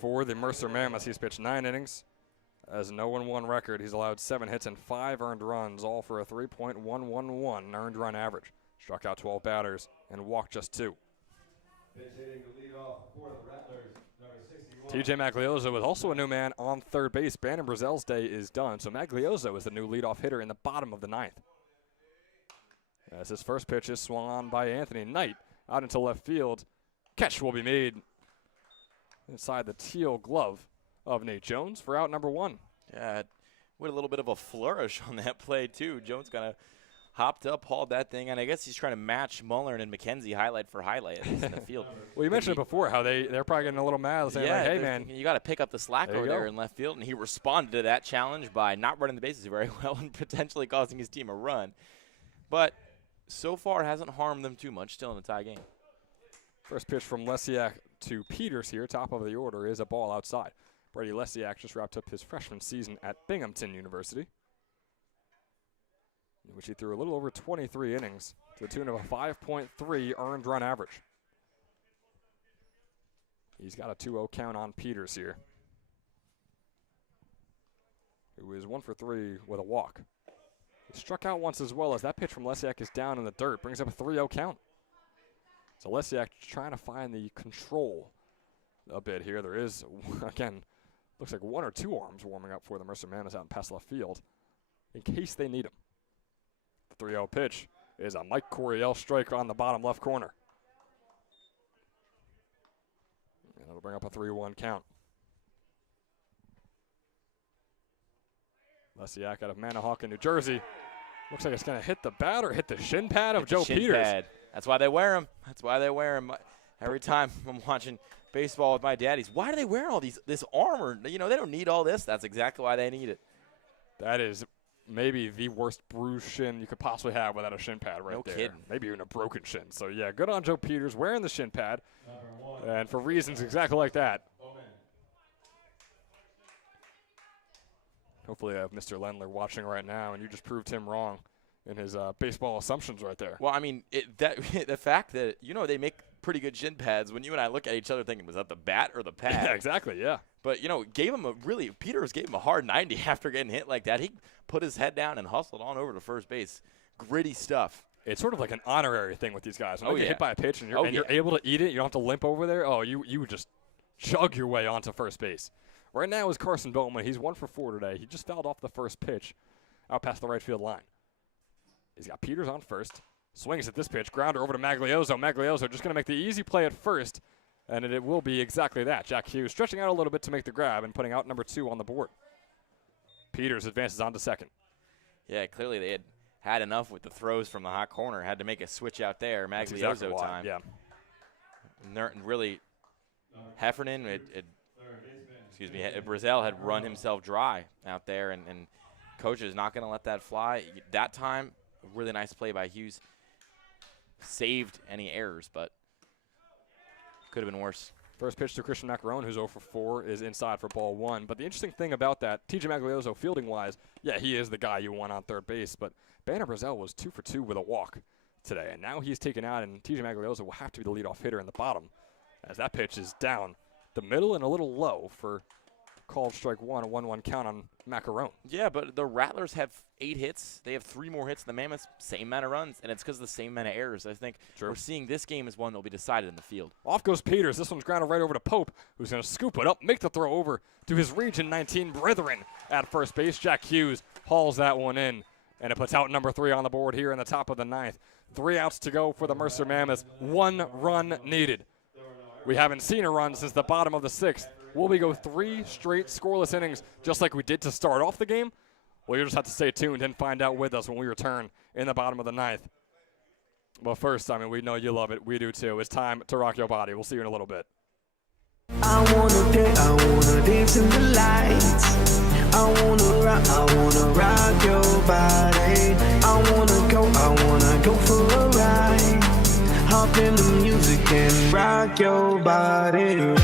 for the Mercer Mammoths. He's pitched 9 innings. As a 0-1 record, he's allowed 7 hits and 5 earned runs, all for a 3.111 earned run average. Struck out 12 batters and walked just 2. Pitch hitting the leadoff for the Rattlers, number 6. TJ Maglioso is also a new man on third base. Bannon Brazel's day is done, so Maglioso is the new leadoff hitter in the bottom of the ninth. As his first pitch is swung on by Anthony Knight out into left field. Catch will be made inside the teal glove of Nate Jones for out number 1. Yeah, with a little bit of a flourish on that play, too. Jones kind of hopped up, hauled that thing, and I guess he's trying to match Mullen and McKenzie highlight for highlight in the field. Well, you mentioned it before, how they're probably getting a little mad, saying, yeah, like, hey, man. You got to pick up the slack over there in left field, and he responded to that challenge by not running the bases very well and potentially causing his team a run. But so far hasn't harmed them too much, still in a tie game. First pitch from Lesiak to Peters here, top of the order, is a ball outside. Brady Lesiak just wrapped up his freshman season at Binghamton University, in which he threw a little over 23 innings to the tune of a 5.3 earned run average. He's got a 2-0 count on Peters here, who is 1 for 3 with a walk. He struck out once as well, as that pitch from Lesiak is down in the dirt, brings up a 3-0 count. So Lesiak trying to find the control a bit here. There is, again, looks like 1 or 2 arms warming up for the Mercer Mammoths out in past left field in case they need him. The 3-0 pitch is a Mike Coryell strike on the bottom left corner. And it'll bring up a 3-1 count. Lesiak out of Manahawkin, New Jersey. Looks like it's going to hit the bat or hit the shin pad of Joe Peters. Pad. That's why they wear them. That's why they wear them. Every time I'm watching baseball with my daddies, why do they wear all this armor? You know, they don't need all this. That's exactly why they need it. That is maybe the worst bruised shin you could possibly have without a shin pad right No there. kidding. Maybe even a broken shin. So, yeah, good on Joe Peters wearing the shin pad. And for reasons exactly like that. Hopefully I have Mr. Lendler watching right now, and you just proved him wrong in his baseball assumptions right there. Well, I mean, the fact that, you know, they make pretty good shin pads, when you and I look at each other thinking, was that the bat or the pad? Yeah, exactly, yeah. But, you know, Peters gave him a hard 90 after getting hit like that. He put his head down and hustled on over to first base. Gritty stuff. It's sort of like an honorary thing with these guys. When you get hit by a pitch and you're able to eat it, you don't have to limp over there. Oh, you would just chug your way onto first base. Right now is Carson Bowman. He's 1 for 4 today. He just fouled off the first pitch out past the right field line. He's got Peters on first. Swings at this pitch. Grounder over to Maglioso. Maglioso just going to make the easy play at first, and it will be exactly that. Jack Hughes stretching out a little bit to make the grab and putting out number 2 on the board. Peters advances on to second. Yeah, clearly they had enough with the throws from the hot corner. Had to make a switch out there. Maglioso exactly time. Yeah. And really, Heffernan, Brazel had run himself dry out there, and coach is not going to let that fly. That time, a really nice play by Hughes. Saved any errors, but could have been worse. First pitch to Christian Macarone, who's 0 for 4, is inside for ball 1. But the interesting thing about that, TJ Maglioso fielding-wise, yeah, he is the guy you want on third base, but Banner Brazel was 2 for 2 with a walk today, and now he's taken out, and TJ Maglioso will have to be the leadoff hitter in the bottom, as that pitch is down the middle and a little low for called strike 1, a 1-1 count on Macarone. Yeah, but the Rattlers have 8 hits. They have 3 more hits than the Mammoths, same amount of runs, and it's because of the same amount of errors. I think we're seeing this game as one that will be decided in the field. Off goes Peters. This one's grounded right over to Pope, who's going to scoop it up, make the throw over to his Region 19 brethren at first base. Jack Hughes hauls that one in, and it puts out number 3 on the board here in the top of the 9th. 3 outs to go for the Mercer Mammoths. 1 run needed. We haven't seen a run since the bottom of the 6th. Will we go 3 straight scoreless innings just like we did to start off the game? Well, you'll just have to stay tuned and find out with us when we return in the bottom of the 9th. But first, I mean, we know you love it. We do too. It's time to rock your body. We'll see you in a little bit. I wanna dance in the lights. I wanna rock your body. I wanna go for a ride. Hop in the music and rock your body.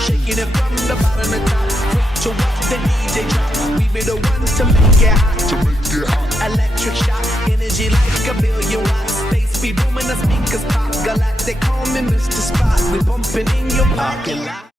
Shaking it from the bottom to top. To watch the DJ drop. We be the ones to make it hot. Electric shock, energy like a billion watts. Space be booming, the speakers pop. Galactic, call me Mr. Spot. We bumping in your parking lot.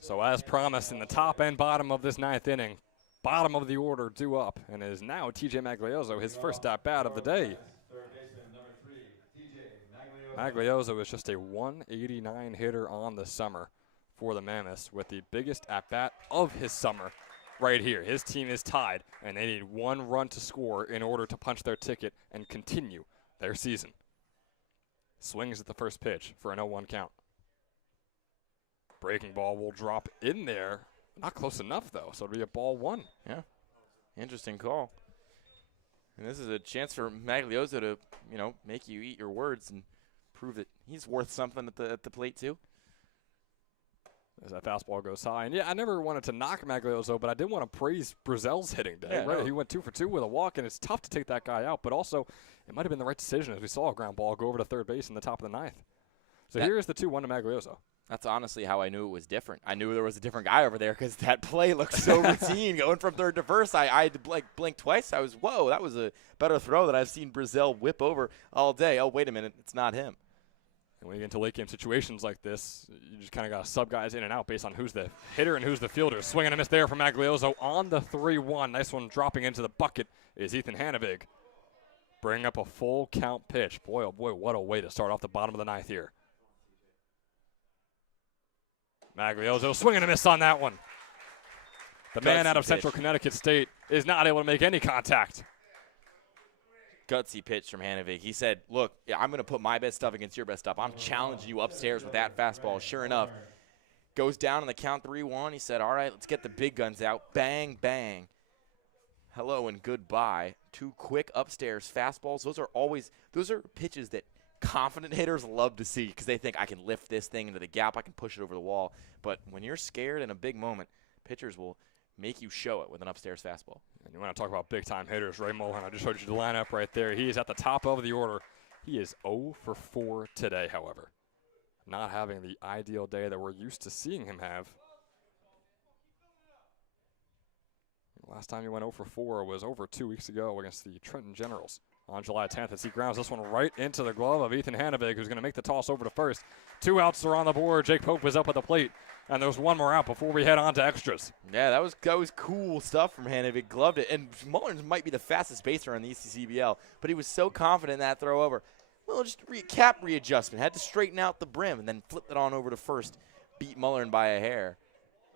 So as promised, in the top and bottom of this 9th inning, bottom of the order due up, and is now TJ Maglioso, his first at-bat of the day. Third baseman, number 3, TJ Maglioso. Maglioso is just a 189 hitter on the summer for the Mammoths, with the biggest at-bat of his summer right here. His team is tied, and they need 1 run to score in order to punch their ticket and continue their season. Swings at the first pitch for an 0-1 count. Breaking ball will drop in there. Not close enough, though, so it'll be a ball 1. Yeah, interesting call. And this is a chance for Maglioso to, you know, make you eat your words and prove that he's worth something at the plate too. As that fastball goes high. And, yeah, I never wanted to knock Maglioso, but I did want to praise Brazel's hitting day. Yeah, right? no. He went 2 for 2 with a walk, and it's tough to take that guy out. But also, it might have been the right decision as we saw a ground ball go over to third base in the top of the 9th. So here's the 2-1 to Maglioso. That's honestly how I knew it was different. I knew there was a different guy over there because that play looked so routine going from third to first. I had to blink twice. I was, whoa, that was a better throw than I've seen Brazel whip over all day. Oh, wait a minute, it's not him. And when you get into late game situations like this, you just kind of got to sub guys in and out based on who's the hitter and who's the fielder. Swing and a miss there from Maglioso on the 3-1. Nice one dropping into the bucket is Ethan Hanavig. Bringing up a full count pitch. Boy, oh boy, what a way to start off the bottom of the 9th here. Maglioso swing and a miss on that one. The man out of Central Connecticut State is not able to make any contact. Gutsy pitch from Hanavig. He said, look, yeah, I'm going to put my best stuff against your best stuff. I'm challenging you upstairs with that fastball. Sure enough, goes down on the count 3-1. He said, all right, let's get the big guns out. Bang, bang. Hello and goodbye. 2 quick upstairs fastballs. Those are pitches that confident hitters love to see because they think I can lift this thing into the gap. I can push it over the wall. But when you're scared in a big moment, pitchers will make you show it with an upstairs fastball. And you want to talk about big-time hitters, Ray Mullen. I just showed you the lineup right there. He is at the top of the order. He is 0 for 4 today, however. Not having the ideal day that we're used to seeing him have. Last time he went 0 for 4 was over 2 weeks ago against the Trenton Generals on July 10th as he grounds this one right into the glove of Ethan Hanavig, who's going to make the toss over to first. 2 outs are on the board. Jake Pope is up at the plate, and there's 1 more out before we head on to extras. Yeah, that was cool stuff from Hanavig. Gloved it. And Mullins might be the fastest baser on the ECCBL, but he was so confident in that throw over. Well, just cap readjustment. Had to straighten out the brim and then flipped it on over to first. Beat Mullern by a hair.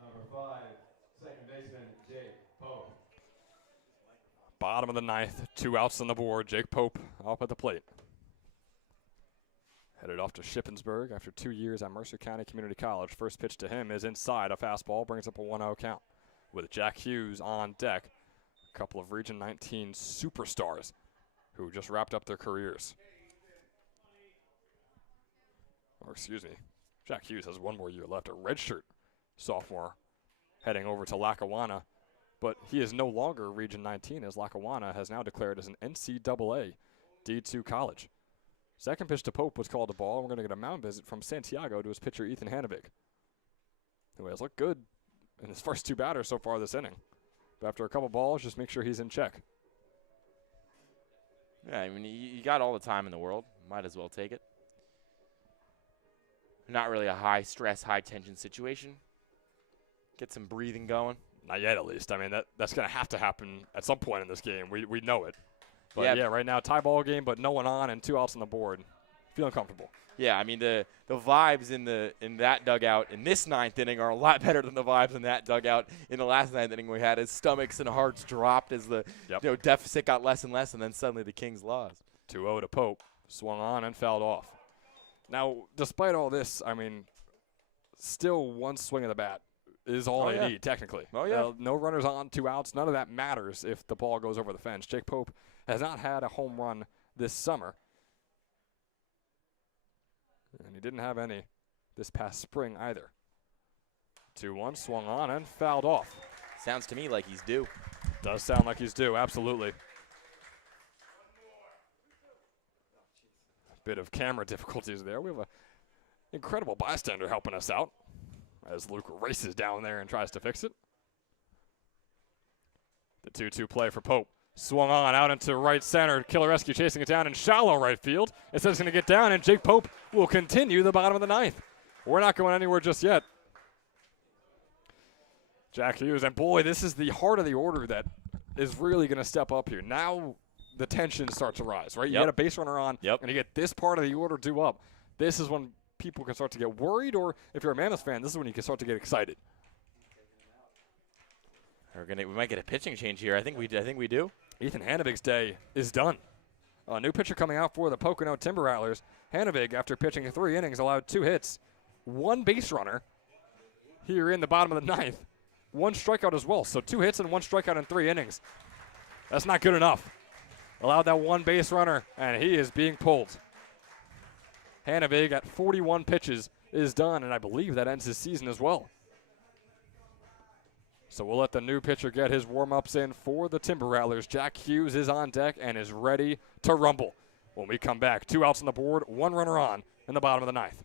Number 5, second baseman, Jake Pope. Bottom of the 9th, 2 outs on the board. Jake Pope up at the plate. Headed off to Shippensburg after 2 years at Mercer County Community College. First pitch to him is inside. A fastball brings up a 1-0 count with Jack Hughes on deck. A couple of Region 19 superstars who just wrapped up their careers. Or excuse me, Jack Hughes has 1 more year left. A redshirt sophomore heading over to Lackawanna. But he is no longer Region 19 as Lackawanna has now declared as an NCAA D2 college. Second pitch to Pope was called a ball. We're going to get a mound visit from Santiago to his pitcher, Ethan Hanavig, who has looked good in his first 2 batters so far this inning. But after a couple balls, just make sure he's in check. Yeah, I mean, you got all the time in the world. Might as well take it. Not really a high-stress, high-tension situation. Get some breathing going. Not yet, at least. I mean, that's going to happen at some point in this game. We know it. But, yeah, right now, tie ball game, but no one on and 2 outs on the board. Feeling comfortable. Yeah, I mean, the vibes in that dugout in this 9th inning are a lot better than the vibes in that dugout in the last 9th inning we had as stomachs and hearts dropped as the deficit got less and less, and then suddenly the Kings lost. 2-0 to Pope. Swung on and fouled off. Now, despite all this, I mean, still 1 swing of the bat is all they need, technically. Oh, yeah. No runners on, 2 outs. None of that matters if the ball goes over the fence. Jake Pope has not had a home run this summer. And he didn't have any this past spring either. 2-1, swung on and fouled off. Sounds to me like he's due. Does sound like he's due, absolutely. A bit of camera difficulties there. We have an incredible bystander helping us out as Luke races down there and tries to fix it. The 2-2 play for Pope. Swung on out into right center. Killarescu chasing it down in shallow right field. It says it's going to get down, and Jake Pope will continue the bottom of the 9th. We're not going anywhere just yet. Jack Hughes, and boy, this is the heart of the order that is really going to step up here. Now the tension starts to rise, right? You get a base runner on, and you get this part of the order due up. This is when people can start to get worried, or if you're a Mammoths fan, this is when you can start to get excited. We might get a pitching change here. I think we do. Ethan Hanevig's day is done. A new pitcher coming out for the Pocono Timber Rattlers. Hanevig, after pitching 3 innings, allowed 2 hits, 1 base runner here in the bottom of the 9th. 1 strikeout as well. So 2 hits and 1 strikeout in 3 innings. That's not good enough. Allowed that 1 base runner, and he is being pulled. Hanevig at 41 pitches is done, and I believe that ends his season as well. So we'll let the new pitcher get his warm-ups in for the Timber Rattlers. Jack Hughes is on deck and is ready to rumble. When we come back, 2 outs on the board, 1 runner on in the bottom of the 9th.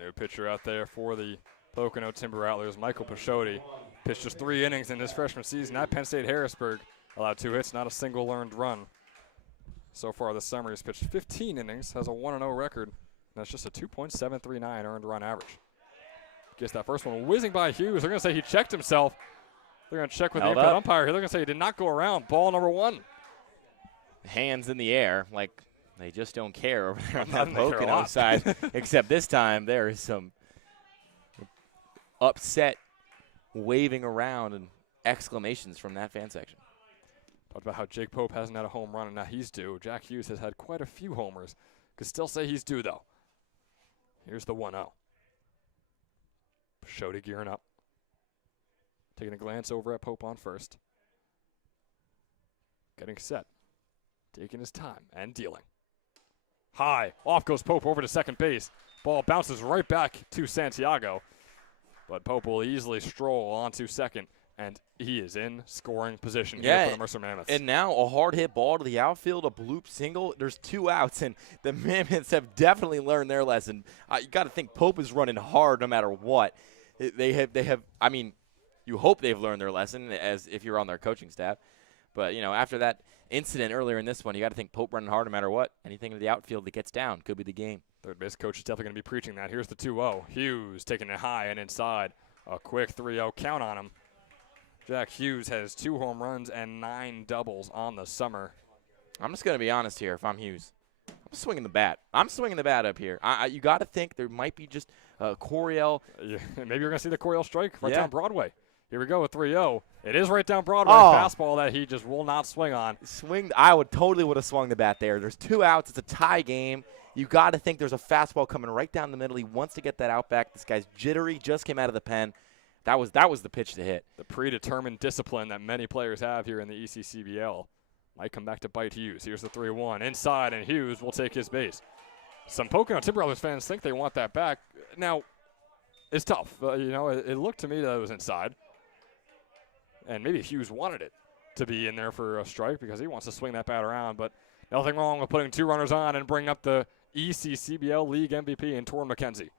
New pitcher out there for the Pocono Timber Rattlers, Michael Pachotti. Pitched just 3 innings in his freshman season at Penn State Harrisburg. Allowed 2 hits, not a single earned run. So far this summer, he's pitched 15 innings, has a 1-0 record. And that's just a 2.739 earned run average. Gets that first one whizzing by Hughes. They're going to say he checked himself. They're going to check with the infield umpire here. They're going to say he did not go around. Ball number 1. Hands in the air, like they just don't care over there on that Pocono side. Except this time there is some upset waving around and exclamations from that fan section. Talked about how Jake Pope hasn't had a home run, and now he's due. Jack Hughes has had quite a few homers. Could still say he's due, though. Here's the 1-0. Pachotti gearing up. Taking a glance over at Pope on first. Getting set. Taking his time and dealing. High. Off goes Pope over to second base. Ball bounces right back to Santiago. But Pope will easily stroll onto second, and he is in scoring position here for the Mercer Mammoths. And now a hard hit ball to the outfield, a bloop single. There's 2 outs, and the Mammoths have definitely learned their lesson. You got to think Pope is running hard no matter what. They have. I mean, you hope they've learned their lesson as if you're on their coaching staff. But, you know, after that incident earlier in this one, you got to think Pope running hard no matter what. Anything to the outfield that gets down could be the game. Third base coach is definitely going to be preaching that. Here's the 2-0. Hughes taking it high and inside. A quick 3-0 count on him. Jack Hughes has 2 home runs and 9 doubles on the summer. I'm just going to be honest here. If I'm Hughes, I'm swinging the bat. I'm swinging the bat up here. You got to think there might be just Coryell. Yeah, maybe you're going to see the Coryell strike right down Broadway. Here we go with 3-0. It is right down Broadway. Fastball that he just will not swing on. I would have swung the bat there. There's 2 outs. It's a tie game. You got to think there's a fastball coming right down the middle. He wants to get that out back. This guy's jittery. Just came out of the pen. That was the pitch to hit. The predetermined discipline that many players have here in the ECCBL might come back to bite Hughes. Here's the 3-1 inside, and Hughes will take his base. Some Pocono Timber Rattlers fans think they want that back. Now, it's tough. It looked to me that it was inside, and maybe Hughes wanted it. to be in there for a strike because he wants to swing that bat around. But nothing wrong with putting 2 runners on and bring up the ECCBL League MVP in Torrin McKenzie.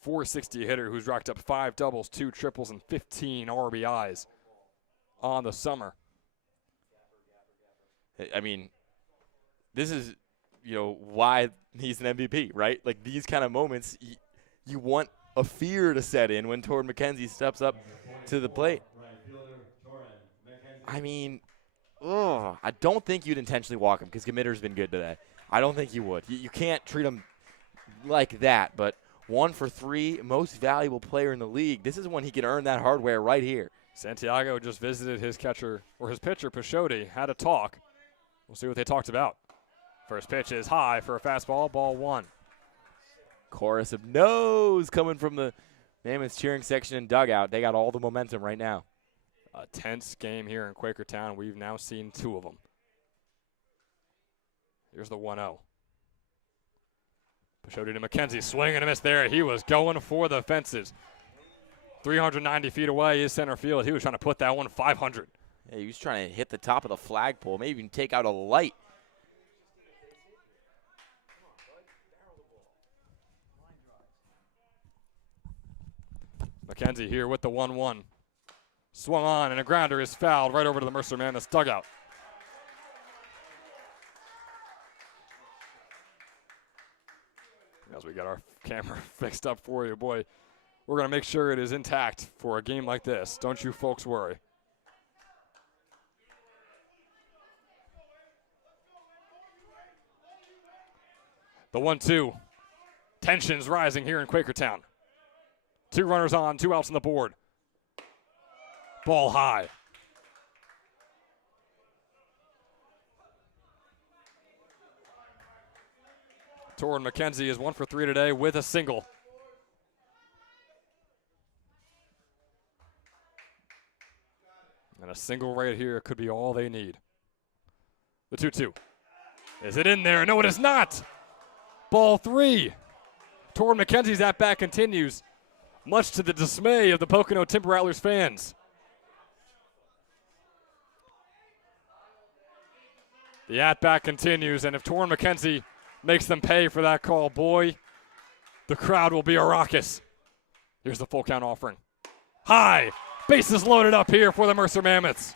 460 hitter who's racked up 5 doubles, 2 triples, and 15 RBIs on the summer. I mean, this is, why he's an MVP, right? Like, these kind of moments, you want a fear to set in when Torrin McKenzie steps up to the plate. I mean, I don't think you'd intentionally walk him because Committer's been good today. I don't think you would. You can't treat him like that, but 1 for 3, most valuable player in the league. This is when he can earn that hardware right here. Santiago just visited his catcher, or his pitcher, Pichotti, had a talk. We'll see what they talked about. First pitch is high for a fastball, ball 1. Chorus of no's coming from the Mammoths cheering section and dugout. They got all the momentum right now. A tense game here in Quakertown. We've now seen 2 of them. Here's the 1-0. Pichotti to McKenzie, swing and a miss there. He was going for the fences. 390 feet away is center field. He was trying to put that one 500. Yeah, he was trying to hit the top of the flagpole, maybe even take out a light. McKenzie here with the 1-1. Swung on, and a grounder is fouled right over to the Mercer Mammoths dugout. As we got our camera fixed up for you, boy, we're going to make sure it is intact for a game like this. Don't you folks worry. The 1-2. Tensions rising here in Quakertown. 2 runners on, 2 outs on the board. Ball high. Torrin McKenzie is 1 for 3 today with a single. And a single right here could be all they need. The 2-2. Is it in there? No, it is not. Ball 3. Torrin McKenzie's at-bat continues, much to the dismay of the Pocono Timber Rattlers fans. The at-bat continues, and if Torrin McKenzie makes them pay for that call, boy, the crowd will be a raucous. Here's the full count offering. High. Bases loaded up here for the Mercer Mammoths.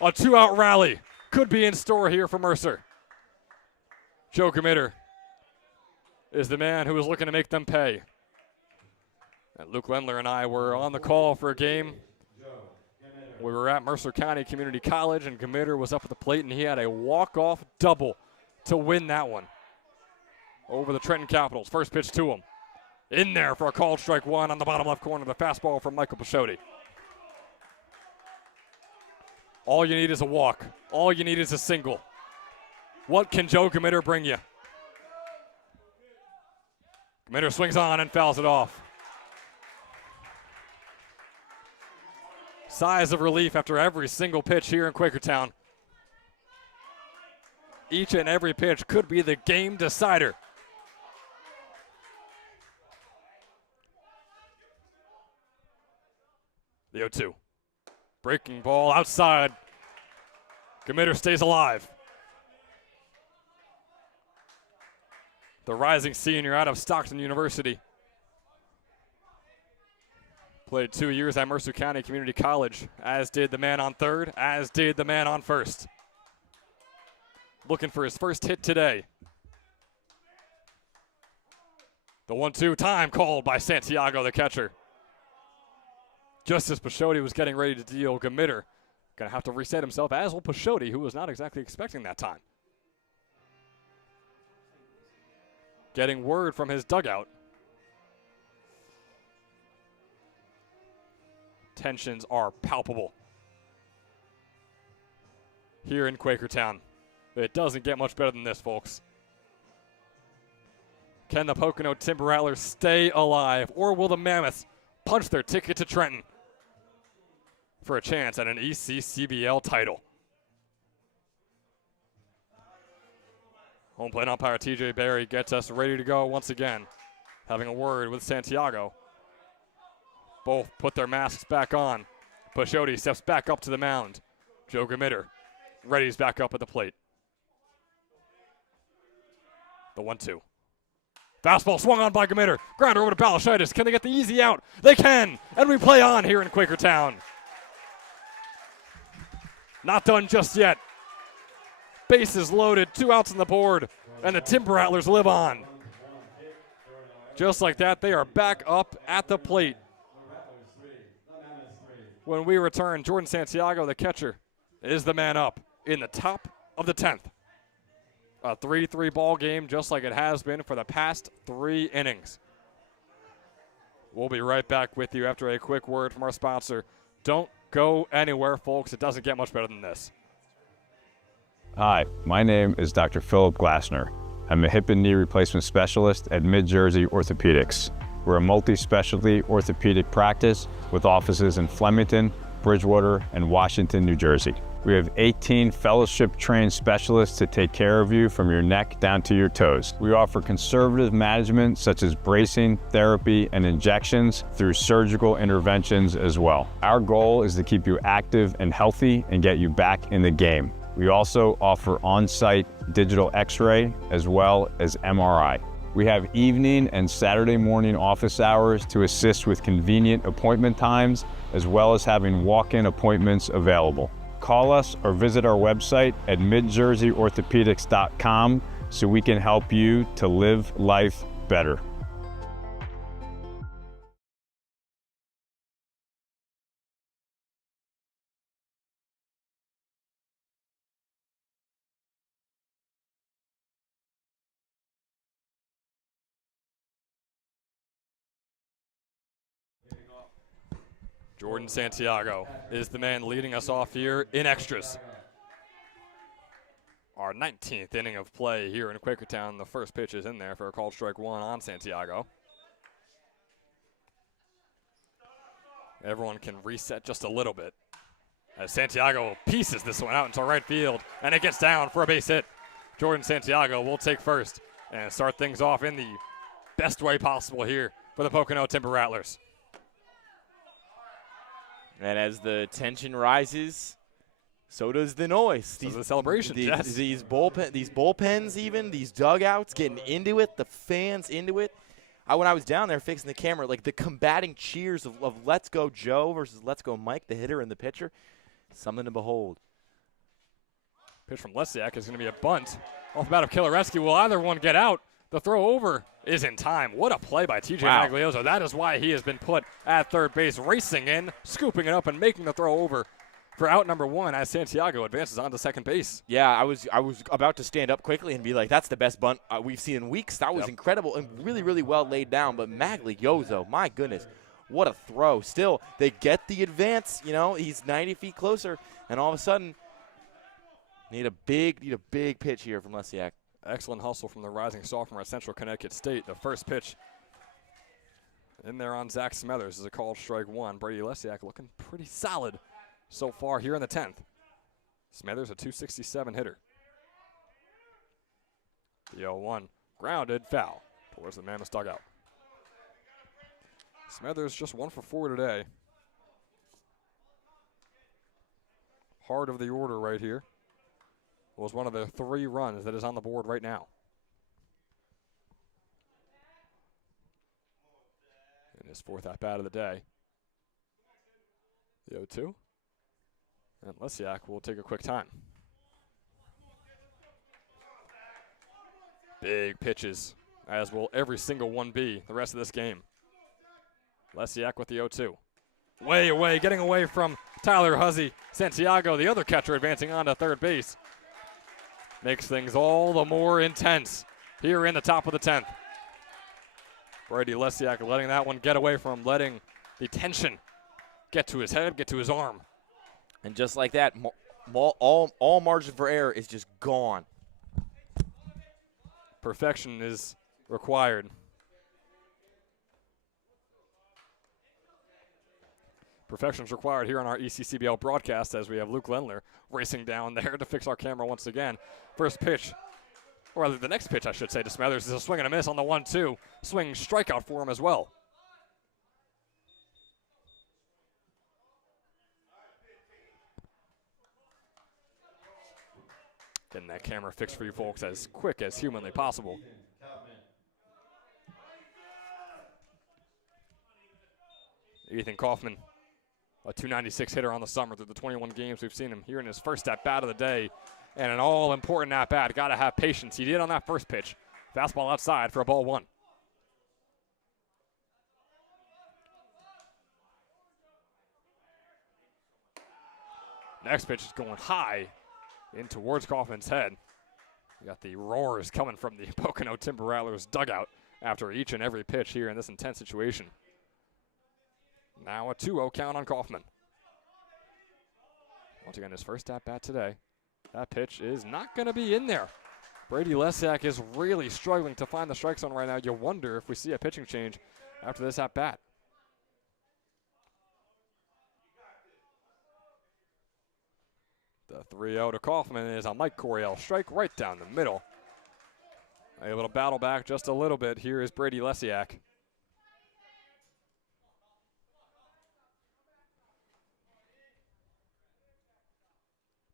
A 2-out rally could be in store here for Mercer. Joe Committer is the man who is looking to make them pay. And Luke Lendler and I were on the call for a game. We were at Mercer County Community College, and Committer was up at the plate, and he had a walk-off double to win that one over the Trenton Capitals. First pitch to him. In there for a called strike 1 on the bottom left corner. The fastball from Michael Pichotti. All you need is a walk. All you need is a single. What can Joe Committer bring you? Committer swings on and fouls it off. Sighs of relief after every single pitch here in Quakertown. Each and every pitch could be the game decider. The 0-2. Breaking ball outside. Committer stays alive. The rising senior out of Stockton University. Played 2 years at Mercer County Community College, as did the man on third, as did the man on first. Looking for his first hit today. The 1-2, time called by Santiago, the catcher. Just as Pichotti was getting ready to deal, Committer going to have to reset himself, as will Pichotti, who was not exactly expecting that time. Getting word from his dugout. Tensions are palpable here in Quakertown. It doesn't get much better than this, folks. Can the Pocono Timber Rattlers stay alive, or will the Mammoths punch their ticket to Trenton for a chance at an ECCBL title? Home plate umpire TJ Berry gets us ready to go once again, having a word with Santiago. Both put their masks back on. Pashodi steps back up to the mound. Joe Gamitter readies back up at the plate. The 1-2. Fastball swung on by Gamitter. Grounder over to Balashitis. Can they get the easy out? They can. And we play on here in Quakertown. Not done just yet. Bases loaded. 2 outs on the board. And the Timber Rattlers live on. Just like that, they are back up at the plate. When we return, Jordan Santiago, the catcher, is the man up in the top of the 10th. A 3-3 ball game, just like it has been for the past 3 innings. We'll be right back with you after a quick word from our sponsor. Don't go anywhere, folks. It doesn't get much better than this. Hi, my name is Dr. Philip Glassner. I'm a hip and knee replacement specialist at Mid-Jersey Orthopedics. We're a multi-specialty orthopedic practice with offices in Flemington, Bridgewater, and Washington, New Jersey. We have 18 fellowship-trained specialists to take care of you from your neck down to your toes. We offer conservative management such as bracing, therapy, and injections through surgical interventions as well. Our goal is to keep you active and healthy and get you back in the game. We also offer on-site digital x-ray as well as MRI. We have evening and Saturday morning office hours to assist with convenient appointment times, as well as having walk-in appointments available. Call us or visit our website at midjerseyorthopedics.com so we can help you to live life better. Jordan Santiago is the man leading us off here in extras. Our 19th inning of play here in Quakertown. The first pitch is in there for a called strike 1 on Santiago. Everyone can reset just a little bit as Santiago pieces this one out into right field, and it gets down for a base hit. Jordan Santiago will take first and start things off in the best way possible here for the Pocono Timber Rattlers. And as the tension rises, so does the noise. The celebration, yes. These bullpens even, these dugouts getting into it, the fans into it. When I was down there fixing the camera, like the combating cheers of Let's Go Joe versus Let's Go Mike, the hitter and the pitcher, something to behold. Pitch from Lesiak is going to be a bunt off the bat of Killarescu. Will either one get out? The throw over is in time. What a play by TJ Maglioso. That is why he has been put at third base, racing in, scooping it up, and making the throw over for out number 1 as Santiago advances on to second base. Yeah, I was about to stand up quickly and be like, that's the best bunt we've seen in weeks. That was incredible and really, really well laid down. But Maglioso, my goodness, what a throw. Still, they get the advance. You know, he's 90 feet closer, and all of a sudden, need a big pitch here from Lesiak. Excellent hustle from the rising sophomore at Central Connecticut State. The first pitch in there on Zach Smethers is a called strike 1. Brady Lesiak looking pretty solid so far here in the 10th. Smethers, a .267 hitter. The 0-1 grounded foul towards the Mammoths dugout. Smethers just 1 for 4 today. Heart of the order right here. Was one of the 3 runs that is on the board right now. In his 4th at-bat of the day. The 0-2. And Lesiak will take a quick time. Big pitches, as will every single one be the rest of this game. Lesiak with the 0-2. Way away, getting away from Tyler Huzzy. Santiago, the other catcher, advancing on to third base. Makes things all the more intense here in the top of the 10th. Brady Lesiak letting that one get away from him, letting the tension get to his head, get to his arm. And just like that, all margin for error is just gone. Perfection is required. Perfection is required here on our ECCBL broadcast as we have Luke Lendler racing down there to fix our camera once again. First pitch, or rather the next pitch I should say, to Smethers is a swing and a miss on the 1-2. Swing strikeout for him as well. Getting that camera fixed for you folks as quick as humanly possible. Ethan Kaufman, a 296 hitter on the summer through the 21 games we've seen him here in his first at-bat of the day. And an all-important at-bat. Got to have patience. He did on that first pitch. Fastball outside for a ball 1. Next pitch is going high in towards Kaufman's head. You got the roars coming from the Pocono Timber Rattlers dugout after each and every pitch here in this intense situation. Now a 2-0 count on Kaufman. Once again, his first at-bat today. That pitch is not going to be in there. Brady Lesiak is really struggling to find the strike zone right now. You wonder if we see a pitching change after this at-bat. The 3-0 to Kaufman is on Mike Coryell. Strike right down the middle. Able to battle back just a little bit. Here is Brady Lesiak.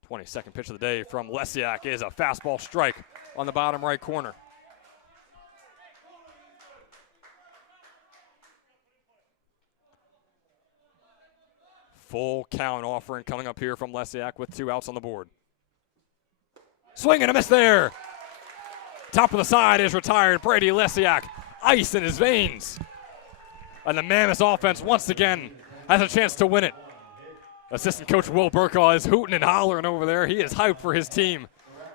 22nd pitch of the day from Lesiak is a fastball strike on the bottom right corner. Full count offering coming up here from Lesiak with 2 outs on the board. Swing and a miss there. Top of the side is retired. Brady Lesiak, ice in his veins. And the Mammoths offense once again has a chance to win it. Assistant coach Will Burkaw is hooting and hollering over there. He is hyped for his team.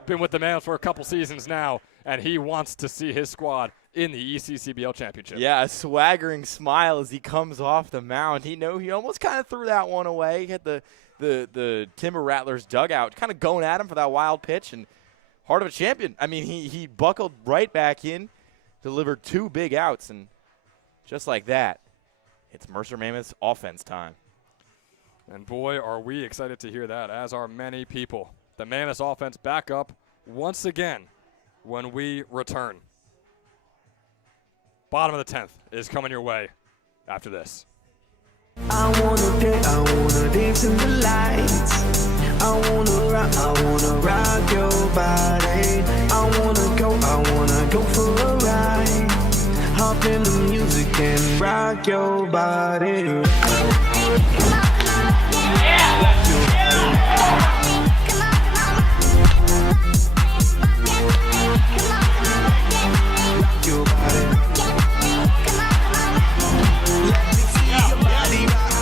Been with the Mammoths for a couple seasons now, and he wants to see his squad in the ECCBL championship. Yeah, a swaggering smile as he comes off the mound. He almost kind of threw that one away. He had the Timber Rattlers dugout kind of going at him for that wild pitch, and heart of a champion. I mean, he buckled right back in, delivered 2 big outs, and just like that, it's Mercer Mammoths offense time. And boy, are we excited to hear that, as are many people. The Mammoths offense back up once again when we return. Bottom of the 10th is coming your way after this. I wanna dance in the lights. I wanna rock your body. I wanna go for a ride. Hop in the music and rock your body.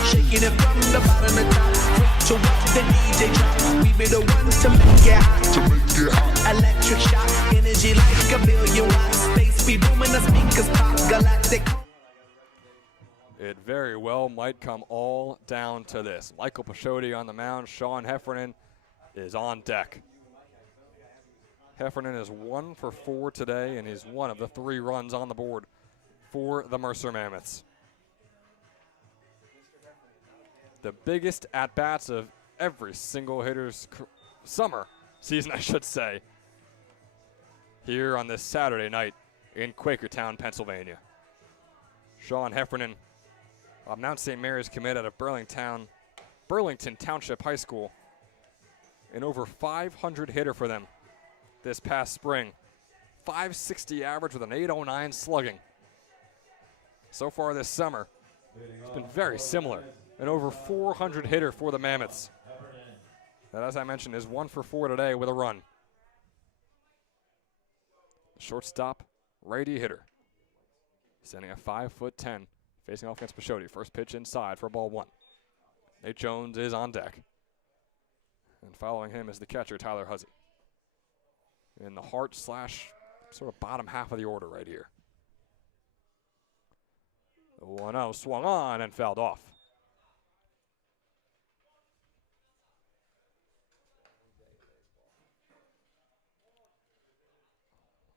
Shaking it from the bottom to top. To watch the DJ drop. We be the ones to make it hot. Electric shock. Energy like a billion watts. Space be booming, the speakers pop. Galactic. It very well might come all down to this. Michael Pashodi on the mound. Sean Heffernan is on deck. Heffernan is 1 for 4 today, and he's one of the 3 runs on the board for the Mercer Mammoths. The biggest at-bats of every single hitter's summer season, I should say, here on this Saturday night in Quakertown, Pennsylvania. Sean Heffernan, Mount St. Mary's commit out of Burlington Township High School, an over 500 hitter for them this past spring. 560 average with an 809 slugging. So far this summer, it's been very similar. An over 400 hitter for the Mammoths. That, as I mentioned, is 1 for 4 today with a run. The shortstop, righty hitter. Standing at 5'10", facing off against Pashodi. First pitch inside for ball 1. Nate Jones is on deck. And following him is the catcher, Tyler Huzzy. In the heart / sort of bottom half of the order right here. The 1-0 swung on and fouled off.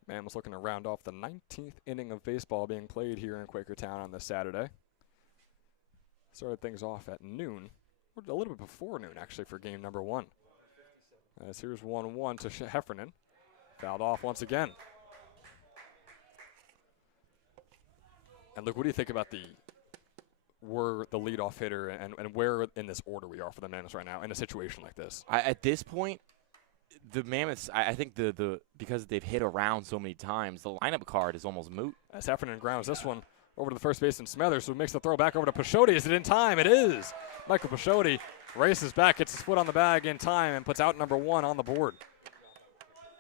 Mammoths looking to round off the 19th inning of baseball being played here in Quakertown on this Saturday. Started things off at noon, or a little bit before noon actually for game number 1. As here's 1-1 to Heffernan. Fouled off once again. And Luke, what do you think about we're the leadoff hitter and where in this order we are for the Mammoths right now in a situation like this? At this point, the Mammoths, I think because they've hit around so many times, the lineup card is almost moot. As Heffernan grounds this one over to the first baseman Smethers, who makes the throw back over to Pashodi. Is it in time? It is. Michael Pashodi races back, gets his foot on the bag in time, and puts out number 1 on the board.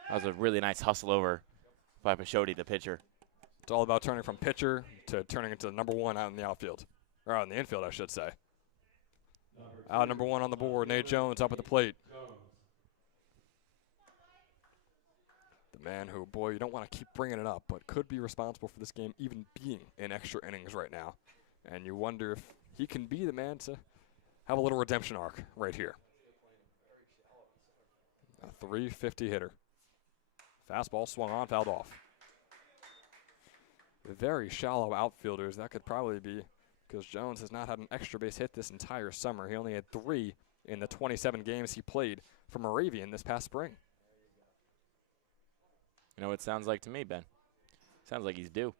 That was a really nice hustle over by Pashodi, the pitcher. It's all about turning from pitcher to turning into number 1 out in the outfield. Or out in the infield, I should say. Out number 1 on the board, Nate Jones up at the plate. The man who, boy, you don't want to keep bringing it up, but could be responsible for this game even being in extra innings right now. And you wonder if he can be the man to have a little redemption arc right here. A 350 hitter. Fastball swung on, fouled off. Very shallow outfielders. That could probably be because Jones has not had an extra base hit this entire summer. He only had 3 in the 27 games he played for Moravian this past spring. You know what it sounds like to me, Ben? Sounds like he's due.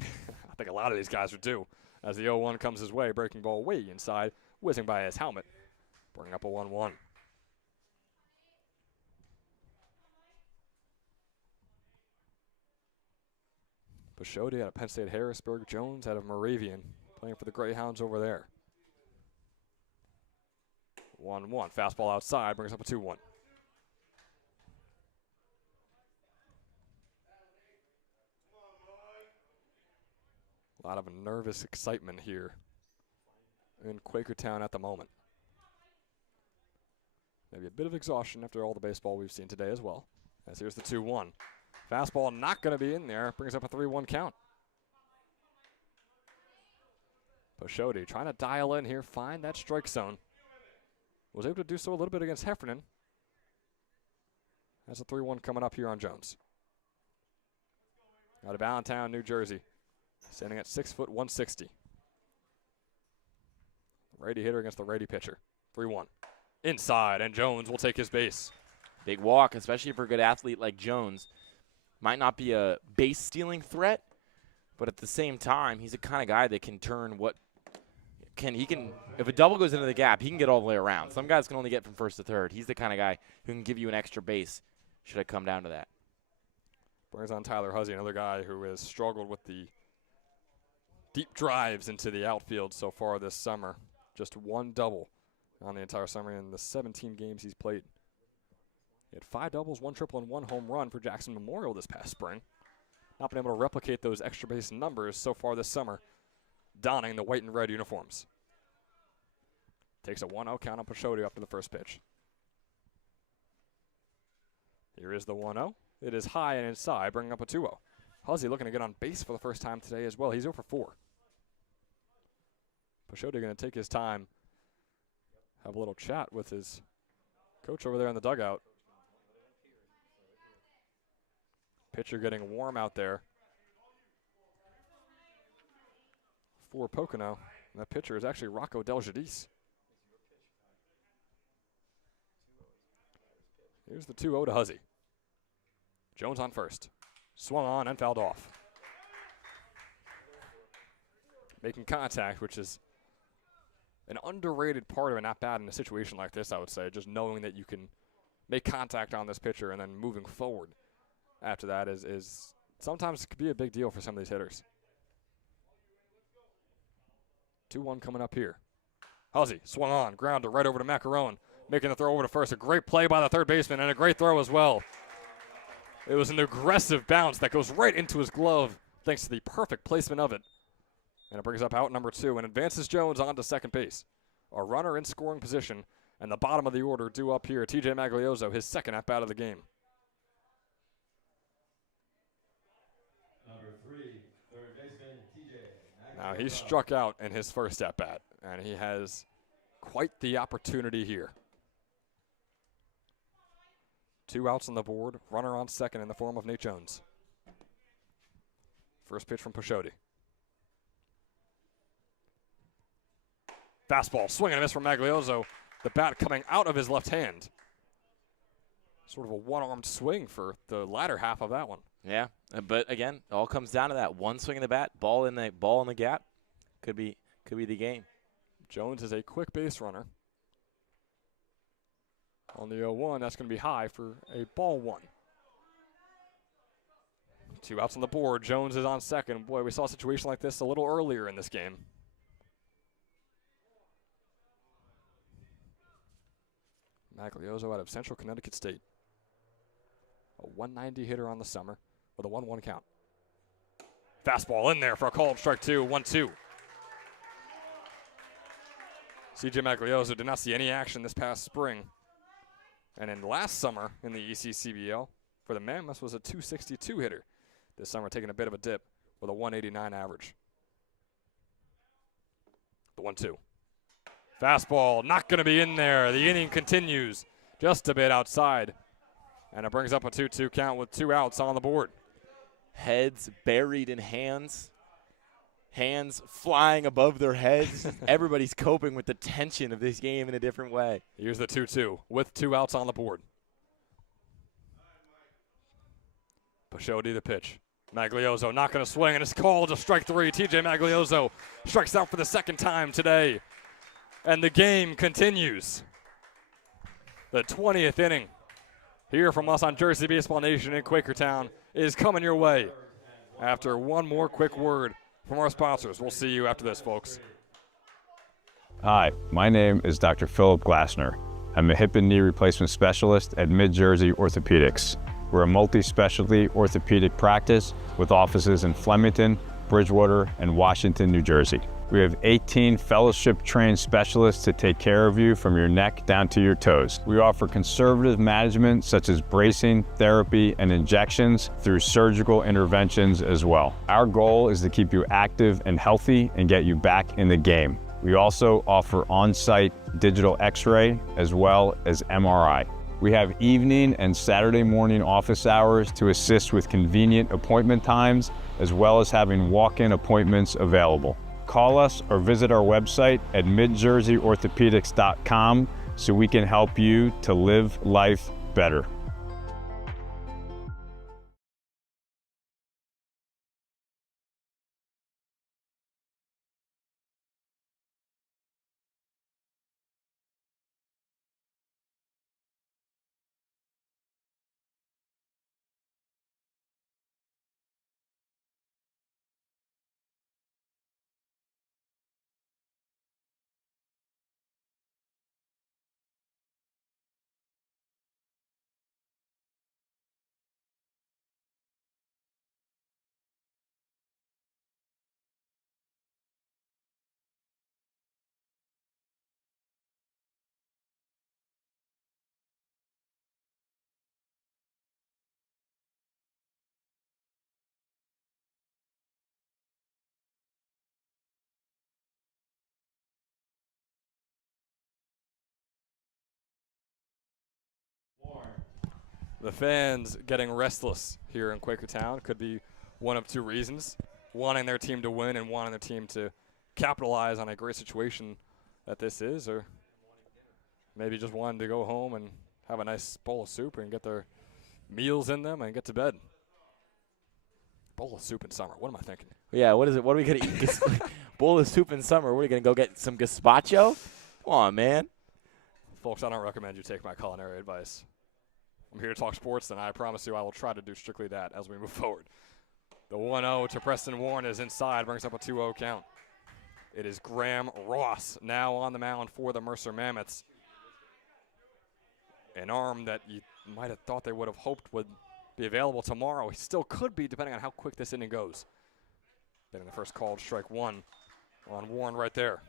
I think a lot of these guys are due. As the 0-1 comes his way, breaking ball way inside, whizzing by his helmet, bringing up a 1-1. Pashodi out of Penn State Harrisburg, Jones out of Moravian, playing for the Greyhounds over there. 1-1, fastball outside, brings up a 2-1. A lot of nervous excitement here in Quakertown at the moment. Maybe a bit of exhaustion after all the baseball we've seen today as well. As here's the 2-1. Fastball not going to be in there. Brings up a 3-1 count. Pashodi trying to dial in here, find that strike zone. Was able to do so a little bit against Heffernan. That's a 3-1 coming up here on Jones. Out of Allentown, New Jersey. Standing at 6 foot 160. Righty hitter against the righty pitcher. 3-1. Inside, and Jones will take his base. Big walk, especially for a good athlete like Jones. Might not be a base stealing threat, but at the same time, he's the kind of guy that can turn if a double goes into the gap, he can get all the way around. Some guys can only get from first to third. He's the kind of guy who can give you an extra base should it come down to that. Brings on Tyler Huzzy, another guy who has struggled with the deep drives into the outfield so far this summer. Just 1 double on the entire summer in the 17 games he's played. He had 5 doubles, 1 triple, and 1 home run for Jackson Memorial this past spring. Not been able to replicate those extra base numbers so far this summer, donning the white and red uniforms. Takes a 1-0 count on Pashodi after the first pitch. Here is the 1-0. It is high and inside, bringing up a 2-0. Huzzy looking to get on base for the first time today as well. He's 0 for 4. Pashodi going to take his time, have a little chat with his coach over there in the dugout. Pitcher getting warm out there for Pocono. And that pitcher is actually Rocco Deljadis. Here's the 2-0 to Huzzy. Jones on first. Swung on and fouled off. Making contact, which is an underrated part of an at-bat in a situation like this, I would say. Just knowing that you can make contact on this pitcher and then moving forward after that is sometimes it could be a big deal for some of these hitters. 2-1 coming up here. Huzzy swung on, grounded right over to Macaron, making the throw over to first. A great play by the third baseman and a great throw as well. It was an aggressive bounce that goes right into his glove thanks to the perfect placement of it. And it brings up out number 2 and advances Jones on to second base. A runner in scoring position, and the bottom of the order due up here. TJ Magliozzo, his second at-bat of the game. Number 3, third baseman, TJ. Now he struck out in his first at-bat, and he has quite the opportunity here. 2 outs on the board, runner on second in the form of Nate Jones. First pitch from Pashodi. Fastball, swing and a miss from Magliozzo. The bat coming out of his left hand. Sort of a one-armed swing for the latter half of that one. Yeah, but again, it all comes down to that one swing of the bat, ball in the gap. Could be the game. Jones is a quick base runner. On the 0-1, that's going to be high for a ball one. 2 outs on the board. Jones is on second. Boy, we saw a situation like this a little earlier in this game. Maglioso out of Central Connecticut State. A 190 hitter on the summer with a 1-1 count. Fastball in there for a called strike 2, 1-2. CJ Maglioso did not see any action this past spring. And in last summer in the ECCBL for the Mammoths was a 262 hitter. This summer taking a bit of a dip with a 189 average. The 1-2. Fastball not going to be in there. The inning continues just a bit outside. And it brings up a 2-2 count with 2 outs on the board. Heads buried in hands. Hands flying above their heads. Everybody's coping with the tension of this game in a different way. Here's the 2-2 with 2 outs on the board. Pachodi the pitch. Maglioso not going to swing, and it's called to strike 3. TJ Maglioso strikes out for the second time today. And the game continues. The 20th inning here from us on Jersey Baseball Nation in Quakertown is coming your way. After one more quick word from our sponsors. We'll see you after this, folks. Hi, my name is Dr. Philip Glassner. I'm a hip and knee replacement specialist at Mid-Jersey Orthopedics. We're a multi-specialty orthopedic practice with offices in Flemington, Bridgewater, and Washington, New Jersey. We have 18 fellowship-trained specialists to take care of you from your neck down to your toes. We offer conservative management such as bracing, therapy, and injections through surgical interventions as well. Our goal is to keep you active and healthy and get you back in the game. We also offer on-site digital x-ray as well as MRI. We have evening and Saturday morning office hours to assist with convenient appointment times, as well as having walk-in appointments available. Call us or visit our website at midjerseyorthopedics.com so we can help you to live life better. The fans getting restless here in Quakertown could be one of 2 reasons. Wanting their team to win and wanting their team to capitalize on a great situation that this is, or maybe just wanting to go home and have a nice bowl of soup and get their meals in them and get to bed. Bowl of soup in summer. What am I thinking? Yeah, what is it? What are we going to eat? Bowl of soup in summer. What are we going to go get some gazpacho? Come on, man. Folks, I don't recommend you take my culinary advice. I'm here to talk sports, and I promise you I will try to do strictly that as we move forward. The 1-0 to Preston Warren is inside, brings up a 2-0 count. It is Graham Ross now on the mound for the Mercer Mammoths. An arm that you might have thought they would have hoped would be available tomorrow. He still could be, depending on how quick this inning goes. Then in the first called strike 1 on Warren right there.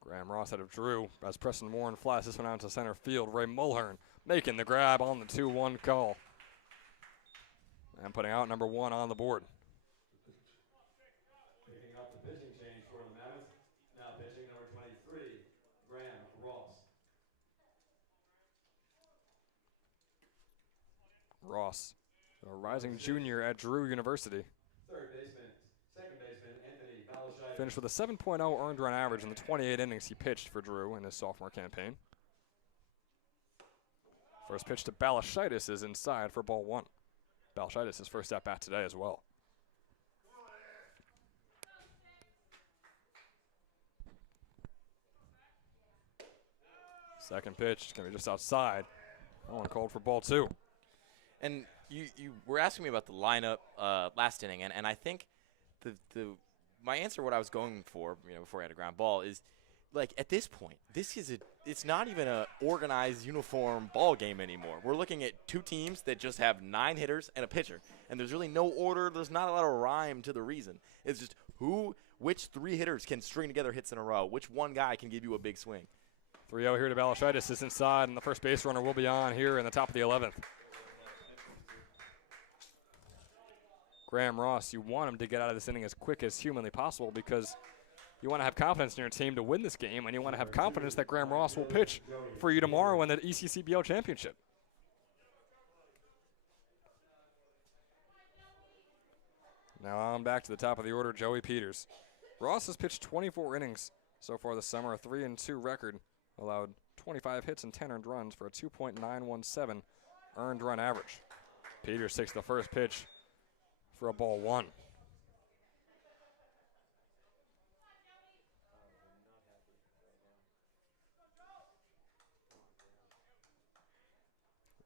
Graham Ross out of Drew as Preston Warren flies this one out to center field. Ray Mulhern making the grab on the 2-1 call. And putting out number 1 on the board. Picking up the pitching change for the Mammoths. Now pitching number 23, Graham Ross. Ross, a rising junior at Drew University. Third baseman, second baseman, Anthony Balashai. Finished with a 7.0 earned run average in the 28 innings he pitched for Drew in his sophomore campaign. First pitch to Balashitis is inside for ball 1. Balashitis, his first at-bat today as well. Second pitch, going to be just outside. That one called for ball 2. And you were asking me about the lineup last inning, and I think my answer, what I was going for, before I had a ground ball, is like at this point, it's not even a organized uniform ball game anymore. We're looking at two teams that just have 9 hitters and a pitcher, and there's really no order. There's not a lot of rhyme to the reason. It's just which 3 hitters can string together hits in a row, which one guy can give you a big swing. 3-0 here to Balashitis is inside, and the first base runner will be on here in the top of the 11th. Graham Ross, you want him to get out of this inning as quick as humanly possible because you want to have confidence in your team to win this game, and you want to have confidence that Graham Ross will pitch for you tomorrow in the ECCBL championship. Now on back to the top of the order, Joey Peters. Ross has pitched 24 innings so far this summer, a 3-2 record, allowed 25 hits and 10 earned runs for a 2.917 earned run average. Peters takes the first pitch for a ball 1.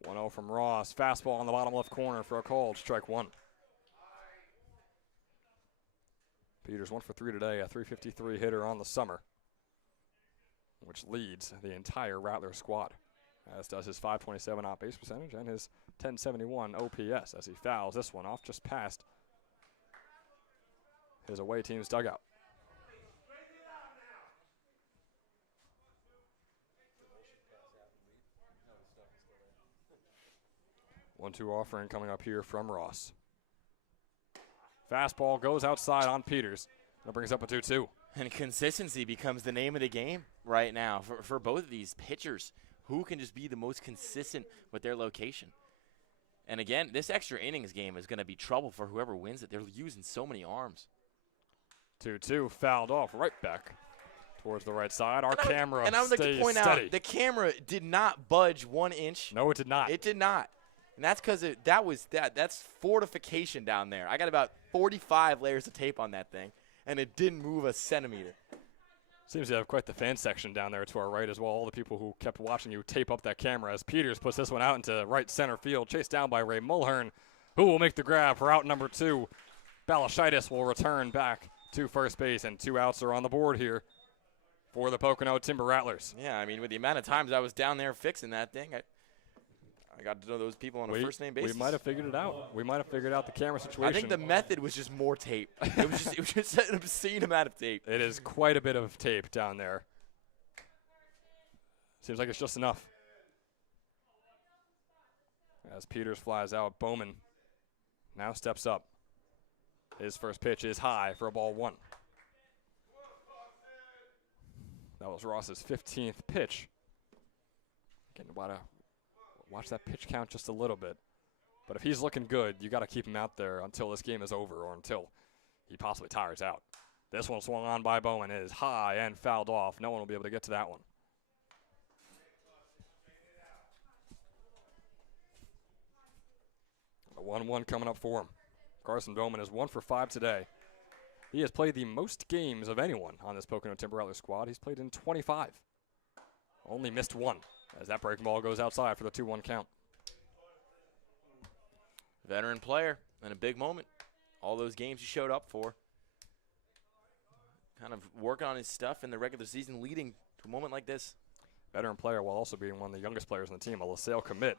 One-0 from Ross. Fastball on the bottom left corner for a called strike 1. Peters 1 for 3 today, a .353 hitter on the summer, which leads the entire Rattler squad, as does his .527 on-base percentage and his .1071 OPS as he fouls this one off just past his away team's dugout. One-two offering coming up here from Ross. Fastball goes outside on Peters. That brings up a 2-2. And consistency becomes the name of the game right now for both of these pitchers. Who can just be the most consistent with their location? And again, this extra innings game is going to be trouble for whoever wins it. They're using so many arms. 2-2, fouled off right back towards the right side. Our camera and I would like to point steady. out, the camera did not budge 1 inch. No, it did not. It did not. And that's because that's fortification down there. I got about 45 layers of tape on that thing, and it didn't move a centimeter. Seems to have quite the fan section down there to our right as well. All the people who kept watching you tape up that camera as Peters puts this one out into right center field, chased down by Ray Mulhern, who will make the grab for out number 2. Balashitis will return back to first base, and 2 outs are on the board here for the Pocono Timber Rattlers. Yeah, I mean, with the amount of times I was down there fixing that thing, I got to know those people on a first-name basis. We might have figured it out. We might have figured out the camera situation. I think the method was just more tape. It was just an obscene amount of tape. It is quite a bit of tape down there. Seems like it's just enough. As Peters flies out, Bowman now steps up. His first pitch is high for a ball 1. That was Ross's 15th pitch. Again, watch that pitch count just a little bit. But if he's looking good, you got to keep him out there until this game is over or until he possibly tires out. This one swung on by Bowman. It is high and fouled off. No one will be able to get to that one. A 1-1 coming up for him. Carson Bowman is 1 for 5 today. He has played the most games of anyone on this Pocono Timber Rattler squad. He's played in 25. Only missed 1 as that breaking ball goes outside for the 2-1 count. Veteran player in a big moment. All those games he showed up for. Kind of working on his stuff in the regular season, leading to a moment like this. Veteran player while also being one of the youngest players on the team, a LaSalle commit,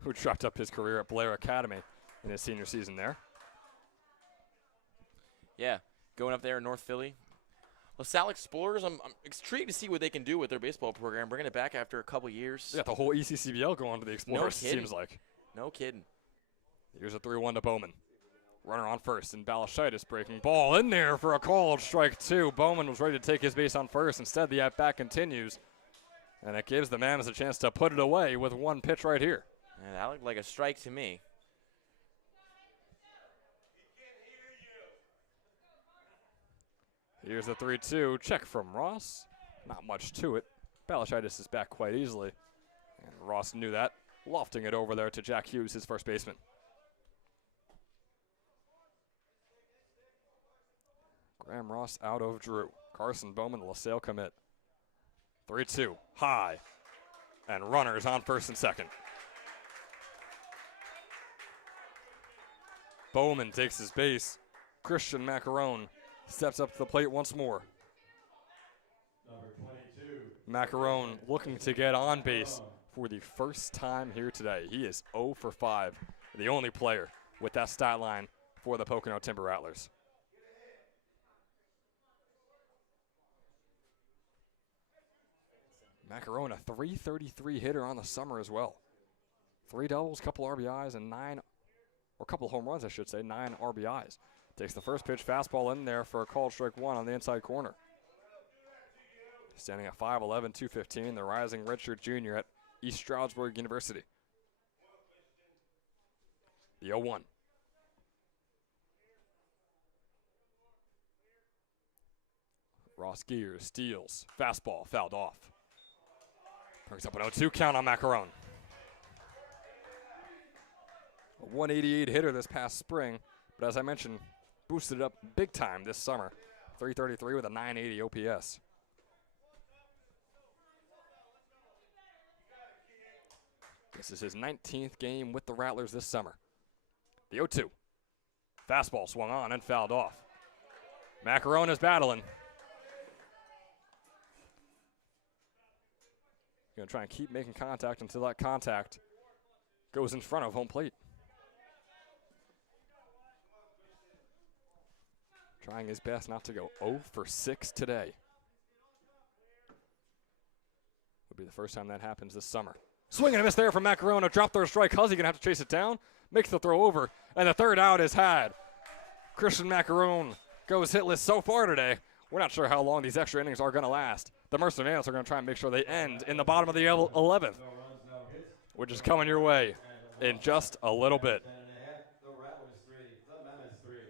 who chopped up his career at Blair Academy in his senior season there. Yeah, going up there in North Philly. LaSalle Explorers, I'm intrigued to see what they can do with their baseball program, bringing it back after a couple years. They got the whole ECCBL going to the Explorers, No it kidding. seems like. No kidding. Here's a 3-1 to Bowman. Runner on first, and Balashitis breaking ball in there for a called strike 2. Bowman was ready to take his base on first. Instead, the at-bat continues, and it gives the Mammoths a chance to put it away with 1 pitch right here. And that looked like a strike to me. Here's the 3-2. Check from Ross. Not much to it. Balashitis is back quite easily, and Ross knew that, lofting it over there to Jack Hughes, his first baseman. Amross out of Drew. Carson Bowman, the LaSalle commit. 3-2, high. And runners on first and second. Bowman takes his base. Christian Macaron steps up to the plate once more. Number 22. Macaron looking to get on base for the first time here today. He is 0 for 5, the only player with that stat line for the Pocono Timber Rattlers. Macaron, a .333 hitter on the summer as well. 3 doubles, couple RBIs, and a couple home runs, I should say, 9 RBIs. Takes the first pitch, fastball in there for a called strike 1 on the inside corner. Standing at 5'11", 215, the rising redshirt junior at East Stroudsburg University. The 0-1. Ross Gears steals, fastball, fouled off. Brings up an 0-2 count on Macaron. A 188 hitter this past spring, but as I mentioned, boosted up big time this summer. 333 with a 980 OPS. This is his 19th game with the Rattlers this summer. The 0-2. Fastball swung on and fouled off. Macaron is battling. Going to try and keep making contact until that contact goes in front of home plate. Trying his best not to go 0 for 6 today. Would be the first time that happens this summer. Swing and a miss there from Macaron. A drop throw strike. Huzzy going to have to chase it down. Makes the throw over. And the third out is had. Christian Macaron goes hitless so far today. We're not sure how long these extra innings are going to last. The Mercer Mammoths are going to try and make sure they end in the bottom of the 11th, which is coming your way in just a little bit.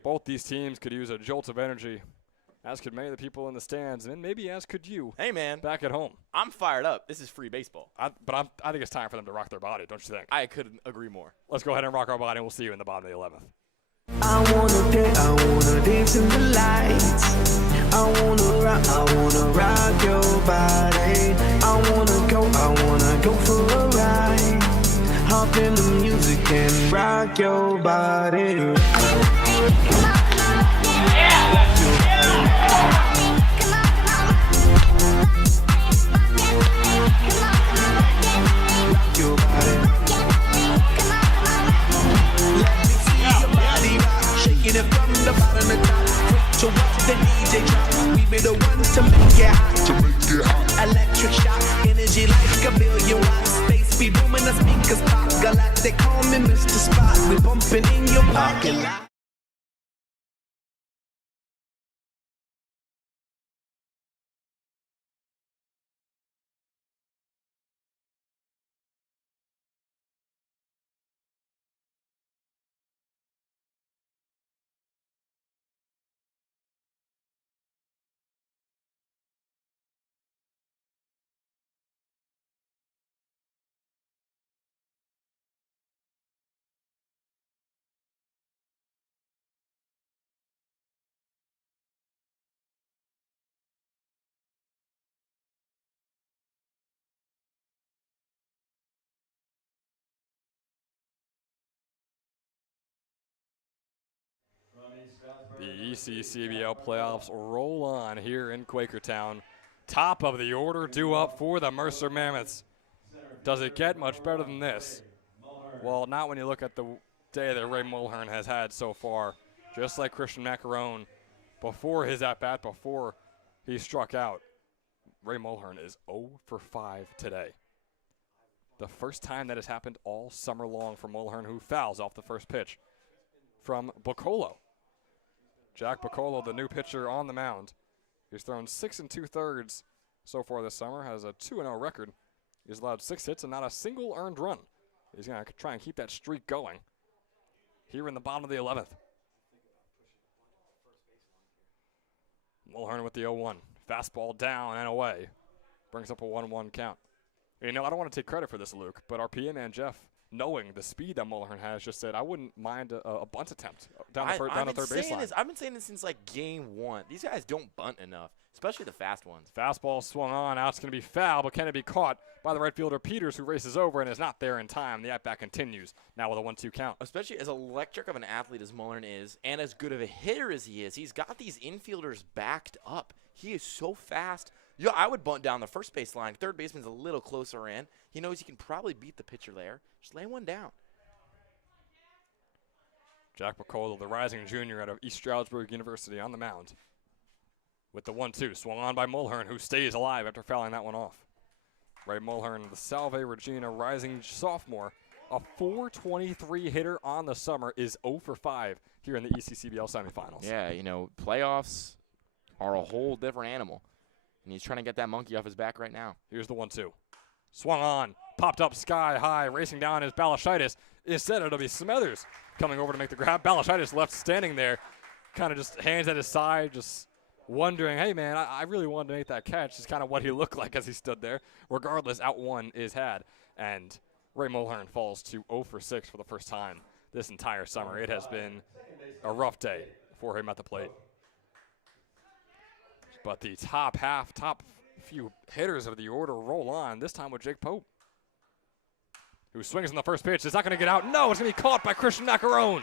Both these teams could use a jolt of energy, as could many of the people in the stands, and maybe as could you. Hey, man. Back at home. I'm fired up. This is free baseball. I think it's time for them to rock their body, don't you think? I couldn't agree more. Let's go ahead and rock our body, and we'll see you in the bottom of the 11th. I wanna dance in the lights. I wanna rock your body. I wanna go for a ride. Hop in the music and rock your body. Rock your body. Shaking it from the bottom to top. Quick to watch the DJ drop. We be the ones to make it hot. Electric shock, energy like a billion watts. Space be booming, the speakers pop. Galactic, call me Mr. Spot. We bumping in your parking lot. The ECCBL playoffs roll on here in Quakertown. Top of the order due up for the Mercer Mammoths. Does it get much better than this? Well, not when you look at the day that Ray Mulhern has had so far. Just like Christian Macaron, before his at-bat, before he struck out, Ray Mulhern is 0 for 5 today. The first time that has happened all summer long for Mulhern, who fouls off the first pitch from Pocono. Jack Pocono, the new pitcher on the mound. He's thrown 6 2/3 so far this summer, has a 2-0 record. He's allowed 6 hits and not a single earned run. He's going to try and keep that streak going here in the bottom of the 11th. Mulhern with the 0-1. Fastball down and away. Brings up a 1-1 count. You know, I don't want to take credit for this, Luke, but our PM man, Jeff, knowing the speed that Mulhern has, just said, I wouldn't mind a bunt attempt down the third baseline. I've been saying this since like game 1. These guys don't bunt enough, especially the fast ones. Fastball swung on. Now it's going to be foul, but can it be caught by the right fielder Peters, who races over and is not there in time? The at-bat continues now with a 1-2 count. Especially as electric of an athlete as Mulhern is, and as good of a hitter as he is, he's got these infielders backed up. He is so fast. Yeah, I would bunt down the first base line. Third baseman's a little closer in. He knows he can probably beat the pitcher there. Just lay one down. Jack Pocono, the rising junior out of East Stroudsburg University, on the mound with the 1-2. Swung on by Mulhern, who stays alive after fouling that one off. Ray Mulhern, the Salve Regina rising sophomore, a .423 hitter on the summer, is 0 for 5 here in the ECCBL semifinals. Yeah, you know, playoffs are a whole different animal. And he's trying to get that monkey off his back right now. Here's the 1-2. Swung on, popped up sky high, racing down is Balashitis. Instead, it'll be Smethers coming over to make the grab. Balashitis left standing there, kind of just hands at his side, just wondering, hey, man, I really wanted to make that catch. Is kind of what he looked like as he stood there. Regardless, out one is had. And Ray Mulhern falls to 0 for 6 for the first time this entire summer. It has been a rough day for him at the plate. But the top few hitters of the order roll on, this time with Jake Pope, who swings in the first pitch. It's not going to get out. No, it's going to be caught by Christian Macarone.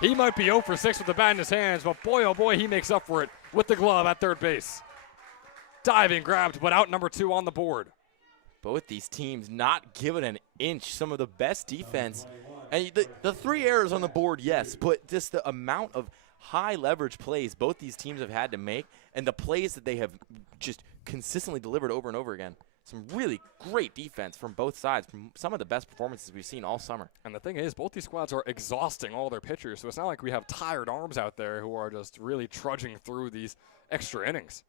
He might be 0 for 6 with the bat in his hands, but boy, oh boy, he makes up for it with the glove at third base. Diving, grabbed, but out number 2 on the board. Both these teams not giving an inch. Some of the best defense. And the 3 errors on the board, yes, but just the amount of high leverage plays both these teams have had to make, and the plays that they have just consistently delivered over and over again. Some really great defense from both sides, from some of the best performances we've seen all summer. And the thing is, both these squads are exhausting all their pitchers, so it's not like we have tired arms out there who are just really trudging through these extra innings.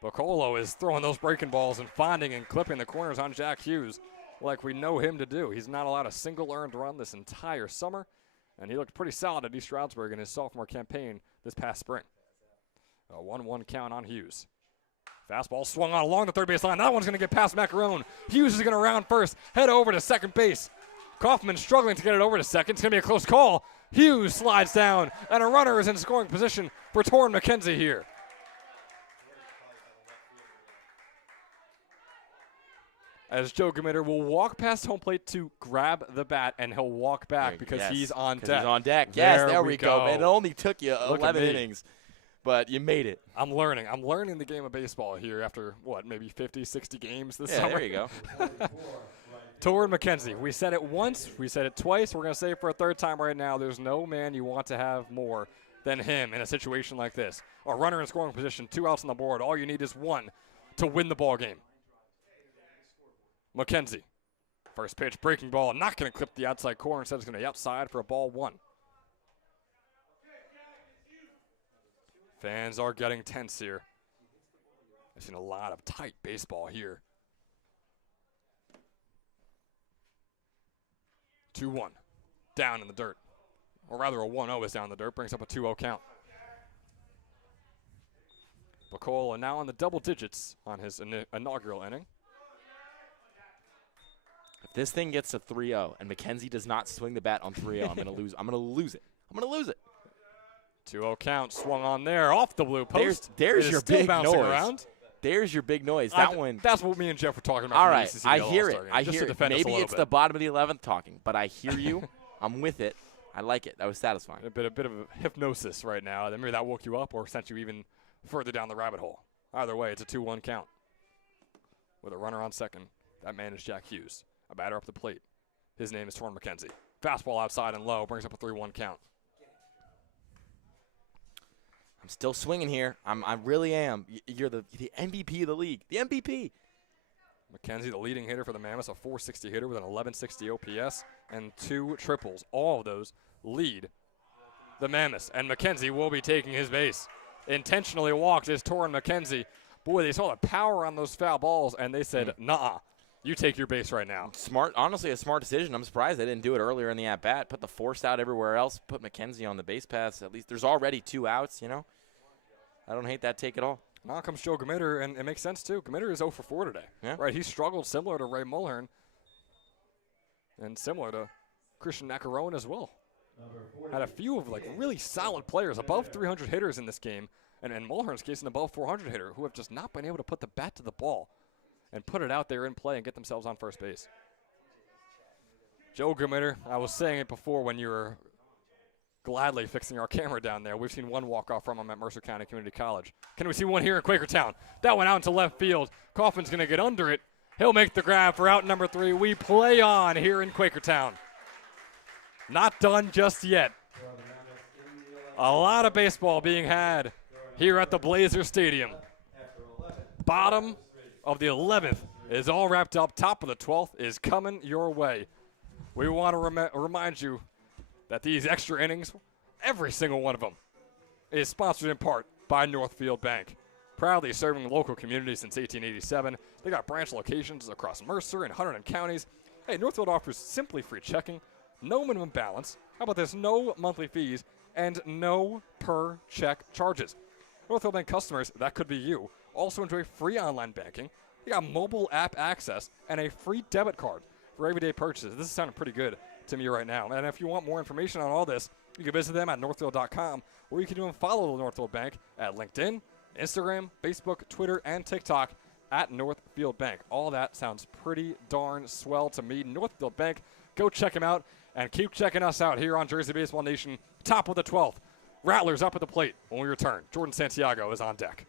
Pocono is throwing those breaking balls and finding and clipping the corners on Jack Hughes like we know him to do. He's not allowed a single earned run this entire summer, and he looked pretty solid at East Stroudsburg in his sophomore campaign this past spring. A 1-1 count on Hughes. Fastball swung on along the third base line. That one's going to get past Macarone. Hughes is going to round first, head over to second base. Kaufman struggling to get it over to second. It's going to be a close call. Hughes slides down, and a runner is in scoring position for Torrin McKenzie here. As Joe Gamitter will walk past home plate to grab the bat, and he'll walk back because he's on deck. He's on deck. Yes, there we go. It only took you 11 innings, but you made it. I'm learning. I'm learning the game of baseball here after, what, maybe 50, 60 games this summer? There you go. Torrin McKenzie. We said it once. We said it twice. We're going to say it for a third time right now. There's no man you want to have more than him in a situation like this. A runner in scoring position, 2 outs on the board. All you need is 1 to win the ball game. McKenzie. First pitch, breaking ball. Not going to clip the outside corner. Instead, it's going to be outside for a ball 1. Fans are getting tense here. I've seen a lot of tight baseball here. 2-1. Down in the dirt. Or rather, a 1-0 is down in the dirt. Brings up a 2-0 count. Pocono now in the double digits on his inaugural inning. If this thing gets to 3-0 and McKenzie does not swing the bat on 3-0, I'm going to lose. I'm going to lose it. I'm going to lose it. 2-0 count, swung on there, off the blue post. There's your big noise. Around. There's your big noise. That one. That's what me and Jeff were talking about. All right, I hear it. I hear it. Maybe it's the bottom of the 11th talking, but I hear you. I'm with it. I like it. That was satisfying. A bit of a hypnosis right now. Maybe that woke you up or sent you even further down the rabbit hole. Either way, it's a 2-1 count. With a runner on second, that man is Jack Hughes. A batter up the plate. His name is Torrin McKenzie. Fastball outside and low, brings up a 3-1 count. I'm still swinging here. I really am. You're the MVP of the league. The MVP. McKenzie, the leading hitter for the Mammoths, a .460 hitter with an 1160 OPS and 2 triples. All of those lead the Mammoths. And McKenzie will be taking his base. Intentionally walked is Torrin McKenzie. Boy, they saw the power on those foul balls, and they said, nah, you take your base right now. Smart, honestly, a smart decision. I'm surprised they didn't do it earlier in the at-bat. Put the force out everywhere else. Put McKenzie on the base pass. At least there's already 2 outs, you know. I don't hate that take at all. Now comes Joe Gamitter, and it makes sense, too. Gamitter is 0 for 4 today. Yeah. Right, he struggled similar to Ray Mulhern. and similar to Christian Macaron as well. Had a few of like really solid players, above 300 hitters in this game, and in Mulhern's case, an above 400 hitter, who have just not been able to put the bat to the ball and put it out there in play and get themselves on first base. Joe Grimmitter, I was saying it before when you were gladly fixing our camera down there. We've seen one walk-off from him at Mercer County Community College. Can we see one here in Quakertown? That went out into left field. Coffin's going to get under it. He'll make the grab for out number 3. We play on here in Quakertown. Not done just yet. A lot of baseball being had here at the Blazer Stadium. Bottom of the 11th is all wrapped up. Top of the 12th is coming your way. We want to remind you that these extra innings, every single one of them, is sponsored in part by Northfield Bank. Proudly serving local communities since 1887. They got branch locations across Mercer and Hunterdon counties. Hey, Northfield offers simply free checking, no minimum balance. How about this? No monthly fees and no per check charges. Northfield Bank customers, that could be you, also enjoy free online banking. They got mobile app access and a free debit card for everyday purchases. This is sounding pretty good to me right now. And if you want more information on all this, you can visit them at northfield.com, or you can even follow the Northfield Bank at LinkedIn, Instagram, Facebook, Twitter, and TikTok at Northfield Bank. All that sounds pretty darn swell to me. Northfield Bank, go check them out and keep checking us out here on Jersey Baseball Nation. Top of the 12th. Rattlers up at the plate when we return. Jordan Santiago is on deck.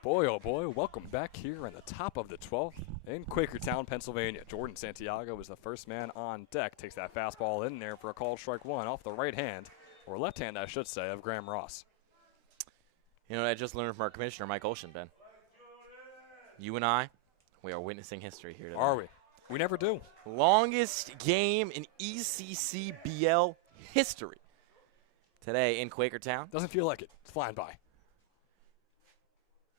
Boy, oh boy, welcome back here in the top of the 12th in Quakertown, Pennsylvania. Jordan Santiago is the first man on deck. Takes that fastball in there for a called strike 1 off the right hand, or left hand, I should say, of Graham Ross. You know what I just learned from our commissioner, Mike Olshan, Ben? You and I, we are witnessing history here today. Are we? We never do. Longest game in ECCBL history today in Quakertown. Doesn't feel like it. It's flying by.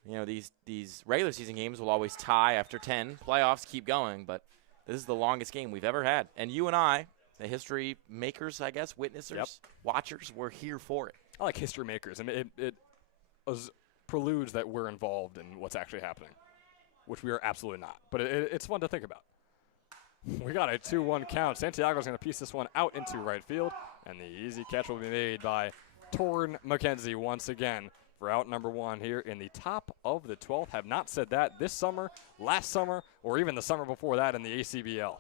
You know, these regular season games will always tie after 10. Playoffs keep going, but this is the longest game we've ever had. And you and I, the history makers, I guess, witnessers, watchers, we're here for it. I like history makers, and it preludes that we're involved in what's actually happening, which we are absolutely not. But it's fun to think about. We got a 2-1 count. Santiago's going to piece this one out into right field, and the easy catch will be made by Torrin McKenzie once again for out number 1 here in the top of the 12th. Have not said that this summer, last summer, or even the summer before that in the ACBL.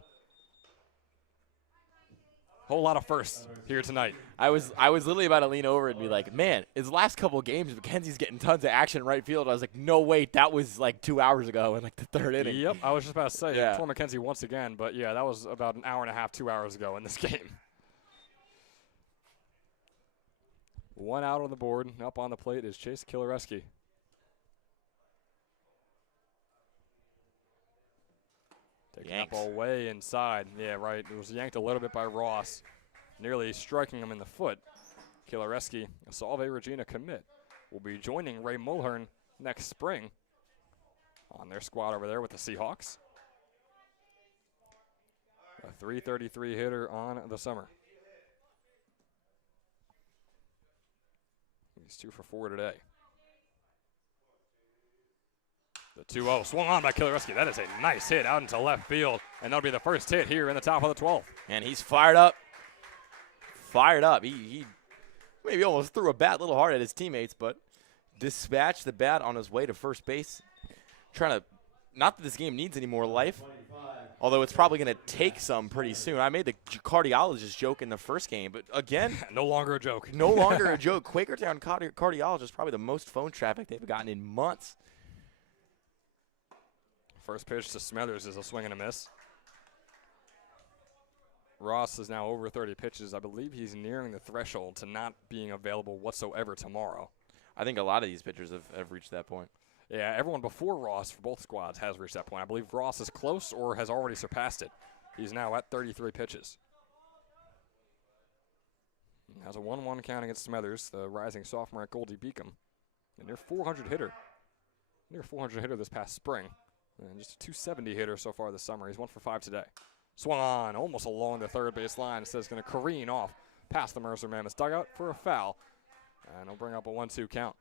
Whole lot of firsts here tonight. I was literally about to lean over and be like, man, his last couple of games, McKenzie's getting tons of action in right field. I was like, no, wait, that was like 2 hours ago in like the 3rd inning. Yep, I was just about to say, yeah. Torrin McKenzie once again, but yeah, that was about an hour and a half, 2 hours ago in this game. 1 out on the board. Up on the plate is Chase Kilareski. Taking that ball way inside. Yeah, right. It was yanked a little bit by Ross, nearly striking him in the foot. Kilareski, a Salve Regina commit, will be joining Ray Mulhern next spring on their squad over there with the Seahawks. A 333 hitter on the summer. He's 2 for 4 today. The 2-0 swung on by Kilareski. That is a nice hit out into left field, and that'll be the first hit here in the top of the 12th. And he's fired up. fired up. He maybe almost threw a bat a little hard at his teammates, but dispatched the bat on his way to first base. Trying to, not that this game needs any more life, although it's probably going to take some pretty soon. I made the cardiologist joke in the first game, but again, no longer a joke. No longer a joke. Quakertown cardiologist, probably the most phone traffic they've gotten in months. First pitch to Smethers is a swing and a miss. Ross is now over 30 pitches. I believe he's nearing the threshold to not being available whatsoever tomorrow. I think a lot of these pitchers have reached that point. Yeah, everyone before Ross for both squads has reached that point. I believe Ross is close or has already surpassed it. He's now at 33 pitches. Has a 1-1 count against Smethers, the rising sophomore at Goldie Beacom. A near 400 hitter. Near 400 hitter this past spring. And just a 270 hitter so far this summer. He's 1 for 5 today. Swung on, almost along the third base line. Instead, it's going to careen off past the Mercer Mammoths dugout for a foul. And he'll bring up a 1-2 count.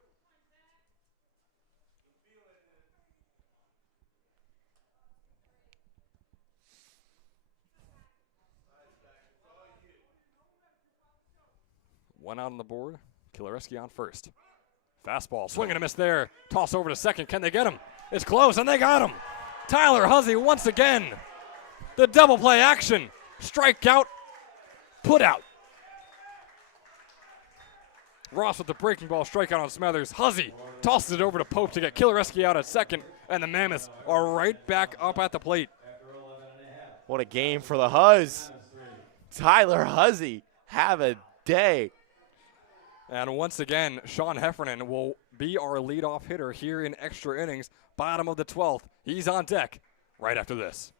One out on the board. Kilareski on first. Fastball, swing and a miss there. Toss over to second. Can they get him? It's close, and they got him. Tyler Huzzy once again. The double play action. Strikeout, put out. Ross with the breaking ball strikeout on Smethers. Huzzy tosses it over to Pope to get Kilareski out at second, and the Mammoths are right back up at the plate. What a game for the Huzz. Tyler Huzzy, have a day. And once again, Sean Heffernan will be our leadoff hitter here in extra innings. Bottom of the 12th. He's on deck right after this.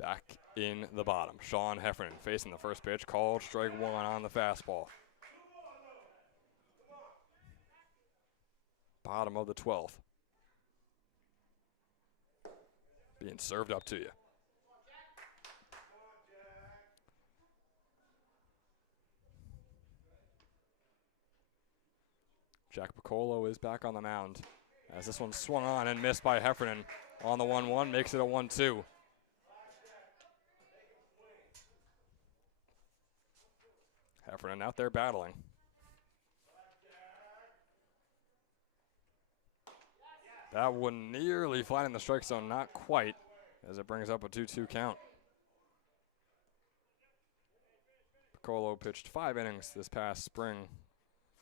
Back in the bottom. Sean Heffernan facing the first pitch. Called strike one on the fastball. Bottom of the 12th. Being served up to you. Jack Pocono is back on the mound as this one swung on and missed by Heffernan on the 1-1, makes it a 1-2. Heffernan out there battling. That one nearly flying in the strike zone, not quite, as it brings up a 2-2 count. Piccolo pitched 5 innings this past spring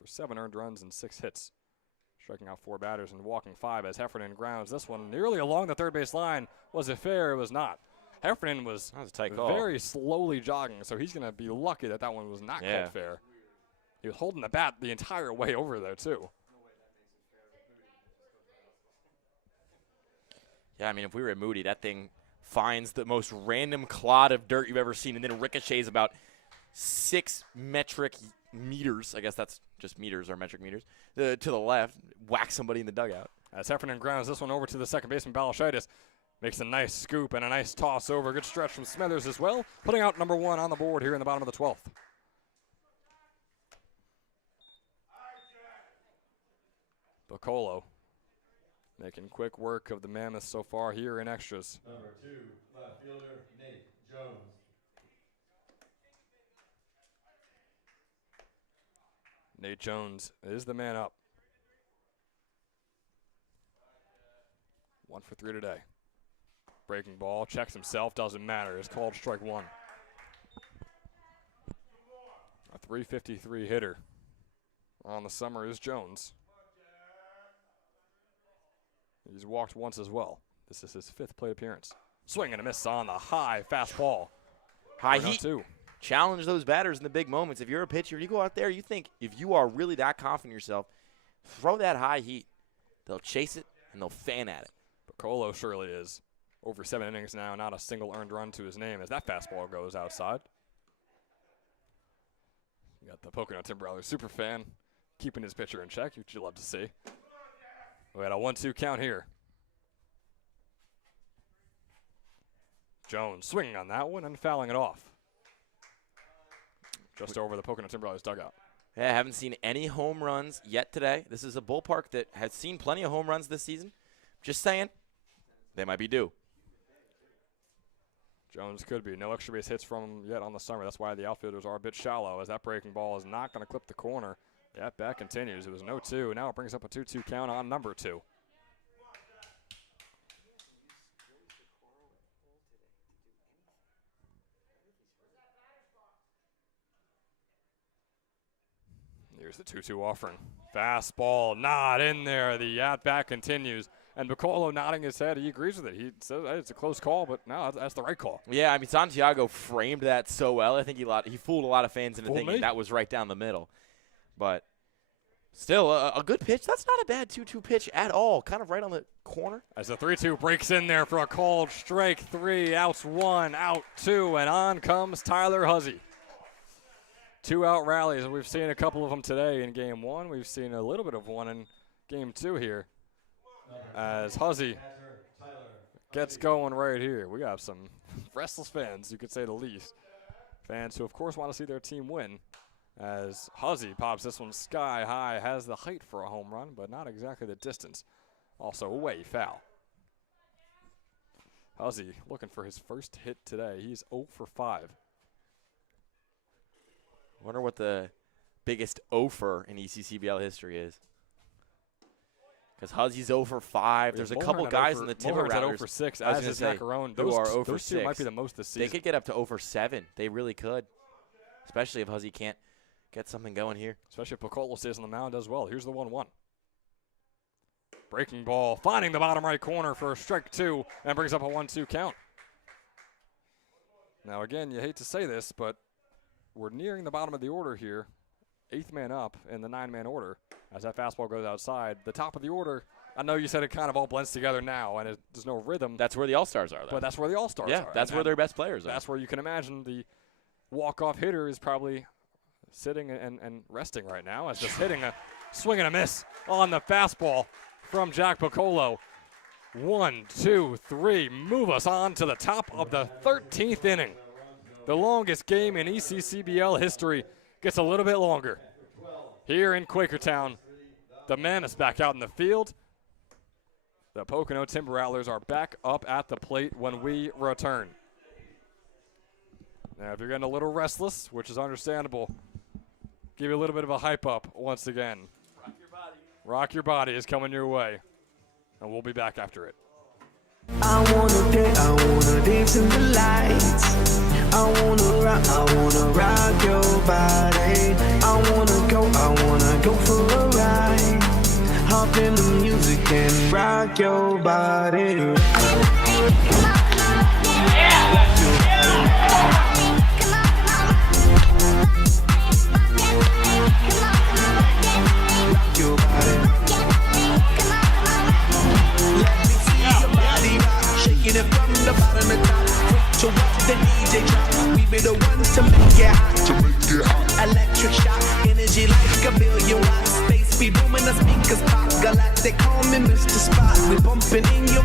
for 7 earned runs and 6 hits, striking out 4 batters and walking 5 as Heffernan grounds this one nearly along the third base line. Was it fair? It was not. Heffernan was a tight call. Very slowly jogging, so he's going to be lucky that that one was not called fair. He was holding the bat the entire way over there, too. Yeah, I mean, if we were at Moody, that thing finds the most random clod of dirt you've ever seen and then ricochets about 6 metric meters. I guess that's just meters or metric meters. To the left, whacks somebody in the dugout. As Heffernan grounds this one over to the second baseman, Balashitis. Makes a nice scoop and a nice toss over. Good stretch from Smithers as well, putting out number 1 on the board here in the bottom of the 12th. Pocono making quick work of the Mammoths so far here in extras. Number 2, left fielder, Nate Jones. Nate Jones is the man up. 1 for 3 today. Breaking ball, checks himself, doesn't matter. It's called strike 1. A 353 hitter on the summer is Jones. He's walked once as well. This is his 5th plate appearance. Swing and a miss on the high fastball. High heat. 2. Challenge those batters in the big moments. If you're a pitcher, you go out there, you think if you are really that confident in yourself, throw that high heat. They'll chase it and they'll fan at it. Pocono surely is. Over 7 innings now, not a single earned run to his name as that fastball goes outside. You got the Pocono Timber Rattlers super fan keeping his pitcher in check, which you love to see. We got a 1-2 count here. Jones swinging on that one and fouling it off. Just over the Pocono Timber Rattlers dugout. Yeah, I haven't seen any home runs yet today. This is a ballpark that has seen plenty of home runs this season. Just saying, they might be due. Jones could be. No extra base hits from him yet on the summer. That's why the outfielders are a bit shallow, as that breaking ball is not going to clip the corner. The at-bat continues. It was 0-2. Now it brings up a 2-2 count on number 2. Here's the 2-2 offering. Fastball not in there. The at-bat continues. And Pocono nodding his head. He agrees with it. He says hey, it's a close call, but no, that's the right call. Yeah, I mean, Santiago framed that so well. I think he fooled a lot of fans into thinking that was right down the middle. But still, a good pitch. That's not a bad 2-2 pitch at all. Kind of right on the corner. As the 3-2 breaks in there for a called strike 3. Outs 1, out 2, and on comes Tyler Huzzy. 2-out rallies, and we've seen a couple of them today in Game 1. We've seen a little bit of one in Game 2 here. As Huzzy gets going right here. We got some restless fans, you could say the least. Fans who, of course, want to see their team win. As Huzzy pops this one sky high, has the height for a home run, but not exactly the distance. Also way foul. Huzzy looking for his first hit today. He's 0 for 5. Wonder what the biggest offer in ECCBL history is. Because Huzzy's 0 for 5. There's a couple guys in the Timber Rattlers. 0 for 6, as is Macarone. Who are 0 for 6. Those two might be the most this season. They could get up to 0 for 7. They really could. Especially if Huzzy can't get something going here. Especially if Pocono stays on the mound as well. Here's the 1-1. Breaking ball, finding the bottom right corner for strike 2, and brings up a 1-2 count. Now again, you hate to say this, but we're nearing the bottom of the order here. 8th man up in the 9-man order as that fastball goes outside. The top of the order, I know you said it kind of all blends together now, and there's no rhythm. That's where the All-Stars are, though. But that's where the All-Stars are. Yeah, that's where their best players are. That's where you can imagine the walk-off hitter is probably sitting and resting right now as just hitting a swing and a miss on the fastball from Jack Pocono. 1, 2, 3, move us on to the top of the 13th inning. The longest game in ECCBL history gets a little bit longer. Here in Quakertown, the Mammoths back out in the field. The Pocono Timber Rattlers are back up at the plate when we return. Now, if you're getting a little restless, which is understandable, give you a little bit of a hype up once again. Rock your body. Rock Your Body is coming your way, and we'll be back after it. I wanna dance in the lights. I wanna rock your body. I wanna go for a ride. Hop in the music and rock your body. Shaking it from the bottom to top. So watch the DJ drop. We be the ones to make it hot. Electric shock, energy like a billion watts. Space be booming, the speakers pop. Galactic, call me Mr. Spot. We bumping in your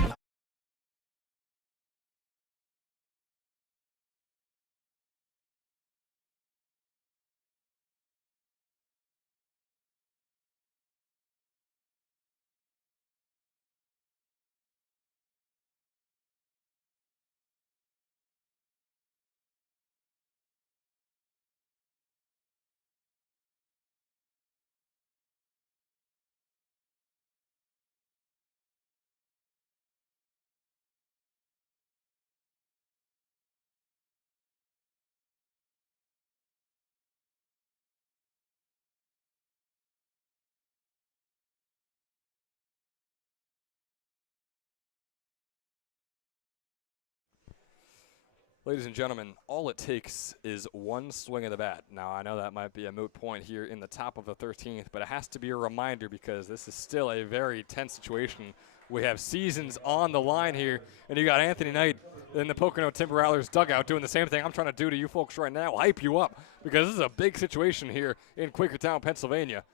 Ladies and gentlemen, all it takes is one swing of the bat. Now, I know that might be a moot point here in the top of the 13th, but it has to be a reminder because this is still a very tense situation. We have seasons on the line here, and you got Anthony Knight in the Pocono Timber Rattlers dugout doing the same thing I'm trying to do to you folks right now, hype you up, because this is a big situation here in Quakertown, Pennsylvania,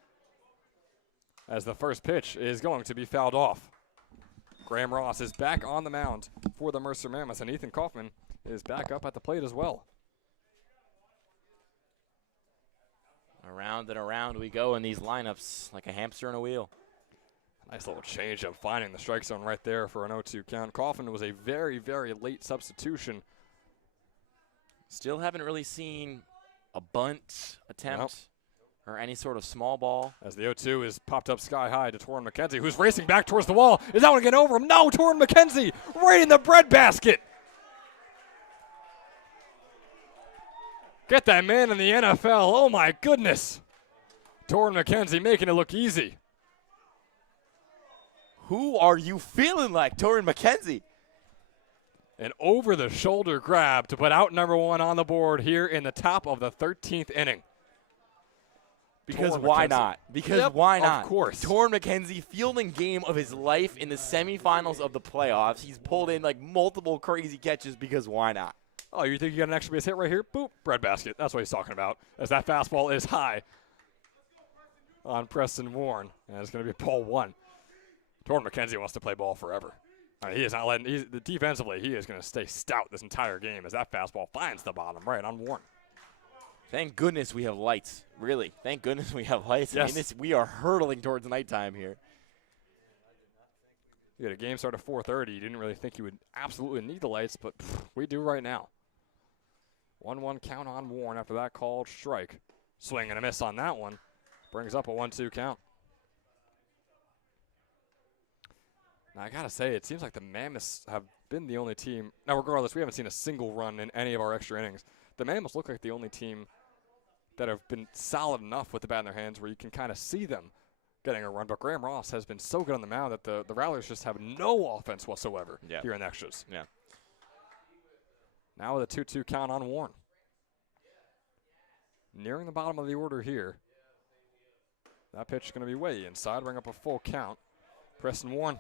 as the first pitch is going to be fouled off. Graham Ross is back on the mound for the Mercer Mammoths, and Ethan Kaufman is back up at the plate as well. Around and around we go in these lineups like a hamster in a wheel. Nice little change up, finding the strike zone right there for an 0-2 count. Kaufman was a very, very late substitution. Still haven't really seen a bunt attempt or any sort of small ball. As the 0-2 is popped up sky high to Torrin McKenzie, who's racing back towards the wall. Is that one getting over him? No, Torrin McKenzie right in the breadbasket. Get that man in the NFL. Oh, my goodness. Torrin McKenzie making it look easy. Who are you feeling like, Torrin McKenzie? An over-the-shoulder grab to put out number one on the board here in the top of the 13th inning. Because Torrin why McKenzie. not? Because Yep, why not? Of course. Torrin McKenzie fielding game of his life in the semifinals of the playoffs. He's pulled in like multiple crazy catches because why not? Oh, you think you got an extra base hit right here? Boop, breadbasket. That's what he's talking about. As that fastball is high on Preston Warren. And it's going to be ball one. Torrin McKenzie wants to play ball forever. I mean, he is not letting, defensively, he is going to stay stout this entire game as that fastball finds the bottom right on Warren. Thank goodness we have lights. Really, thank goodness we have lights. Yes. I mean, we are hurtling towards nighttime here. You had a game start at 4:30. You didn't really think you would absolutely need the lights, but we do right now. 1-1 count on Warren after that called strike. Swing and a miss on that one. Brings up a 1-2 count. Now, I got to say, it seems like the Mammoths have been the only team. Now, regardless, we haven't seen a single run in any of our extra innings. The Mammoths look like the only team that have been solid enough with the bat in their hands where you can kind of see them getting a run. But Graham Ross has been so good on the mound that the Rattlers just have no offense whatsoever here in extras. Yeah. Now with a 2-2 count on Warren. Nearing the bottom of the order here. That pitch is going to be way inside, bring up a full count. Preston Warren,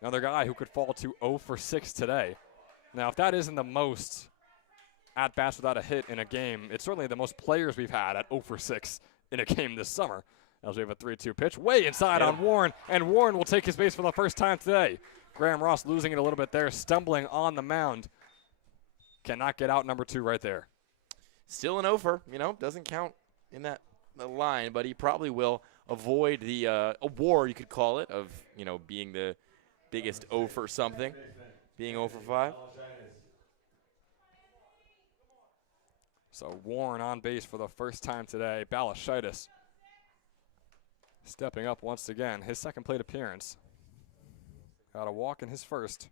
another guy who could fall to 0 for 6 today. Now, if that isn't the most at-bats without a hit in a game, it's certainly the most players we've had at 0 for 6 in a game this summer. As we have a 3-2 pitch way inside on Warren, and Warren will take his base for the first time today. Graham Ross losing it a little bit there, stumbling on the mound. Cannot get out number 2 right there. Still an over, doesn't count in that line, but he probably will avoid the award, you could call it, of, being the biggest O for something, being 0 for 5. So Warren on base for the first time today. Balashitis stepping up once again. His second plate appearance. Got a walk in his first.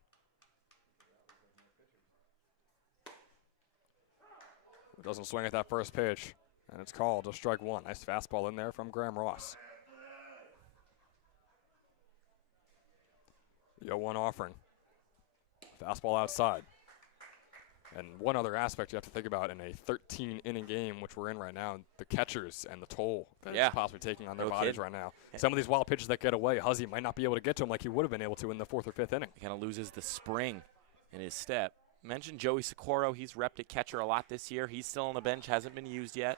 Doesn't swing at that first pitch, and it's called a strike one. Nice fastball in there from Graham Ross. The 0-1 offering. Fastball outside. And one other aspect you have to think about in a 13-inning game, which we're in right now, the catchers and the toll that it's possibly taking on their bodies right now. Some of these wild pitches that get away, Huzzy might not be able to get to him like he would have been able to in the 4th or 5th inning. He kind of loses the spring in his step. Mentioned Joey Socorro. He's repped at catcher a lot this year. He's still on the bench, hasn't been used yet.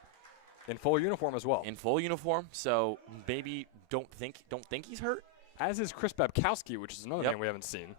In full uniform as well. In full uniform, so maybe don't think he's hurt. As is Chris Babkowski, which is another name we haven't seen.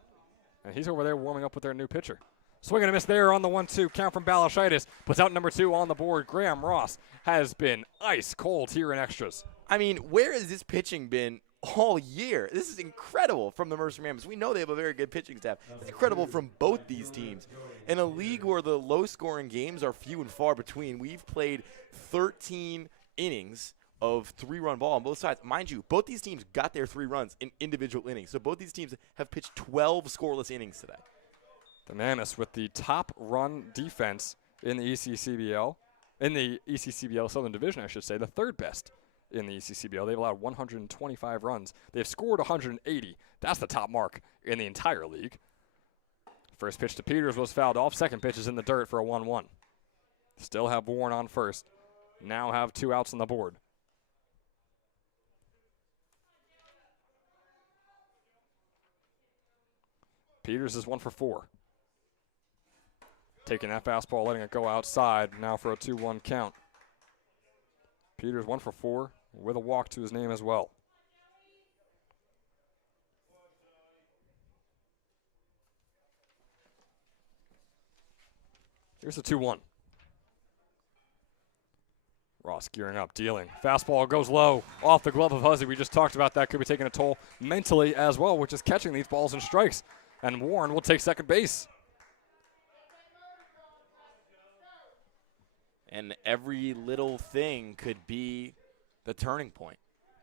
And he's over there warming up with their new pitcher. Swing and a miss there on the 1-2 count from Balashitis. Puts out number 2 on the board. Graham Ross has been ice cold here in extras. I mean, where has this pitching been all year? This is incredible from the Mercer Mammoths. We know they have a very good pitching staff. It's incredible from both these teams. In a league where the low-scoring games are few and far between, we've played 13 innings of 3-run ball on both sides. Mind you, both these teams got their 3 runs in individual innings. So both these teams have pitched 12 scoreless innings today. The Mammoths with the top run defense in the ECCBL, Southern Division, I should say, the 3rd best in the ECCBL. They've allowed 125 runs. They've scored 180. That's the top mark in the entire league. First pitch to Peters was fouled off. Second pitch is in the dirt for a 1-1. Still have Warren on first. Now have 2 outs on the board. Peters is 1 for 4. Taking that fastball, letting it go outside. Now for a 2-1 count. Peters 1 for 4 with a walk to his name as well. Here's the 2-1. Ross gearing up, dealing. Fastball goes low, off the glove of Huzzy. We just talked about that. Could be taking a toll mentally as well, which is catching these balls and strikes. And Warren will take second base. And every little thing could be the turning point.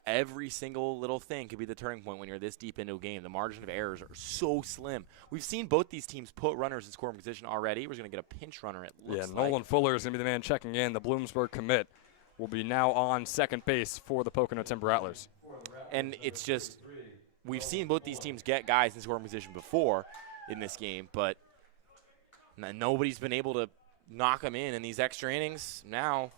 Every single little thing could be the turning point when you're this deep into a game. The margin of errors are so slim. We've seen both these teams put runners in scoring position already. We're going to get a pinch runner, it looks like. Nolan Fuller is going to be the man checking in. The Bloomsburg commit will be now on second base for the Pocono Timber Rattlers. And it's just, we've seen both these teams get guys in scoring position before in this game, but nobody's been able to knock them in these extra innings. Now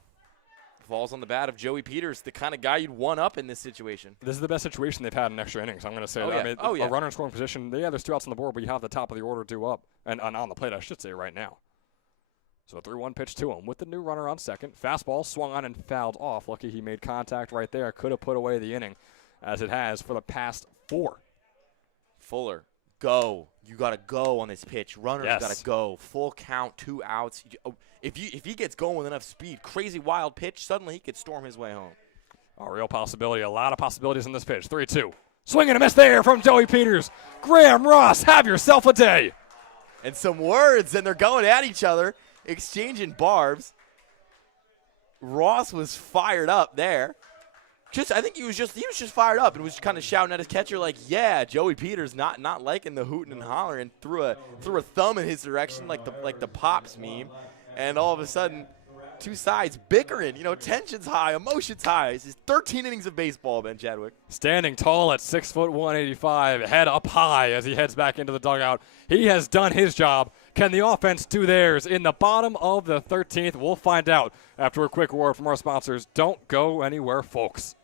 falls on the bat of Joey Peters, the kind of guy you'd one up in this situation. This is the best situation they've had in extra innings. I'm going to say that. Yeah. I mean, a runner in scoring position, there's 2 outs on the board, but you have the top of the order due up, and on the plate, I should say, right now. So a 3-1 pitch to him with the new runner on second. Fastball swung on and fouled off. Lucky he made contact right there. Could have put away the inning, as it has for the past 4. Fuller, go. You got to go on this pitch. Runners Yes. got to go. Full count, 2 outs. If he gets going with enough speed, crazy wild pitch, suddenly he could storm his way home. A real possibility. A lot of possibilities in this pitch. 3-2. Swing and a miss there from Joey Peters. Graham Ross, have yourself a day. And some words, and they're going at each other, exchanging barbs. Ross was fired up there. I think he was just fired up and was kind of shouting at his catcher like, "Yeah, Joey Peters not liking the hooting and hollering," and threw a thumb in his direction like the Pops meme. And all of a sudden, 2 sides bickering. Tension's high, emotion's high. This is 13 innings of baseball, Ben Chadwick. Standing tall at 6 foot 185, head up high as he heads back into the dugout. He has done his job. Can the offense do theirs in the bottom of the 13th? We'll find out after a quick word from our sponsors. Don't go anywhere, folks.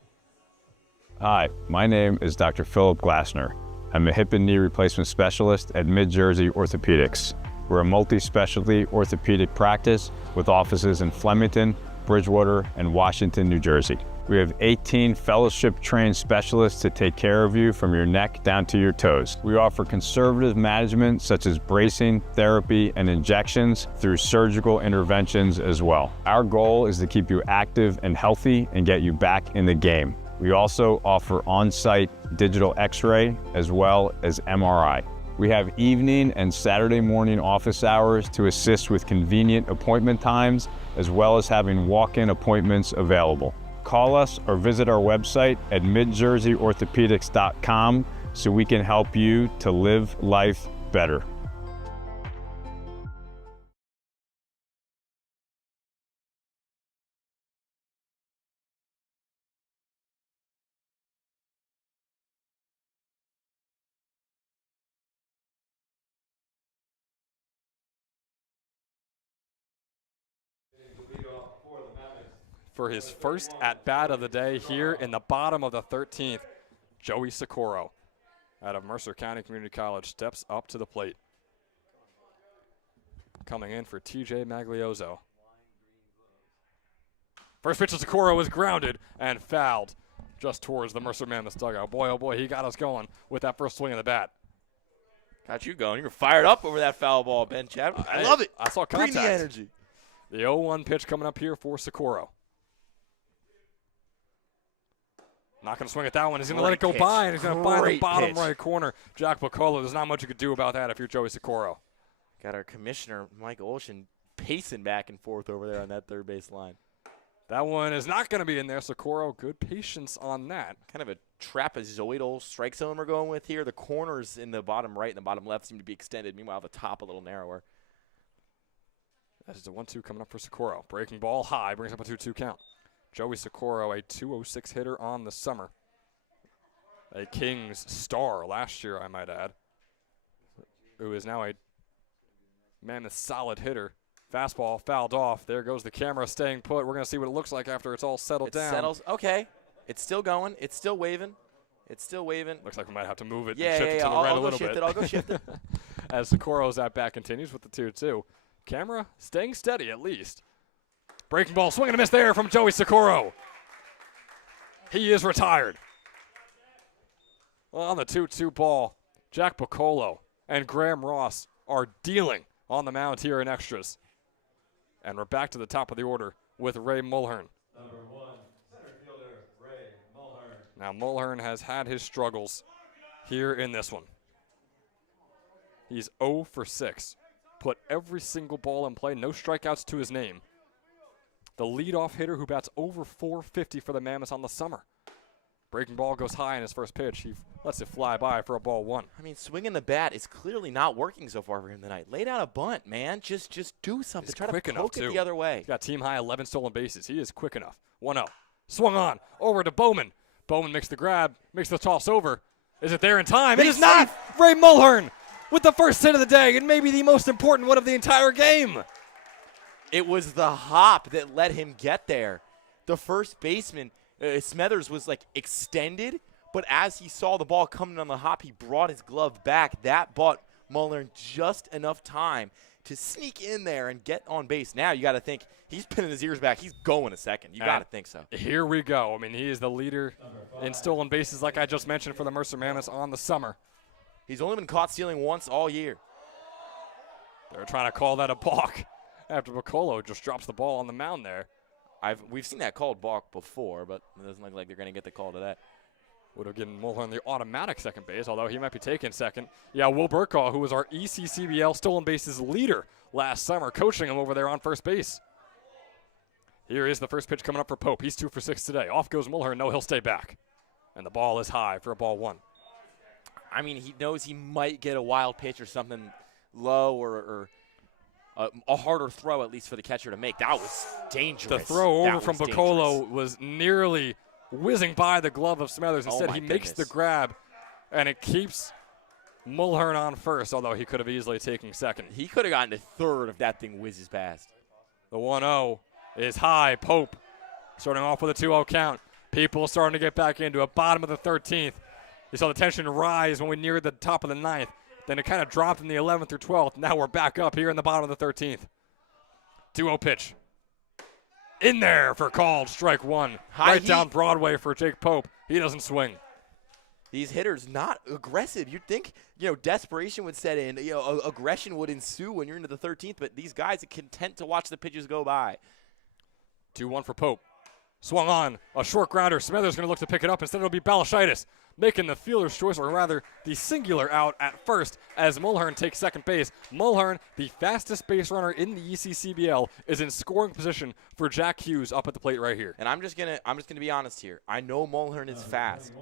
Hi, my name is Dr. Philip Glassner. I'm a hip and knee replacement specialist at Mid-Jersey Orthopedics. We're a multi-specialty orthopedic practice with offices in Flemington, Bridgewater, and Washington, New Jersey. We have 18 fellowship-trained specialists to take care of you from your neck down to your toes. We offer conservative management such as bracing, therapy, and injections through surgical interventions as well. Our goal is to keep you active and healthy and get you back in the game. We also offer on-site digital x-ray as well as MRI. We have evening and Saturday morning office hours to assist with convenient appointment times, as well as having walk-in appointments available. Call us or visit our website at midjerseyorthopedics.com so we can help you to live life better. For his first at-bat of the day here in the bottom of the 13th, Joey Socorro out of Mercer County Community College steps up to the plate. Coming in for TJ Magliozzo. First pitch to Socorro is grounded and fouled just towards the Mercer Mammoths dugout. Boy, oh boy, he got us going with that first swing of the bat. Got you going. You were fired up over that foul ball, Ben Chadwick. I love it. I saw Bring contact. the energy. The 0-1 pitch coming up here for Socorro. Not going to swing at that one. He's going to let it go by, and he's going to find the bottom right corner. Jack Pocono, there's not much you could do about that if you're Joey Socorro. Got our commissioner, Mike Olshin, pacing back and forth over there on that third base line. That one is not going to be in there. Socorro, good patience on that. Kind of a trapezoidal strike zone we're going with here. The corners in the bottom right and the bottom left seem to be extended. Meanwhile, the top a little narrower. That's the 1-2 coming up for Socorro. Breaking ball high, brings up a 2-2 count. Joey Socorro, a .206 hitter on the summer. A Kings star last year, I might add. Who is now a Mammoth solid hitter. Fastball fouled off. There goes the camera staying put. We're going to see what it looks like after it's all settled down. Settles. Okay. It's still going. It's still waving. It's still waving. Looks like we might have to move it Yeah, and shift yeah, it yeah. to the right I'll a go little shift bit. it. I'll go shift it. As Socorro's at bat continues with the 2-2. Camera staying steady at least. Breaking ball, swing and a miss there from Joey Socorro. He is retired. Well, on the 2-2 ball, Jack Pocono and Graham Ross are dealing on the mound here in extras. And we're back to the top of the order with Ray Mulhern. Number 1, center fielder Ray Mulhern. Now Mulhern has had his struggles here in this one. He's 0 for 6. Put every single ball in play, no strikeouts to his name. The leadoff hitter who bats over 450 for the Mammoths on the summer. Breaking ball goes high in his first pitch. He lets it fly by for a ball 1. I mean, swinging the bat is clearly not working so far for him tonight. Lay down a bunt, man. Just do something. He's Try quick to enough, poke too. it the other way. He's got team high 11 stolen bases. He is quick enough. 1-0. Swung on. Over to Bowman. Bowman makes the grab. Makes the toss over. Is it there in time? It is not! Ray Mulhern with the first hit of the day and maybe the most important one of the entire game. It was the hop that let him get there. The first baseman, Smethers, was like extended, but as he saw the ball coming on the hop, he brought his glove back. That bought Mulhern just enough time to sneak in there and get on base. Now you got to think he's pinning his ears back. He's going a second. You got to think so. Here we go. I mean, he is the leader in stolen bases, like I just mentioned, for the Mercer Mammoths on the summer. He's only been caught stealing once all year. They're trying to call that a balk after Pocono just drops the ball on the mound there. We've seen that called balk before, but it doesn't look like they're going to get the call to that. Would have given Mulhern the automatic second base, although he might be taking second. Yeah, Will Burkaw, who was our ECCBL stolen bases leader last summer, coaching him over there on first base. Here is the first pitch coming up for Pope. He's 2 for 6 today. Off goes Mulhern. No, he'll stay back. And the ball is high for a ball 1. I mean, he knows he might get a wild pitch or something low or a harder throw, at least for the catcher to make. That was dangerous. The throw over That from was Pocono dangerous. was nearly whizzing by the glove of Smethers. Instead, my he makes the goodness. grab, and it keeps Mulhern on first, although he could have easily taken second. He could have gotten to third if that thing whizzes past. The 1-0 is high. Pope starting off with a 2-0 count. People starting to get back into it. Bottom of the 13th. You saw the tension rise when we neared the top of the 9th. Then it kind of dropped in the 11th through 12th. Now we're back up here in the bottom of the 13th. 2-0 pitch. In there for called strike 1. High right heat. down Broadway for Jake Pope. He doesn't swing. These hitters not aggressive. You'd think, desperation would set in. Aggression would ensue when you're into the 13th, but these guys are content to watch the pitches go by. 2-1 for Pope. Swung on. A short grounder. Smithers going to look to pick it up. Instead, it'll be Balashitis making the fielder's choice, or rather the singular out at first as Mulhern takes second base. Mulhern, the fastest base runner in the ECCBL, is in scoring position for Jack Hughes up at the plate right here. And I'm just gonna be honest here. I know Mulhern is fast.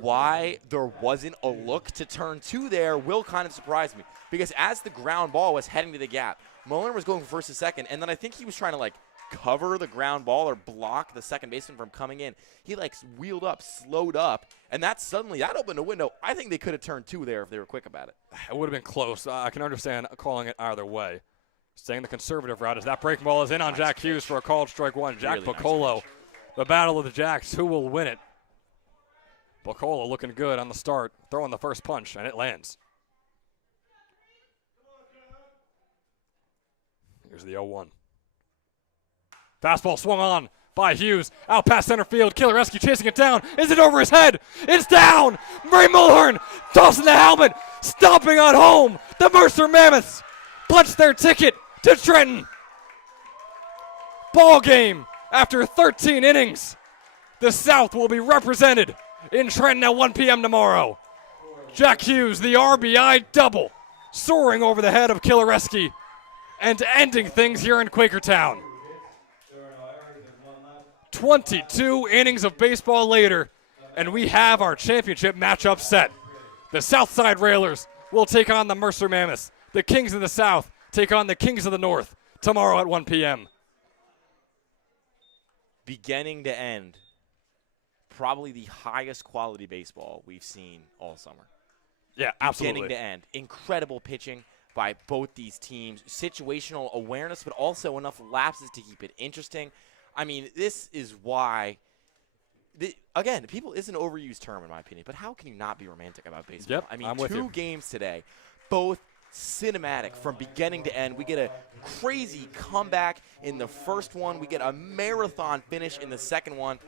Why there wasn't a look to turn 2 there will kind of surprise me. Because as the ground ball was heading to the gap, Mulhern was going from first to second, and then I think he was trying to cover the ground ball or block the second baseman from coming in. He wheeled up, slowed up, and that opened a window. I think they could have turned 2 there if they were quick about it. It would have been close. I can understand calling it either way. Staying the conservative route as that breaking ball is in on Jack Hughes for a called strike 1. Jack Really nice Pocono, pitch. the battle of the Jacks. Who will win it? Pocono looking good on the start, throwing the first punch, and it lands. Here's the 0-1. Fastball swung on by Hughes. Out past center field. Killarescu chasing it down. Is it over his head? It's down. Ray Mulhern tossing the helmet. Stomping on home. The Mercer Mammoths punched their ticket to Trenton. Ball game after 13 innings. The South will be represented in Trenton at 1 p.m. tomorrow. Jack Hughes, the RBI double, soaring over the head of Killarescu and ending things here in Quakertown. 22 innings of baseball later, and we have our championship matchup set. The Southside Railers will take on the Mercer Mammoths. The Kings of the South take on the Kings of the North tomorrow at 1 p.m. Beginning to end, probably the highest quality baseball we've seen all summer. Yeah, absolutely. Beginning to end. Incredible pitching. by both these teams. Situational awareness, but also enough lapses to keep it interesting. I mean, this is why, again, people is an overused term in my opinion, but how can you not be romantic about baseball? Yep, I mean, I'm with you. 2 games today, both cinematic from beginning to end. We get a crazy comeback in the first one. We get a marathon finish in the second one.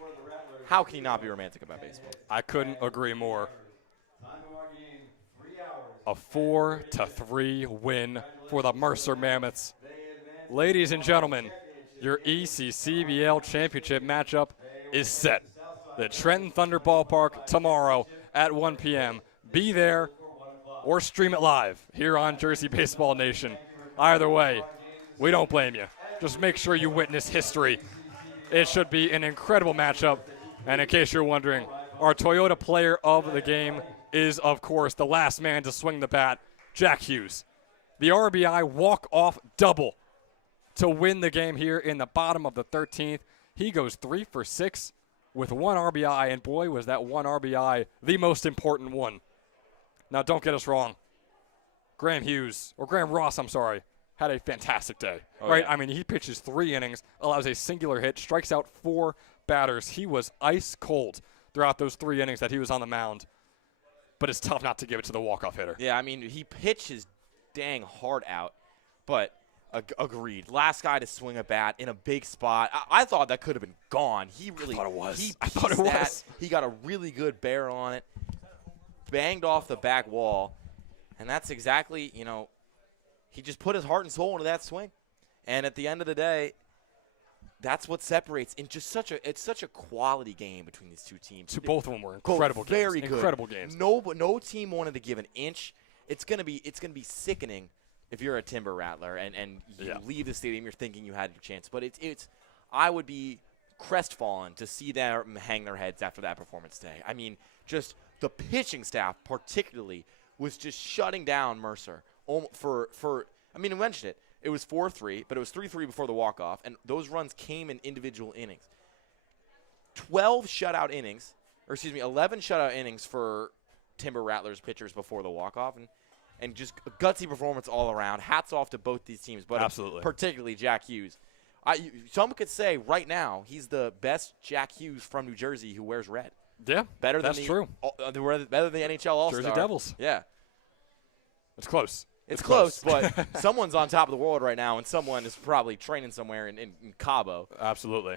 How can you not be romantic about baseball? I couldn't agree more. Time of our game, 3 hours. A 4-3 win for the Mercer Mammoths. Ladies and gentlemen, your ECCBL championship matchup is set. The Trenton Thunder Ballpark tomorrow at 1 p.m. Be there or stream it live here on Jersey Baseball Nation. Either way, we don't blame you. Just make sure you witness history. It should be an incredible matchup. And in case you're wondering, our Toyota player of the game is, of course, the last man to swing the bat, Jack Hughes. The RBI walk-off double to win the game here in the bottom of the 13th. He goes 3 for 6 with 1 RBI, and boy, was that 1 RBI the most important one. Now, don't get us wrong. Graham Ross, had a fantastic day, right? Yeah. I mean, he pitches 3 innings, allows a singular hit, strikes out 4 batters. He was ice cold throughout those 3 innings that he was on the mound. But it's tough not to give it to the walk-off hitter. Yeah, I mean, he pitched his dang heart out, but agreed. Last guy to swing a bat in a big spot. I thought that could have been gone. He really, I thought it was. He I thought it pieced that. was. He got a really good barrel on it, banged off the back wall, and that's exactly, he just put his heart and soul into that swing. And at the end of the day, that's what separates in just such a quality game between these 2 teams. Both of them were incredible games. Very good. Incredible games. No team wanted to give an inch. It's gonna be sickening if you're a Timber Rattler and you leave the stadium, you're thinking you had your chance. But I would be crestfallen to see them hang their heads after that performance today. I mean, just the pitching staff particularly was just shutting down Mercer I mean, I mentioned it. It was 4-3, but it was 3-3 before the walk-off, and those runs came in individual innings. 11 shutout innings for Timber Rattlers pitchers before the walk-off, and just a gutsy performance all around. Hats off to both these teams, but absolutely, particularly Jack Hughes. Some could say right now he's the best Jack Hughes from New Jersey who wears red. Yeah, better that's than true. Better than the NHL All-Star. Jersey Devils. Yeah. It's close. It's close, but someone's on top of the world right now, and someone is probably training somewhere in Cabo. Absolutely.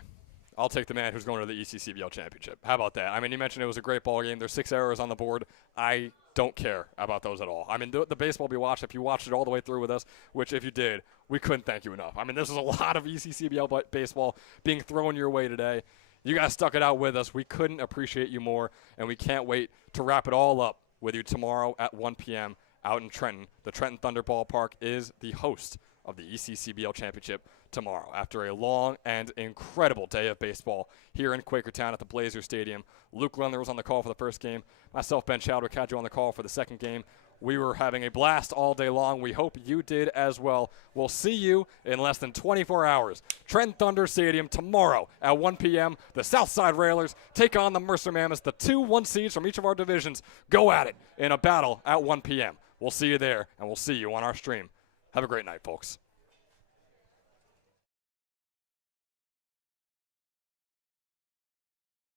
I'll take the man who's going to the ECCBL championship. How about that? I mean, you mentioned it was a great ball game. There's 6 errors on the board. I don't care about those at all. I mean, the baseball we watched, if you watched it all the way through with us, which if you did, we couldn't thank you enough. I mean, this is a lot of ECCBL baseball being thrown your way today. You guys stuck it out with us. We couldn't appreciate you more, and we can't wait to wrap it all up with you tomorrow at 1 p.m. out in Trenton. The Trenton Thunder Ballpark is the host of the ECCBL Championship tomorrow after a long and incredible day of baseball here in Quakertown at the Blazer Stadium. Luke Lundler was on the call for the first game. Myself, Ben Chadwick, had you on the call for the second game. We were having a blast all day long. We hope you did as well. We'll see you in less than 24 hours. Trenton Thunder Stadium tomorrow at 1 p.m. The Southside Railers take on the Mercer Mammoths. The 2 1 seeds from each of our divisions go at it in a battle at 1 p.m. We'll see you there, and we'll see you on our stream. Have a great night, folks.